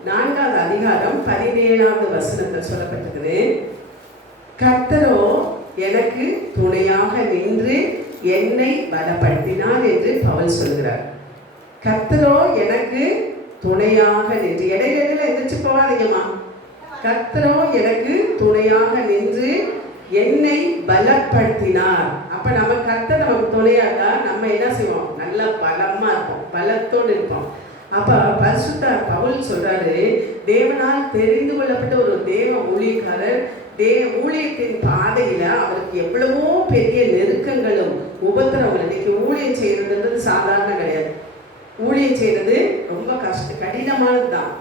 4வது அதிகாரம் 17வது வசனத்தில் சொல்லப்பட்டிருக்குது, கர்த்தரோ எனக்கு துணையாக நின்று என்னை பலப்படுத்தினார் என்று பவுல் சொல்கிறார். கர்த்தரோ எனக்கு துணையாக நின்று, இடையில எந்திரிச்சு போகாதீங்கம்மா. கர்த்தரோ எனக்கு துணையாக நின்று என்னை பலப்படுத்தினார். அப்ப நம்ம கர்த்தர் நமக்கு துணையாக நம்ம என்ன செய்வோம், நல்ல பலமா இருப்போம், பலத்தோடு இருப்போம். அப்ப பரிசுத்த பவுல் சொல்றாரு, தேவனால் தெரிந்து கொள்ளப்பட்ட ஒரு தேவ ஊழியக்காரர் ஊழியத்தின் பாதையில அவருக்கு எவ்வளவோ பெரிய நெருக்கங்களும் உபத்திரவங்கள். இன்னைக்கு ஊழியம் செய்யறதுன்றது சாதாரண கிடையாது. ஊழியம் செய்யறது ரொம்ப கடினமானது தான்.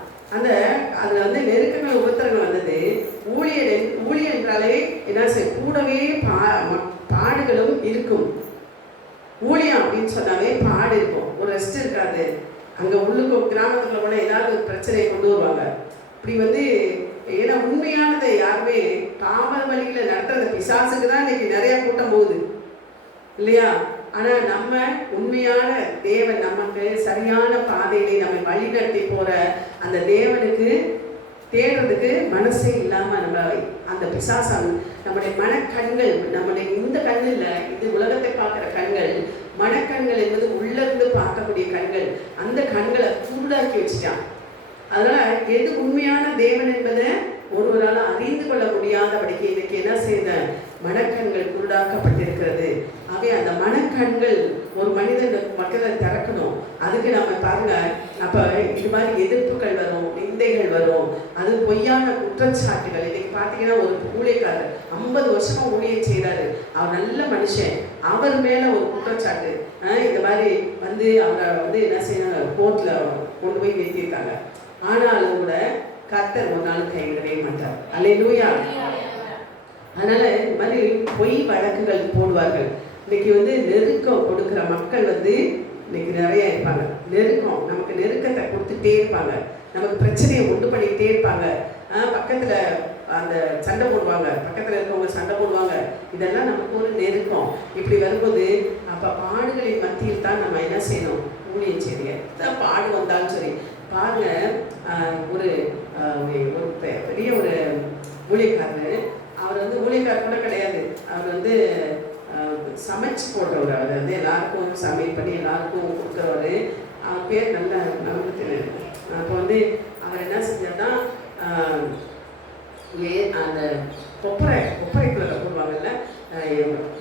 அதுல நெருக்கங்கள் உபத்திரங்கள் வந்தது. ஊழியர் என்றாலே என்ன கூடவே பாடுகளும் இருக்கும். ஊழியம் அப்படின்னு சொன்னாவே பாடு இருக்கும், ஒரு ரெஸ்ட் இருக்காது. அங்க உள்ளுக்கு கிராமத்துக்குள்ள கூட ஏதாவது பிரச்சனையை கொண்டு வருவாங்க. இப்படி ஏன்னா உண்மையானதை யாருமே பாவ வழியில நடத்துறது பிசாசுக்கு தான் இன்னைக்கு நிறைய கூட்டம் போகுது இல்லையா? ஆனா நம்ம உண்மையான தேவன், நமக்கு சரியான பாதையிலே நம்மை வழிநடத்தி போற அந்த தேவனுக்கு தேடுறதுக்கு மனசே இல்லாம நம்ம அந்த பிசாசம் நம்முடைய மனக்கண்கள், நம்முடைய இந்த கண்ணு இல்லை, இது உலகத்தை பார்க்குற கண்கள், மனக்கண்கள் என்பது உள்ளிருந்து பார்க்கக்கூடிய கண்கள், அந்த கண்களை குருடாக்கி வச்சுட்டான். அதனால எது உண்மையான தேவன் என்பதை ஒருவரால் அறிந்து கொள்ள முடியாதபடிக்கு இன்னைக்கு என்ன செய்த மனக்கண்கள் குருடாக்கப்பட்டிருக்கிறது. ஆகவே அந்த மனக்கண்கள் ஒரு மனிதன் மக்கள் திறக்கணும். அதுக்கு நம்ம பாருங்க, அப்ப இது மாதிரி எதிர்ப்புகள் வரும், நிந்தைகள் வரும், அது பொய்யான குற்றச்சாட்டுகள். இன்னைக்கு பார்த்தீங்கன்னா ஒரு ஊழியக்காரர் 50 வருஷமா ஊழியம் செய்யறாரு, அவர் நல்ல மனுஷன், அவர் மேல ஒரு குற்றச்சாட்டு, இந்த மாதிரி அவரை என்ன செய்யணும், கோர்ட்ல கொண்டு போய் நிறுத்தியிருக்காங்க. ஆனாலும் கூட கர்த்தர் ஒரு நாள் கைவிடவே மாட்டார். அல்லேலூயா. அதனால இந்த மாதிரி பொய் வழக்குகள் போடுவார்கள். இன்னைக்கு நெருக்கம் கொடுக்குற மக்கள் இன்னைக்கு நிறைய இருப்பாங்க. நமக்கு நெருக்கத்தை கொடுத்துட்டே இருப்பாங்க, நமக்கு பிரச்சனையை உண்டு பண்ணிக்கிட்டே இருப்பாங்க. பக்கத்துல அந்த சண்டை போடுவாங்க, பக்கத்துல இருக்கவங்க சண்டை போடுவாங்க. இதெல்லாம் நமக்கு ஒரு நெருக்கம். இப்படி வரும்போது அப்ப பாடுகளின் மத்தியில் தான் நம்ம என்ன செய்யணும், ஊழியம் செய்யுங்க. பாடு வந்தாலும் சரி பாருங்க. ஒரு பெரிய ஒரு ஊழியக்காரர், அவர் ஊழியக்காரர் கூட கிடையாது, அவர் சமைச்சு போடுறவர். அவர் எல்லாருக்கும் சமையல் பண்ணி எல்லாருக்கும் கொடுக்குறவர். அவர் பேர் நல்லா நமக்கு. அப்போ அவர் என்ன செஞ்சார்னா, அந்த கொப்பரைக்குள்ள போடுவாங்கல்ல,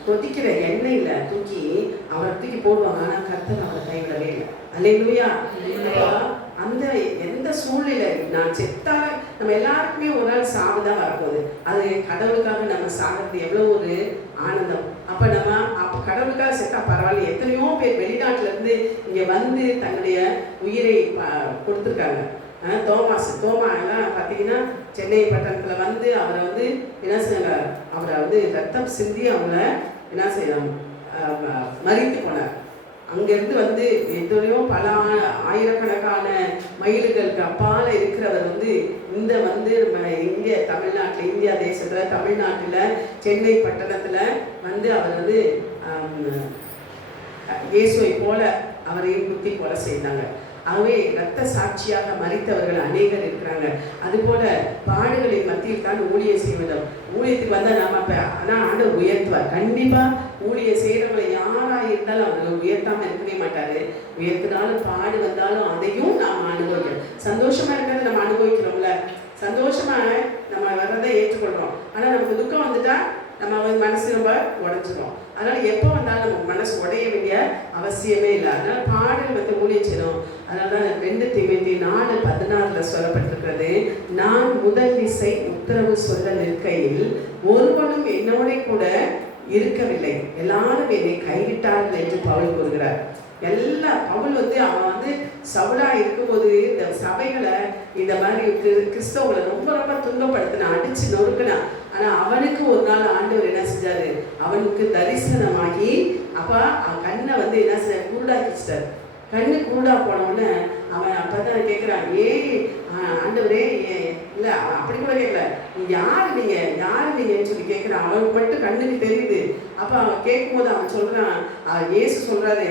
கொதிக்கிற எண்ணெயில தூக்கி போடுவாங்க. ஆனால் கர்த்தர் அவரை கைவிடவே இல்லை. அல்லேலூயா. அந்த எந்த சூழ்நிலை நான் செத்தாலும் நம்ம எல்லாருக்குமே ஒரு நாள் சாவு தான் வரப்போகுது. அது கடவுளுக்காக நம்ம சாகிறது எவ்வளோ ஒரு ஆனந்தம். அப்போ கடவுளுக்காக செத்தா பரவாயில்ல. எத்தனையோ பேர் வெளிநாட்டில இருந்து இங்கே வந்து தன்னுடைய உயிரை கொடுத்துருக்காங்க. தோமா எல்லாம் பார்த்தீங்கன்னா சென்னை பட்டணத்தில் வந்து அவரை வந்து என்ன செய்யறாங்க, அவரை வந்து ரத்தம் சிந்தி அவங்கள என்ன செய்யலாம் மறித்து போனார். அங்கேருந்து வந்து எத்தனையோ பல ஆயிரக்கணக்கான மைல்களுக்கு அப்பால் இருக்கிறவர் வந்து இந்த வந்து இந்திய தமிழ்நாட்டில், இந்தியா தேசத்தில் தமிழ்நாட்டில் சென்னை பட்டணத்தில் வந்து அவர் வந்து இயேசுவை போல அவரையும் குத்தி கொலை செய்தாங்க. ஆகவே இரத்த சாட்சியாக மறித்தவர்கள் அநேகர் இருக்கிறாங்க. அதுபோல பாடுகளின் மத்தியில் தான் ஊழியம் செய்வதும். ஊழியத்துக்கு வந்தால் நம்ம ஆனால் ஆண்டவர் உயர்த்துவார். கண்டிப்பாக ஊழியம் செய்கிறவங்களை யாராக இருந்தாலும் அவர்கள் உயர்த்தாமல் இருக்கவே மாட்டார். உயர்த்தினாலும் பாடு வந்தாலும் அதையும் நாம் அனுபவிக்கிறோம். சந்தோஷமாக இருக்கிறத நம்ம அனுபவிக்கிறோம்ல, சந்தோஷமாக நம்ம வர்றதை ஏற்றுக்கொள்கிறோம். ஆனால் நமக்கு துக்கம் வந்துட்டா நம்ம மனசு ரொம்ப உடைச்சிடும். அதனால் எப்போ வந்தாலும் நமக்கு மனசு உடைய வேண்டிய அவசியமே இல்லை. அதனால் பாடல் வந்து ஊழியம் செய்யணும். அதனால தான் 2 தீமோத்தேயு 4:16 சொல்லப்பட்டிருக்கிறது, நான் முதல் இசை உத்தரவு சொல்ல நிற்கையில் ஒருவனும் என்னோட கூட இருக்கவில்லை, எல்லாரும் என்னை கைவிட்டார்கள் என்று பவுல் கூறுகிறார். பவுல் வந்து அவன் வந்து சவுலா இருக்கும்போது இந்த சபைகளை இந்த மாதிரி கிறிஸ்தவங்களை ரொம்ப ரொம்ப துன்பப்படுத்தினான், அடிச்சு நொறுக்கினான். ஆனால் அவனுக்கு ஒரு நாள் ஆண்டவர் என்ன செஞ்சாரு, அவனுக்கு தரிசனமாகி அப்போ அவன் கண்ணை வந்து என்ன செஞ்ச குருடாக்கிச்சிட்டார். கண்ணு குருடா போனவுடனே அவன் அப்பதான் கேட்குறான், ஆண்டவரே இல்லை அப்படி கூட கேட்கல, யாரு நீங்கன்னு சொல்லி கேட்குறான். அவனுக்கு மட்டும் கண்ணுக்கு தெரியுது. அப்போ அவன் கேட்கும்போது அவன் சொல்றான், இயேசு சொல்றாரு,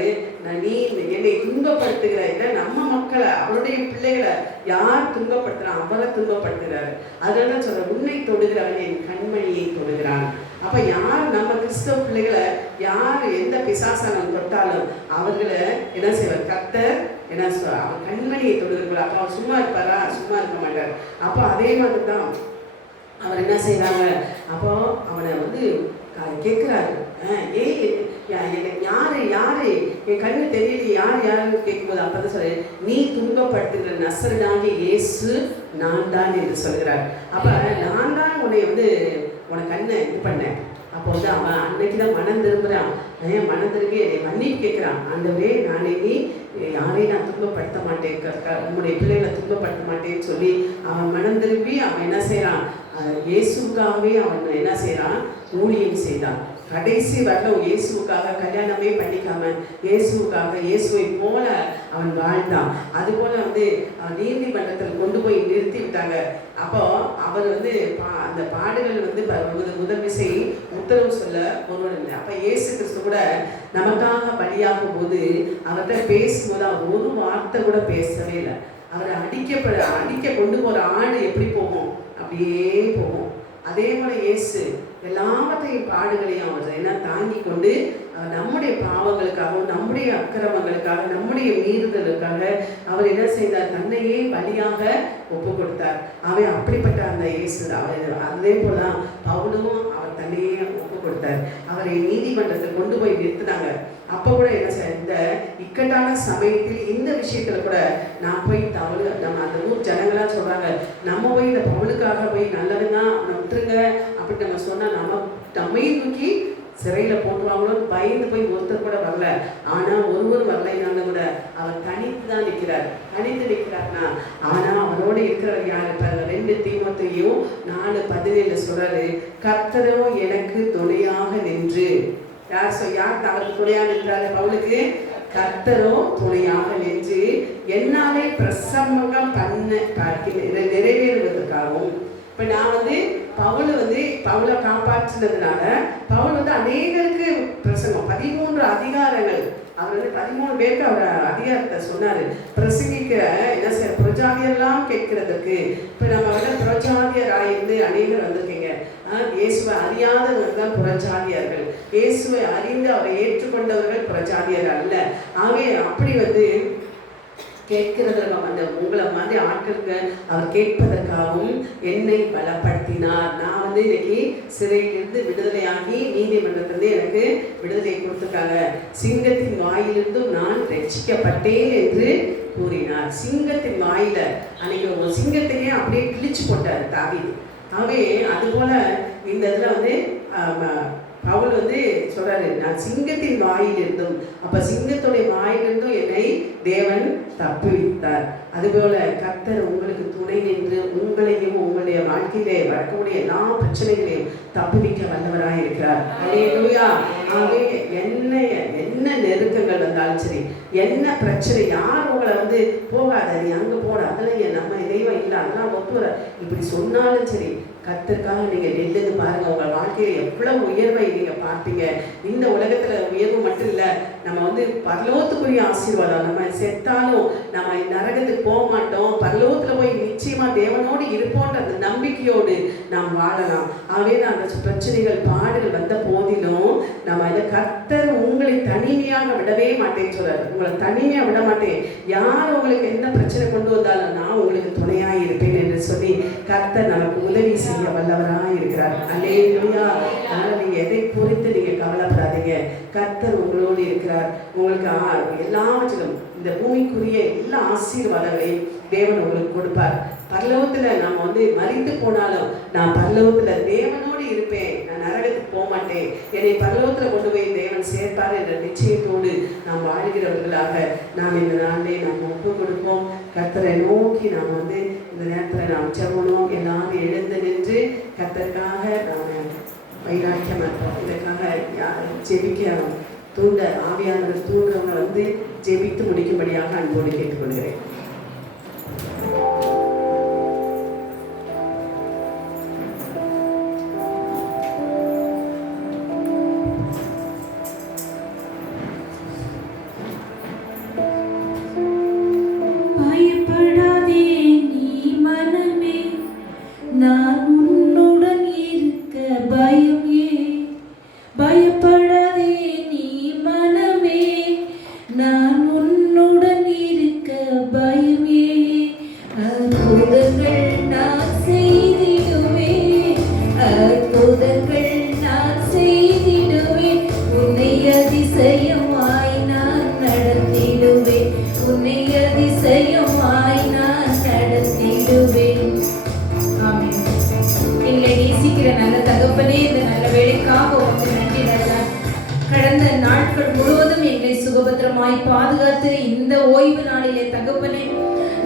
நீ என்னை துன்பப்படுத்துகிற இல்லை நம்ம மக்களை அவருடைய பிள்ளைகளை யார் துன்பப்படுத்துறான், அவரை துன்பப்படுத்துகிறாரு. அதனால சொல்ற, உன்னை தொடுகிறவன் என் கண்மணியை தொடுகிறான். அப்ப யார் நம்ம கிறிஸ்தவ பிள்ளைகளை யார் எந்த பிசாசானம் தொட்டாலும் அவர்களை என்ன செய்வார், கர்த்தர் என்ன அவன் கண்மணியை தொடுகிறார். அப்போ அவன் சும்மா இருப்பாரா, சும்மா இருக்க மாட்டார். அப்போ அதே மாதிரி தான் அவர் என்ன செய்வாங்க, அப்போ அவனை வந்து கேட்குறாரு, எனக்கு யாரு என் கண்ணு தெரியல, யாருன்னு கேட்கும்போது அப்பதான் சொல்ல, நீ துன்பப்படுத்துகிற நசரேயனாகிய இயேசு நான் தான் என்று சொல்கிறார். அப்ப நான் தான் உனக்கு கண்ணை இது பண்ணேன். அப்போ வந்து அவன் அன்னைக்கு தான் மனம் திரும்புகிறான். மனம் திரும்பி என்னை மன்னிப்பு கேட்குறான். ஆண்டவரே, நானே நீ யாரையும் நான் துன்பப்படுத்த மாட்டேன், உன்னுடைய பிள்ளைகளை துன்பப்படுத்த மாட்டேன்னு சொல்லி அவன் மனம் திரும்பி அவன் என்ன செய்கிறான், இயேசுக்காகவே அவன் என்ன செய்கிறான், ஊழியம் செய்தான். கடைசி வரலும் இயேசுக்காக கல்யாணமே பண்ணிக்காம இயேசுவை போல அவன் வாழ்ந்தான். அதுபோல வந்து நீதிமன்றத்தில் கொண்டு போய் நிறுத்தி விட்டாங்க. அப்போ அவர் வந்து அந்த பாடுகள் வந்து முதல் விசை உத்தரவு சொல்ல ஒருவன் இல்லை. அப்போ இயேசு கிறிஸ்து கூட நமக்காக பலியாகும் போது அவர்கிட்ட பேசும்போது அவர் ஒரு வார்த்தை கூட பேசவே இல்லை. அவரை அடிக்க கொண்டு போகிற ஆடு எப்படி போகும், அப்படியே போகும். அதே போல இயேசு எல்லாவற்றையும் பாடுகளையும் அவர் என்ன தாங்கி கொண்டு நம்முடைய பாவங்களுக்காகவும் நம்முடைய அக்கிரமங்களுக்காக நம்முடைய மீறுதலுக்காக அவர் என்ன செய்தார், தன்னையே பலியாக ஒப்பு கொடுத்தார். அவன் அப்படிப்பட்ட அந்த இயேசு அதே போலதான் பவுலும் அவர் தன்னையே ஒப்பு கொடுத்தார். அவரை நீதிமன்றத்தில் கொண்டு போய் நிறுத்தினாங்க. அப்போ கூட என்ன செய்ய, இந்த இக்கட்டான சமயத்தில் இந்த விஷயத்துல கூட நான் போய் நம்ம அந்த ஊர் ஜனங்களா சொல்றாங்க, நம்ம போய் இந்த பவுலுக்காக போய் நல்லதுன்னா அவனை விட்டுருங்க அப்படின்னு நம்ம சொன்னா நம்மையும் தூக்கி சிறையில போட்டுவாங்களோன்னு பயந்து போய் ஒருத்தர் கூட வரல. ஆனா ஒருவர் வரலைனாலும் கூட அவர் தனித்து தான் நிற்கிறார்னா ஆனா அவரோட இருக்கிறவர் யாரு பாருங்க, 2 தீமோத்தேயு 4:17 சொல்றாரு, கர்த்தரோ எனக்கு துணையாக நின்று. யார் அவருக்கு துணையாக நின்றாரு பவுலுக்கு? கர்த்தரோ துணையாக நின்று என்னாலே பிரசங்கம் நிறைவேறுவதற்காகவும். இப்ப நான் வந்து பவுலை காப்பாற்றினதுனால பவுல் வந்து அநேகருக்கு பிரசங்கம் 13 அதிகாரங்கள் அவர் வந்து 13 பேருக்கு அவர் அதிகாரத்தை சொன்னாரு. பிரசங்கிக்கிற என்ன செய்ய புரஜாதியெல்லாம் கேட்கிறதுக்கு. இப்ப நம்ம வந்து புரஜாதியராக இருந்து அநேகர் வந்திருக்கீங்க. இயேசுவை அறியாதவர்கள் தான் புரஜாதியர்கள். இயேசுவை அறிந்து அவரை ஏற்றுக்கொண்டவர்கள் புரஜாதியர் அல்ல. ஆகவே அப்படி வந்து கேட்கிறதற்காக அந்த உங்களை மாதிரி ஆட்களுக்கு அவர் கேட்பதற்காகவும் என்னை பலப்படுத்தினார். நான் வந்து இன்னைக்கு சிறையிலிருந்து விடுதலையாகி நீதிமன்றத்திலிருந்து எனக்கு விடுதலை கொடுத்துருக்காங்க. சிங்கத்தின் வாயிலிருந்தும் நான் ரட்சிக்கப்பட்டேன் என்று கூறினார். சிங்கத்தின் வாயில அன்னைக்கு ஒரு சிங்கத்தையே அப்படியே கிழிச்சு போட்டார் தாவீது. ஆகவே அதுபோல இந்த இதுல வந்து பவுல் வந்து சொல்றாரு, நான் சிங்கத்தின் வாயிலிருந்தும், அப்ப சிங்கத்துடைய வாயிலிருந்தும் என்னை தேவன் தப்புவித்தார். அதுபோல கர்த்தர் உங்களுக்கு துணை நின்று உங்களையும் உங்களுடைய வாழ்க்கையிலே வரக்கூடிய எல்லா பிரச்சனைகளையும் தப்புவிக்க வல்லவராக இருக்கிறார். அல்லேலூயா. ஆகவே என்ன நெருக்கங்கள் வந்தாலும் சரி, என்ன பிரச்சனை, யார் உங்களை வந்து போகாத, நீ அங்க போட, அதெல்லாம் நம்ம தெய்வம் இல்லை, அதெல்லாம் ஒத்து வர இப்படி சொன்னாலும் சரி, கர்த்தருக்காக நீங்க நின்று பாருங்க. உங்க வாழ்க்கையில எவ்வளவு உயர்வை நீங்க பார்ப்பீங்க. இந்த உலகத்துல உயர்வு மட்டும் இல்ல, நம்ம வந்து பரலோகத்துக்குரிய ஆசீர்வாதம். நம்ம செத்தாலும் நம்ம நரகத்துக்கு போக மாட்டோம், பரலோகத்துல போய் நிச்சயமா தேவனோடு இருப்போன்ற அந்த நம்பிக்கையோடு நாம் வாழலாம். ஆகவே அந்த பிரச்சனைகள் பாடுகள் வந்த போதிலும் நம்ம இதை கர்த்தர் உங்களை தனிமையாக விடவே மாட்டேன்னு சொல்றாரு. உங்களை தனிமையா விட மாட்டேன், யார் உங்களுக்கு என்ன பிரச்சனை கொண்டு வந்தாலும் நான் உங்களுக்கு துணையாக இருப்பேன் என்று சொல்லி கர்த்தர் நமக்கு உதவி செய்ய வல்லவராக இருக்கிறார். அல்லேலூயா. அதனால நீங்க எதை குறித்து நீங்க கவலைப்படாதீங்க, கர்த்தர் உங்களோடு இருக்கிறார். உங்களுக்கு எல்லாவற்றிலும் இந்த பூமிக்குரிய எல்லா ஆசீர்வாதங்களையும் தேவன் உங்களுக்கு கொடுப்பார். பரலோகத்துல நாம வந்து மரித்து போனாலும் நான் பரலோகத்துல தேவனோடு இருப்பேன், நான் நரகத்துக்கு போக மாட்டேன், என்னை பரலோகத்துல கொண்டு போய் தேவன் சேர்ப்பார் என்ற நிச்சயத்தோடு நாம் வாழ்கிறவர்களாக நாம் இந்த நாளிலே நாம் ஒப்பு கொடுப்போம். கர்த்தரை நோக்கி நாம் வந்து இந்த நேரத்துல நாம் செல்லணும். எல்லாரும் எழுந்து நின்று கர்த்தருக்காக நாம் வைராக்கியம் இருப்போம். இதற்காக ஜெபிக்க தூண்ட ஆவியானவர் தூண்டவங்க வந்து ஜெபித்து முடிக்கும்படியாக அன்போடு கேட்டுக்கொள்கிறேன். கடந்த நாட்கள் முழுவதும் எங்களை சுகபத்திரமாய் பாதுகாத்து இந்த ஓய்வு நாளிலே தகப்பனே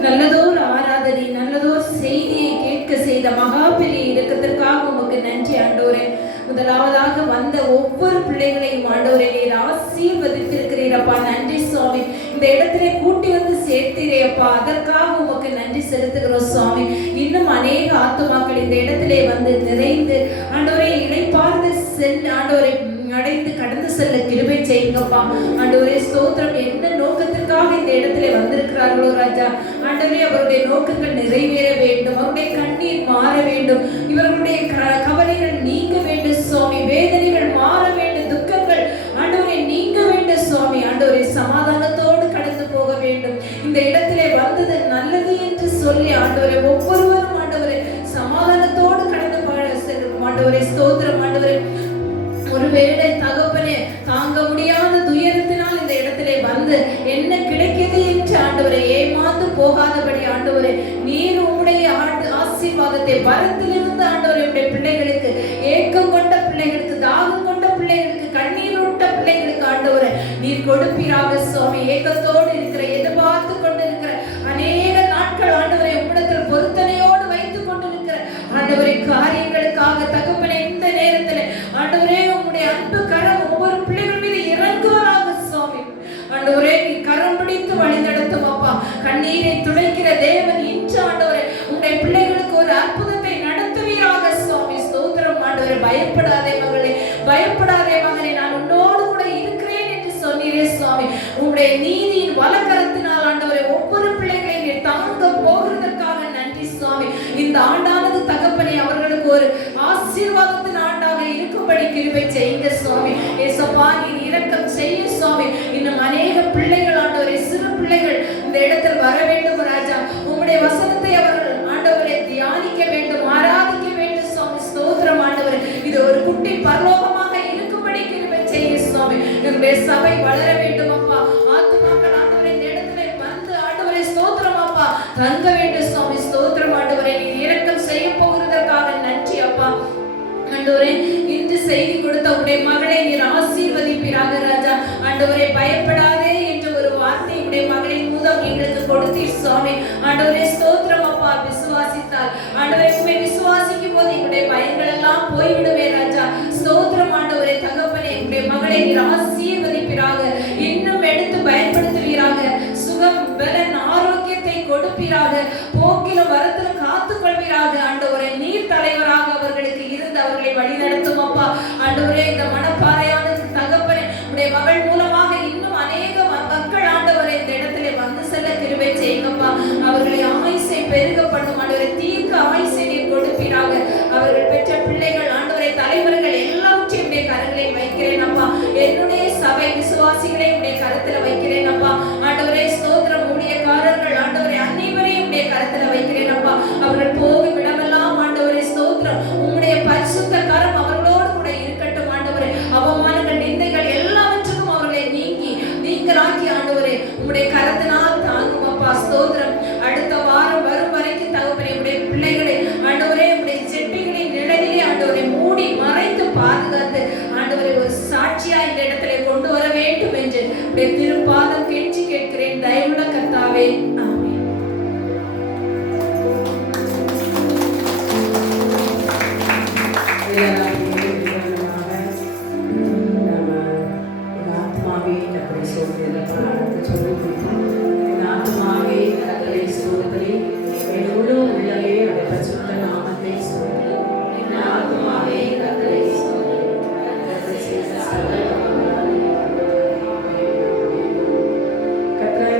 நல்லதோர் ஆராதனை, நல்லதோர் செய்தியை கேட்க செய்த மகா பெரிய இரக்கத்திற்காக உமக்கு நன்றி ஆண்டவரே. முதலாவதாக வந்த ஒவ்வொரு பிள்ளைகளையும் ஆண்டவரே நீர் ஆசீர்வதித்திருக்கிறீரப்பா. நன்றி சுவாமி. இந்த இடத்திலே கூட்டி வந்து சேர்த்தீரேப்பா, அதற்காக உமக்கு நன்றி செலுத்துகிறோம் சுவாமி. இன்னும் அநேக ஆத்துமாக்கள் இந்த இடத்திலே வந்து நிறைந்து ஆண்டவரே இளைப்பார்ந்து சென்று ஆண்டவரை அடைந்து கடந்து செல்ல கிருபை செய்யுங்கப்பா. ஆண்டவரே ஸ்தோத்திரம். என்ன நோக்கத்திற்காக இந்த இடத்துல வந்திருக்கிறார்களோ ராஜா, ஆண்டவரே அவருடைய நோக்கங்கள் நிறைவேற வேண்டும், அவருடைய கண்ணீர் மாற வேண்டும், இவர்களுடைய கவலைகள் நீங்க வேண்டும் சுவாமி, வேதனைகள் மாற வேண்டும், துக்கங்கள் ஆண்டவரே நீங்க வேண்டும் சுவாமி. ஆண்டவரே சமாதானத்தோடு கடந்து போக வேண்டும். இந்த இடத்திலே வந்தது நல்லது என்று சொல்லி ஆண்டவரே ஒவ்வொருவரும் ஆண்டவரே சமாதானத்தோடு கடந்து போக செல்லும் ஆண்டவரே ஸ்தோத்திரம். ஆண்டவரே ஒருவேளை தகப்பனே தாங்க முடியாத துயரத்தினால் இந்த இடத்திலே வந்து என்ன கிடைக்கிறது என்று ஆண்டவரை ஏமாந்து போகாதபடி ஆண்டவரே நீர் உம்முடைய ஆசீர்வாதத்தை வரத்திலிருந்து ஆண்டவரே உடைய பிள்ளைகளுக்கு, ஏக்கம் கொண்ட பிள்ளைகளுக்கு, தாகம் கொண்ட பிள்ளைகளுக்கு, கண்ணீர் விட்ட பிள்ளைகளுக்கு ஆண்டவரே நீர் கொடுப்பீராக சுவாமி. ஏக்கத்தோடு இருக்கிற, எதிர்பார்த்து கொண்டு இருக்கிற அநேக நாட்கள் ஆண்டவரை உம்மிடத்தில் பொருத்தனையோடு வைத்துக் கொண்டிருக்கிற ஆண்டவரை காரியங்களுக்காக தகப்பனே இந்த நேரத்தில் ஆண்டவரே உம்முடைய அன்பு கரம் ஒவ்வொரு பிள்ளைகள் மீது இறங்குவதாக சுவாமி. ஆண்டவரே நீ கரம் பிடித்து வழி நடத்தும் அப்பா. கண்ணீரை துடைக்கிற தேவன் இன்று ஆண்டவரே உம்முடைய பிள்ளைகளுக்கு ஒரு அற்புதத்தை நடத்துவீராக சுவாமி. ஸ்தோத்திரம் ஆண்டவரே. பயப்படாதே மகளே, பயப்படாதே மகனே, நான் உன்னோடு கூட இருக்கிறேன் என்று சொன்னீரே சுவாமி. உம்முடைய நீதியின் வலக்கரத்தினால் ஆண்டவரே ஒவ்வொரு பிள்ளைகளையும் நீர் தாங்க போகிறதற்காக நன்றி சுவாமி. இந்த ஆண்டானது தகப்பனே அவர்களுக்கு ஒரு ஆசீர்வாதத்தின் ஆண்டாக இருக்கும்படி கிருபை செய்யுங்க சுவாமி. ஏசப்பா நீர் இரக்கம் செய்ய சுவாமி. இன்னும் அநேக பிள்ளைகள் ஆண்டவரே, சிறு பிள்ளைகள் இந்த இடத்தில் வர வேண்டும் ராஜா. உம்முடைய வசனத்தை அவர்கள் ஆண்டவரை தியானிக்க வேண்டும், ஆராதிக்க வேண்டும் சுவாமி. ஸ்தோத்திரம் ஆண்டவரே. இது ஒரு குட்டி பரலோகமாக இருக்கும்படி கிருபை செய்ய சுவாமி. நம்முடைய சபை வளர வேண்டும் அப்பா. ஆத்துமாக்கள் ஆண்டவரே இந்த இடத்துல வந்து ஆண்டவரை சுவாமி. ஆண்டவரே ஸ்தோத்திரம் அப்பா. விசுவாசித்தால் ஆண்டவரே உம்மை விசுவாசிக்கும் போது எங்களுடைய பயங்கள் எல்லாம் போய்விடுவே ராஜா. ஸ்தோத்திரம் ஆண்டவரே. தகப்பனே எங்களுடைய மகளை நீர் ஆசீர்வதிப்பீராக, இன்னும் எடுத்து பயன்படுத்துவீராக, சுகம் பலன் ஆரோக்கியத்தை கொடுப்பீராக, போக்கிலும் வரத்திலும் காத்துக் கொள்வீராக. ஆண்டவரே நீர் தலைவராக அவர்களுக்கு இருந்து அவர்களை வழிநடத்தும் அப்பா. ஆண்டவரே இந்த மனப்பாறையான தகப்பனே உடைய மகள் மூலமாக இன்னும் அநேக மக்கள் ஆண்டவரே இந்த இடத்திலே வந்து செல்ல கிருபை செய்யுங்கப்பா. அவர்களை ஆயுசை பெருக பண்ணும் ஆண்டவரே. தீர்க்க ஆயுசை நீர் கொடுப்பீராக. அவர்கள் பெற்ற பிள்ளைகள் ஆண்டவரே தலைவர்கள் எல்லாவற்றையும் உடைய கரங்களில் வைக்கிறேன் அப்பா. என்னுடைய சபை விசுவாசிகளை உடைய கரத்துல வைக்கிறேன் அப்பா. ஆண்டவரே ஸ்தோத்திரம். ஊழியக்காரர்கள் ஆண்டவரே அனைவரையும் உடைய கரத்துல வைக்கிறேன் அப்பா. அவர்கள் போகும் இடமெல்லாம் ஆண்டவரே ஸ்தோத்திரம் உம்முடைய பரிசுத்த கரம் அவர்களோடு கூட இருக்கட்டும் ஆண்டவரே. அவமானங்கள் நிந்தைகள் எல்லாவற்றுக்கும் அவர்களை நீங்களாக்கி ஆண்டவரே உம்முடைய கரத்தினால் தாங்கும் அப்பா. ஸ்தோத்திரம். அடுத்த வாரம் வரும் வரைக்கும் தகப்பனே உடைய பிள்ளைகளை ஆண்டவரே உடைய செட்டிகளின் நிழலிலே ஆண்டவரை மூடி மறைத்து பாதுகாத்து ஆண்டவரை ஒரு சாட்சியா இந்த இடத்துல கொண்டு வர வேண்டும் என்று உடைய திருப்பாதம் கெஞ்சி கேட்கிறேன் தயவுள்ள கர்த்தாவே. ஆமென்.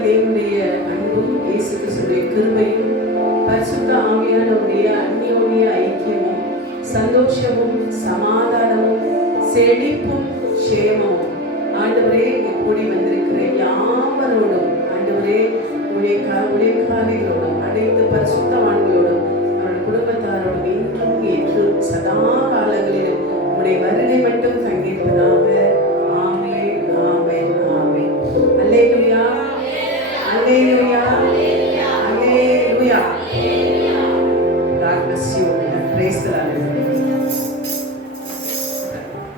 தேவனுடைய அன்பும் இயேசு கிறிஸ்துவின் கிருபையும் பரிசுத்த ஆவியானவருடைய அந்யோன்ய ஐக்கியமும் சந்தோஷமும் சமாதானமும் செழிப்பும் க்ஷேமமும் ஆண்டவரே கூடி வந்திருக்கிற யாவரோடும் ஆண்டவரே உடையக்காரிகளோடும் அனைத்து பரிசுத்தவான்களோடும் அவருடைய குடும்பத்தாரோடும் இன்றும் என்றும் சதா காலங்களிலும் உடைய வருகை மட்டும் தங்கியிருப்பதாக. ஆமென் ஆமென் ஆமென். அல்லேலூயா அல்லேலூயா அல்லேலூயா. God bless you. Praise the Lord.